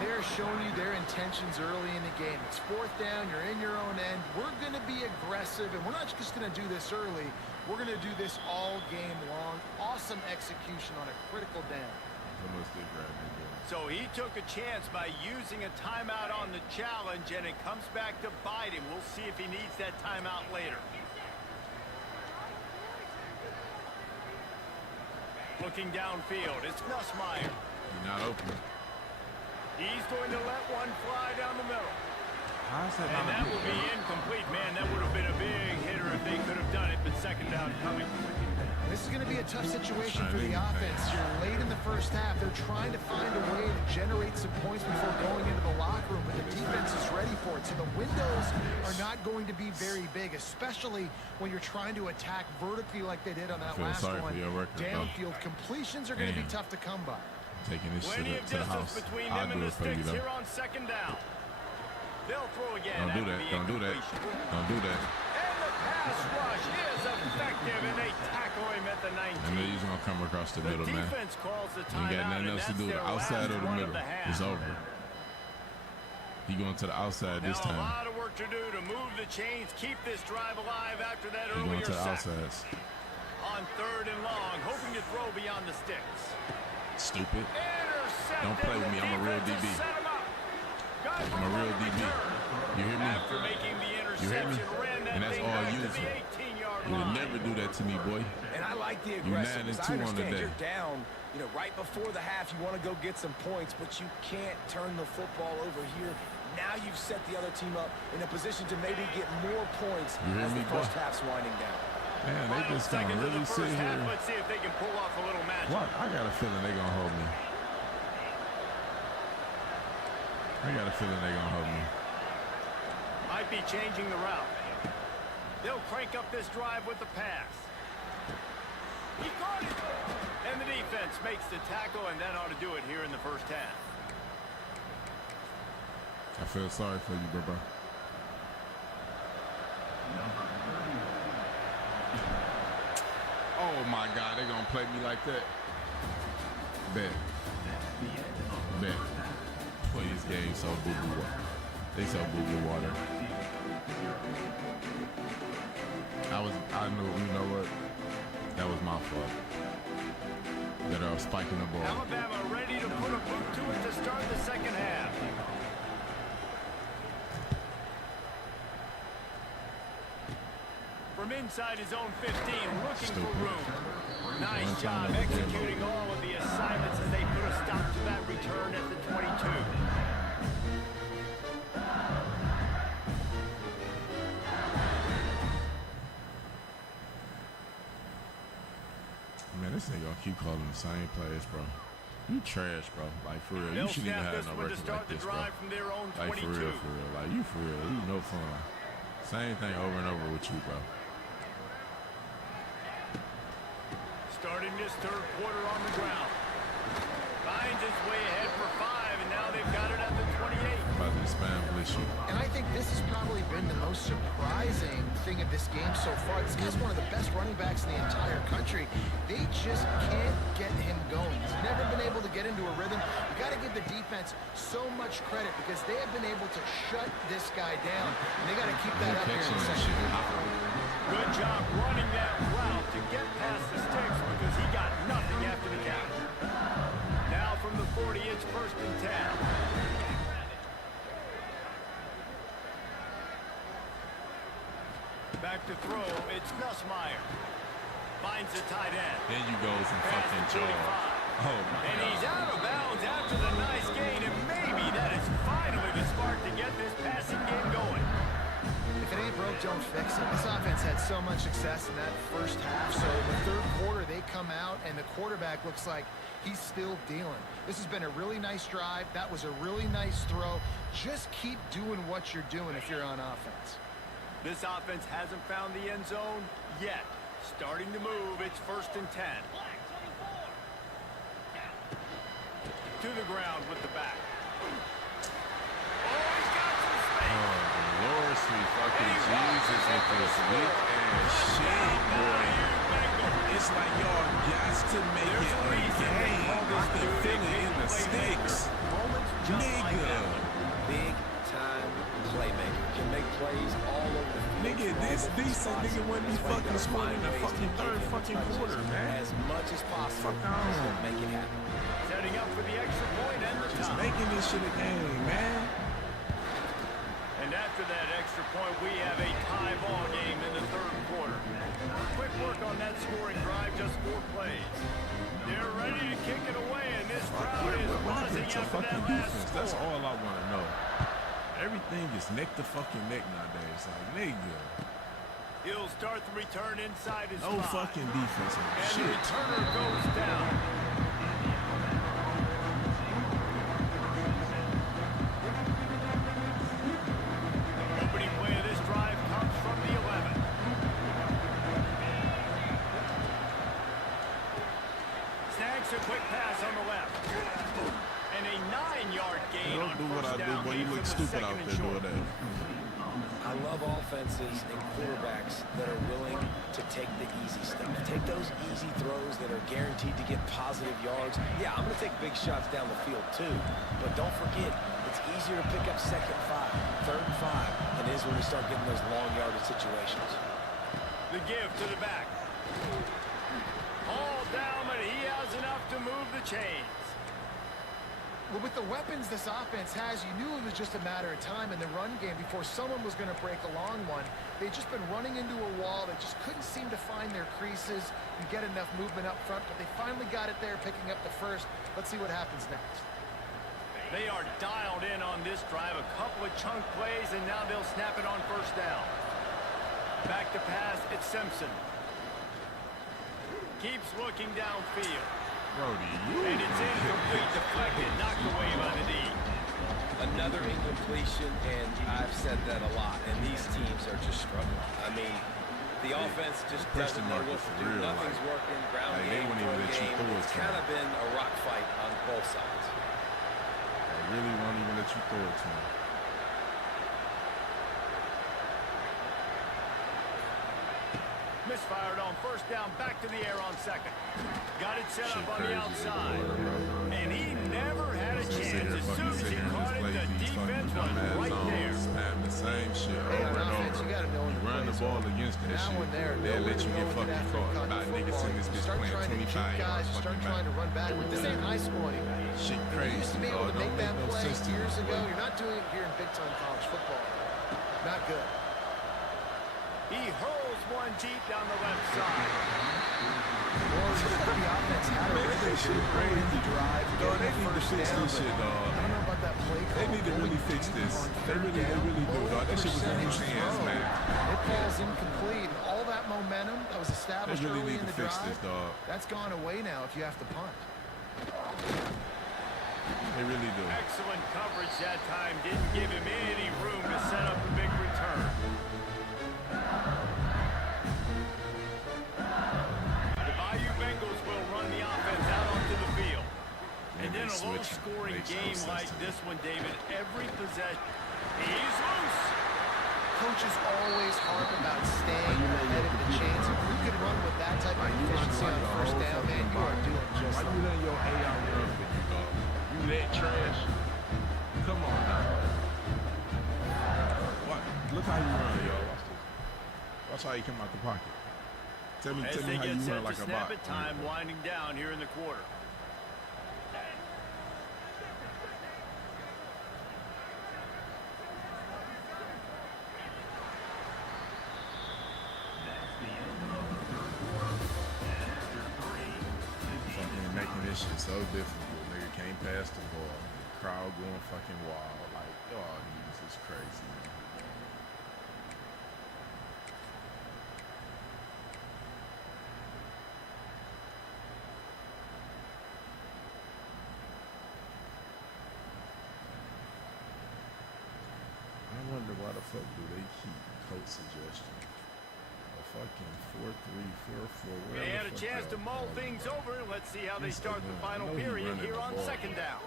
They're showing you their intentions early in the game. It's 4th down, you're in your own end. We're going to be aggressive, and we're not just going to do this early. We're going to do this all game long. Awesome execution on a critical down. So he took a chance by using a timeout on the challenge, and it comes back to bite him. We'll see if he needs that timeout later. Looking downfield, it's Nussmeier. You're not open. He's going to let one fly down the middle. How is that And not that will be incomplete. Man, that would have been a big hitter if they could have done it, but second down coming. This is going to be a tough situation for the offense. You're late in the first half. They're trying to find a way to generate some points before going into the locker room, but the defense is ready for it. So the windows are not going to be very big, especially when you're trying to attack vertically like they did on that last one. Downfield completions are going to be tough to come by. Taking this Plenty shit of to the distance house. between I'll them and do the it for you, sticks though. here on second down. They'll throw again. Don't do after that. the Don't do that. incompletion. Don't do that. And the pass rush is effective, and they tackle him at the 19. I know he's gonna come across the middle, man. Defense calls the You ain't got timeout, nothing and else to that's do. The their outside last or the one of middle. the half. It's over. He going to the outside this Now a time. lot of work to do to move the chains, keep this drive alive after that He going earlier to the sack. outsides. On third and long, hoping to throw beyond the sticks. Stupid. Intercepted. Don't play with me. I'm a real Defense has DB. set him up. Got I'm a room real on the DB. return. You hear me? After making the You hear me? interception, ran that And that's thing all back you to use. the 18-yard You would line. never do that to me, boy. And I like the You 9 aggressiveness. and I 2 on the understand day. you're down, right before the half. You want to go get some points, but you can't turn the football over here. Now you've set the other team up in a position to maybe get more points You hear as me, the first boy? half's winding down. Man, they Final just gonna seconds of really the sit first half. here. Let's see if they can pull off a little magic. What? I got a feeling they gonna hold me. I got a feeling they gonna hold me. Might be changing the route. They'll crank up this drive with the pass. He caught it. And the defense makes the tackle, and that ought to do it here in the first half. I feel sorry for you, bro. Oh my God, they gonna play me like that? Bet. Bet. Boy, this game so boo-boo water. They so boo-boo water. I knew, you know what? That was my fault. That I was spiking the ball. Alabama ready to put a boot to it to start the second half. From inside his own 15, looking for room. Nice job executing all of the assignments as they put a stop to that return at the 22. Man, this nigga gonna keep calling the same plays, bro. You trash, bro. Like, for real. You They'll shouldn't even snap have this no one to record start like the this, bro. drive from their own Like, 22. for real. Like, you for real. You no fun. Same thing over and over with you, bro. Starting this third quarter on the ground. Finds its way ahead for 5, and now they've got it at the 28. About to spam blitz you. And I think this has probably been the most surprising thing of this game so far. This guy's one of the best running backs in the entire country. They just can't get him going. He's never been able to get into a rhythm. You got to give the defense so much credit because they have been able to shut this guy down. And they got to keep that up here in the second half. Good job running that route to get past the sticks because he got nothing after the catch. Now from the 40, it's first and 10. Back to throw, it's Nussmeier. Finds the tight end. Then you go some fucking Pass to 25. jaw. Oh, my And he's God. out of bounds after the nice gain, and maybe that is finally the spark to get this passing game going. If it ain't broke, don't fix it. This offense had so much success in that first half. So in the third quarter, they come out, and the quarterback looks like he's still dealing. This has been a really nice drive. That was a really nice throw. Just keep doing what you're doing if you're on offense. This offense hasn't found the end zone yet. Starting to move, it's first and 10. To the ground with the back. Oh, he's got some space. Oh, Lord, sweet fucking Jesus with this weak ass shit, boy. It's like y'all got to make it a game. I can feel it in the sticks. Nigga. Big time playmaker. Can make plays all over the field. Nigga, this decent nigga wouldn't be fucking scoring in the fucking third fucking quarter, man. As much as possible. Fuck on. Just make it happen. Setting up for the extra point and the Just top. making this shit a game, man. And after that extra point, we have a tie ball game in the third quarter. quick work on that scoring drive, just 4 plays. They're ready to kick it away, and this crowd is buzzing It's a after that fucking last defense. That's score. all I want to know. Everything is neck to fucking neck nowadays. Like, nigga. He'll start the return inside his No 5. fucking defense. And the Shit. returner goes down. Opening play of this drive comes from the 11. Snags a quick pass on the left. And a 9-yard gain Don't on do what I first do, down. boy. You Came look from the stupid second out and there short. doing that. I love offenses and quarterbacks that are willing to take the easy stuff. Take those easy throws that are guaranteed to get positive yards. Yeah, I'm going to take big shots down the field too. But don't forget, it's easier to pick up 2nd and 5, 3rd and 5 than it is when we start getting those long yardage situations. The give to the back. All down, but he has enough to move the chains. Well, with the weapons this offense has, you knew it was just a matter of time in the run game before someone was going to break a long one. They'd just been running into a wall. They just couldn't seem to find their creases and get enough movement up front, but they finally got it there, picking up the first. Let's see what happens next. They are dialed in on this drive. A couple of chunk plays, and now they'll snap it on first down. Back to pass, it's Simpson. Keeps looking downfield. Brody, And it's incomplete, deflected, knocked away by the D. Another incompletion, and I've said that a lot, and these teams are just struggling. I mean, the offense just doesn't know what to do. Nothing's working. Ground Like, they game, wouldn't even throw let you game. throw it It's to kind them. of been a rock fight on both sides. They really won't even let you throw it to him. Misfired on first down, back to the air on second. Got it set up on the Crazy, outside. bro. And he never had a Just sit chance. here As fucking soon as sit he here and caught just it, play the these defense fucking was dumbass right there. zones, spam the same shit Hey, over on and offense, over. you gotta know when You to run play the ball zone. against that Now shit. when they're They'll nowhere let to you go get with it fucking after caught. caught About the niggas football, in this you bitch start playing trying to 25 keep guys, yards you start fucking trying to back. run backwards. This ain't high school anymore. Shit You crazy, used to be able dog. to make Don't that make no play sense to me, years ago. boy. You're not doing it here in big-time college football. Not good. He hurls one deep down the left side. Well, the offense had a really good crazy drive. Dog, they getting need to first fix down, this but shit, dog. I don't know about that play call. They need to really Going fix deep this. on They third really down, do, low dog. That shit was in your percentage hands, throw. man. It falls incomplete. All that momentum that was They established really early need in to the fix drive, this, dog. that's gone away now if you have to punt. They really do. Excellent coverage that time. Didn't give him any room to set up a big return. The Bayou Bengals will run the offense out onto the field. And then a low-scoring game like this one, David, every possession. He's loose. Coaches always harp about staying ahead of the chains. If we could run with that type of efficiency on first down, man, you are doing just Why you fine. letting your AI run for you, dog? You that trash? Come on now. What? Look how you run, y'all. Watch this. Watch how you come out the pocket. Tell me As how they you get run set like to a snap bot. it, time winding down here in the quarter. Fucking making this shit so difficult. Nigga can't pass the ball. Crowd going fucking wild. Like, y'all niggas is crazy, man. I wonder why the fuck do they keep coach suggestion? A fucking 4-3, 4-4. They had a chance to mull things over. Let's see how they start the final period here on second down.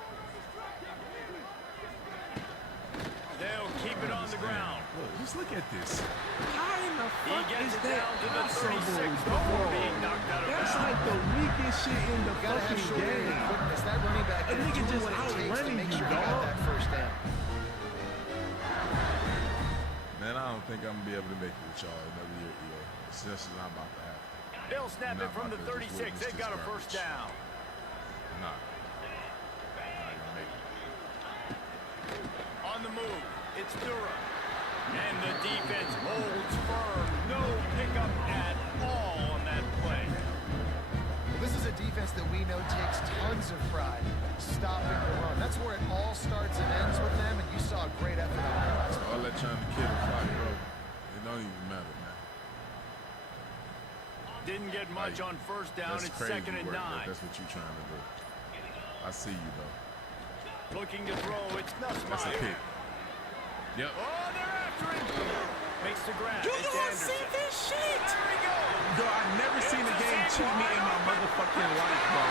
They'll keep it on the ground. Look, just look at this. How in the He fuck gets is it that down to the possible, 36 before dog? being knocked out of That's bounds. like the weakest shit in the Gotta have fucking short area game. quickness. That running back A is nigga doing just what it takes to outrunning make you, sure he got dog. that first down. Man, I don't think I'm gonna be able to make it with y'all another year, EA. It's just not about to happen. They'll snap Not it from the about to just 36. witness They've got a this first garbage. down. Nah. Not gonna make it. On the move, it's Durham. And the defense holds firm. No pickup at all Didn't get much Like, on first down. That's It's crazy 2nd and work, 9. but that's what you're trying to do. I see you, though. Looking to throw. It's That's a Nussmeier. pick. Yep. Oh, they're after him. Makes the grab. You It's don't see Anderson. this shit. There he goes. Yo, I've never seen a game cheat me in my motherfucking life, bro.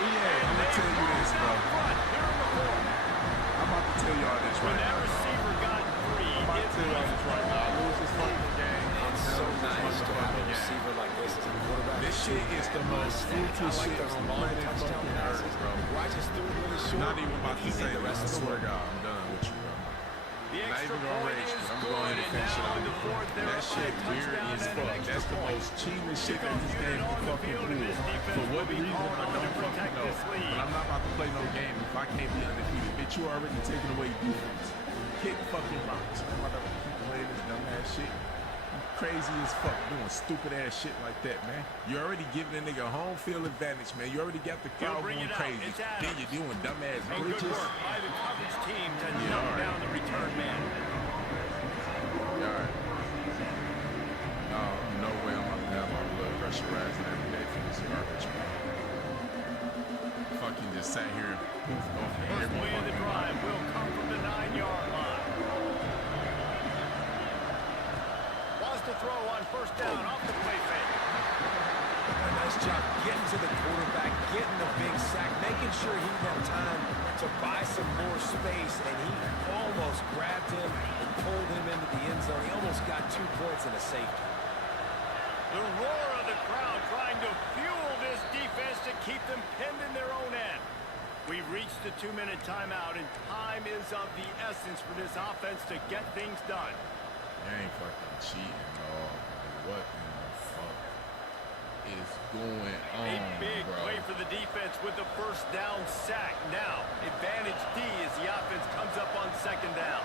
Yeah, I'm gonna tell you this, bro. I'm about to tell y'all this When right that now, dog. receiver got free, I'm about to tell y'all this right now. I lose this fucking game. It's so nice to have a receiver like this as a quarterback. This shit is the most fruitful shit those on long planet touchdown fucking passes, earth, bro. where I just threw it really short. Not even about and he to say did the this. rest I of the swear to work. God, I'm done with you, bro. The Not extra even gonna point race is you. I'm good, going to and finish now it in the up. fourth, they're That up by shit a weird touchdown as and an fuck. extra That's the point. most cheatest shit that this Kickoff game unit can on the fucking field, and pull. this defense For what will be reason, called I on to don't fucking protect know. this lead. But I'm not about to play no game if I can't be undefeated. Bitch, you already taking away defense. Kick fucking rocks. I'm about to keep playing this dumbass shit. You crazy as fuck doing stupid ass shit like that, man. You already giving a nigga home field advantage, man. You already got the crowd bring going it out. crazy. It's Then Adams. you're doing dumbass And good glitches. work by the coverage team to Yeah, knock all right. down the return man. Alright. No way I'm about to have my blood pressure rising every day for this garbage, man. Fucking just sat here and poofed off the First every play of the fucking drive line. will come from the 9-yard line. Wants to throw on first down off the play fake. A nice job getting to the quarterback, getting the big sack, making sure he had time to buy some more space, and he almost grabbed him and pulled him into the end zone. He almost got 2 points and a safety. The roar of the crowd trying to fuel this defense to keep them pinned in their own end. We've reached the 2-minute timeout, and time is of the essence for this offense to get things done. You ain't fucking cheating, dog. Like, what in the fuck is going A on, big bro? play for the defense with the first down sack. Now, advantage D as the offense comes up on second down.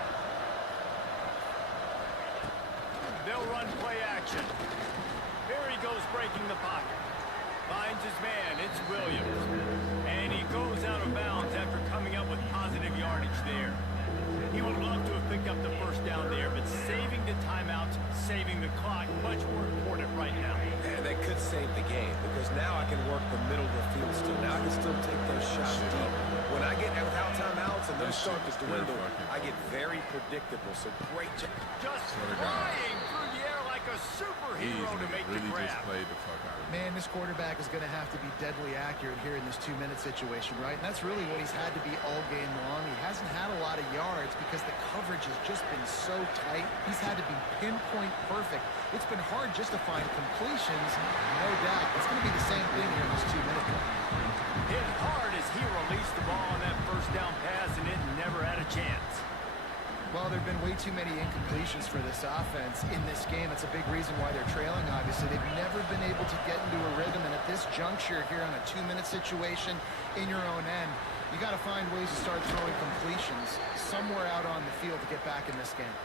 They'll run play action. Here he goes breaking the pocket. Finds his man, it's Williams. And he goes out of bounds after coming up with positive yardage there. He would love to have picked up the first down there, but saving the timeouts, saving the clock, much more important right now. And that could save the game, because now I can work the middle of the field still. Now I can still take those shots deep. When I get without timeouts and those This start to shit is pure dwindle, fucking I get very predictable. So great job. Just Swear to God. flying through the air like a superhero These to niggas make the really just grab. played the fuck out of me. Man, this quarterback is going to have to be deadly accurate here in this 2-minute situation, right? And that's really what he's had to be all game long. He hasn't had a lot of yards because the coverage has just been so tight. He's had to be pinpoint perfect. It's been hard just to find completions, no doubt. It's going to be the same thing here in this 2-minute play. Hit hard as he released the ball on that first down pass, and it never had a chance. Well, there have been way too many incompletions for this offense in this game. It's a big reason why they're trailing, obviously. They've never been able to get into a rhythm, and at this juncture here on a 2-minute situation in your own end, you got to find ways to start throwing completions somewhere out on the field to get back in this game.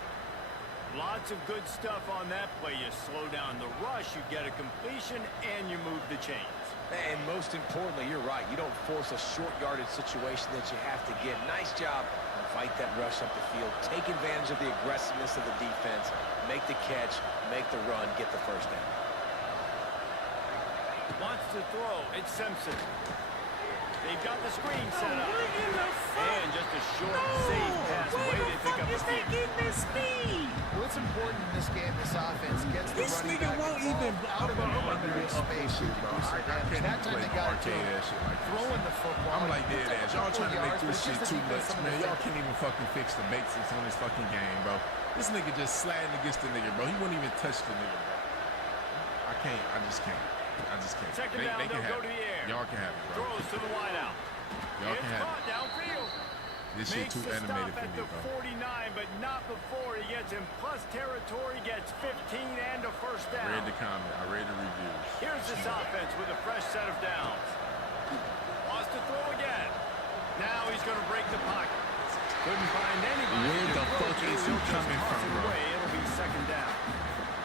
Lots of good stuff on that play. You slow down the rush, you get a completion, and you move the chains. And most importantly, you're right. You don't force a short yardage situation that you have to get. Nice job. Fight that rush up the field. Take advantage of the aggressiveness of the defense. Make the catch. Make the run. Get the first down. Wants to throw. It's Simpson. They've got the screen set up. What in the fuck? And just a short, safe pass. Where Way the to pick fuck up is the they field. getting this speed? Well, it's important in this game this offense gets the This running nigga back won't involved even- out of the perimeter of space. Shit, bro. I can't even That time play they got it to arcade him. ass shit like this. Throwing the football. I'm like dead ass. Y'all trying to make yards, but this it's shit just the too defense much, on the man. Y'all defense. can't even fucking fix the basics on this fucking game, bro. This nigga just sliding against the nigga, bro. He wouldn't even touch the nigga, bro. I can't. I just can't. I just can't. Second They down, can they'll have go to it. the air. Y'all can have it, bro. Throws to the wideout. Y'all It's can have caught it. downfield. This shit Makes too the animated stop for at me, the bro. 49, but not before he gets in plus territory, gets 15 and a first I down. read the comment. I read the reviews. Here's this offense with a fresh set of downs. Wants to throw again. Now he's going to break the pocket. Couldn't find anybody. Where to the throw fuck to. is he He'll just coming toss from, it bro? away. It'll be second down.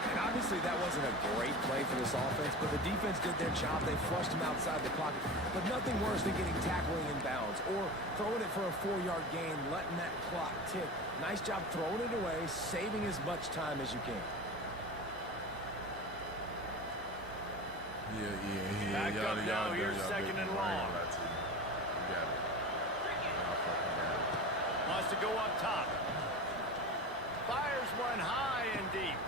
And obviously that wasn't a great play for this offense, but the defense did their job. They flushed him outside the pocket. But nothing worse than getting tackling in bounds or throwing it for a 4-yard gain, letting that clock tick. Nice job throwing it away, saving as much time as you can. Back Y'all up now, done here's y'all second big and one. I ain't long. gonna lie to you. You got it. Y'all fucking got it. Wants to go up top. Fires one high and deep.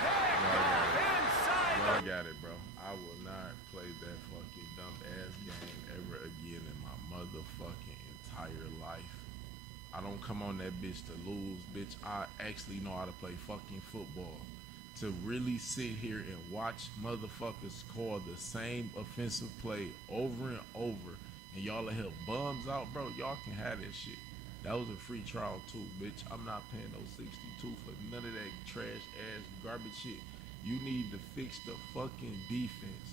Picked off inside the... Y'all got it, bro. I will not play that fucking dumb ass game ever again in my motherfucking entire life. I don't come on that bitch to lose, bitch. I actually know how to play fucking football. To really sit here and watch motherfuckers call the same offensive play over and over, and y'all will help bums out, bro. Y'all can have that shit. That was a free trial too, bitch. I'm not paying no 62 for none of that trash ass garbage shit. You need to fix the fucking defense.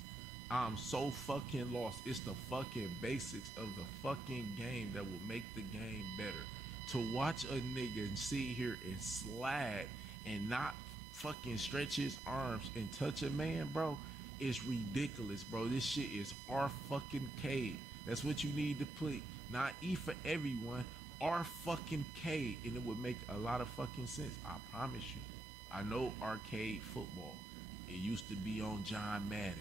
I'm so fucking lost. It's the fucking basics of the fucking game that will make the game better. To watch a nigga sit here and slide and not fucking stretch his arms and touch a man, bro, is ridiculous, bro. This shit is R fucking K. That's what you need to put. Not E for everyone, R fucking K, and it would make a lot of fucking sense. I promise you. I know arcade football. It used to be on John Madden.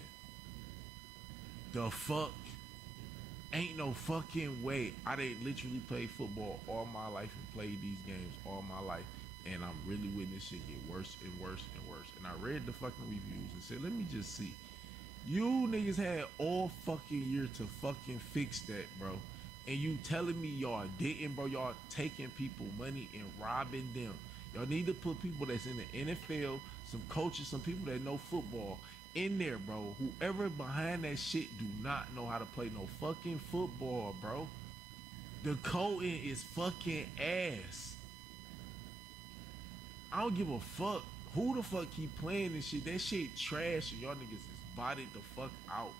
The fuck? Ain't no fucking way. I didn't literally play football all my life and played these games all my life. And I'm really witnessing this shit get worse and worse and worse. And I read the fucking reviews and said, let me just see. You niggas had all fucking year to fucking fix that, bro. And you telling me y'all didn't, bro. Y'all taking people money and robbing them. Y'all need to put people that's in the NFL, some coaches, some people that know football in there, bro. Whoever behind that shit do not know how to play no fucking football, bro. The coding is fucking ass. I don't give a fuck who the fuck keep playing this shit. That shit trash and y'all niggas is bodied the fuck out.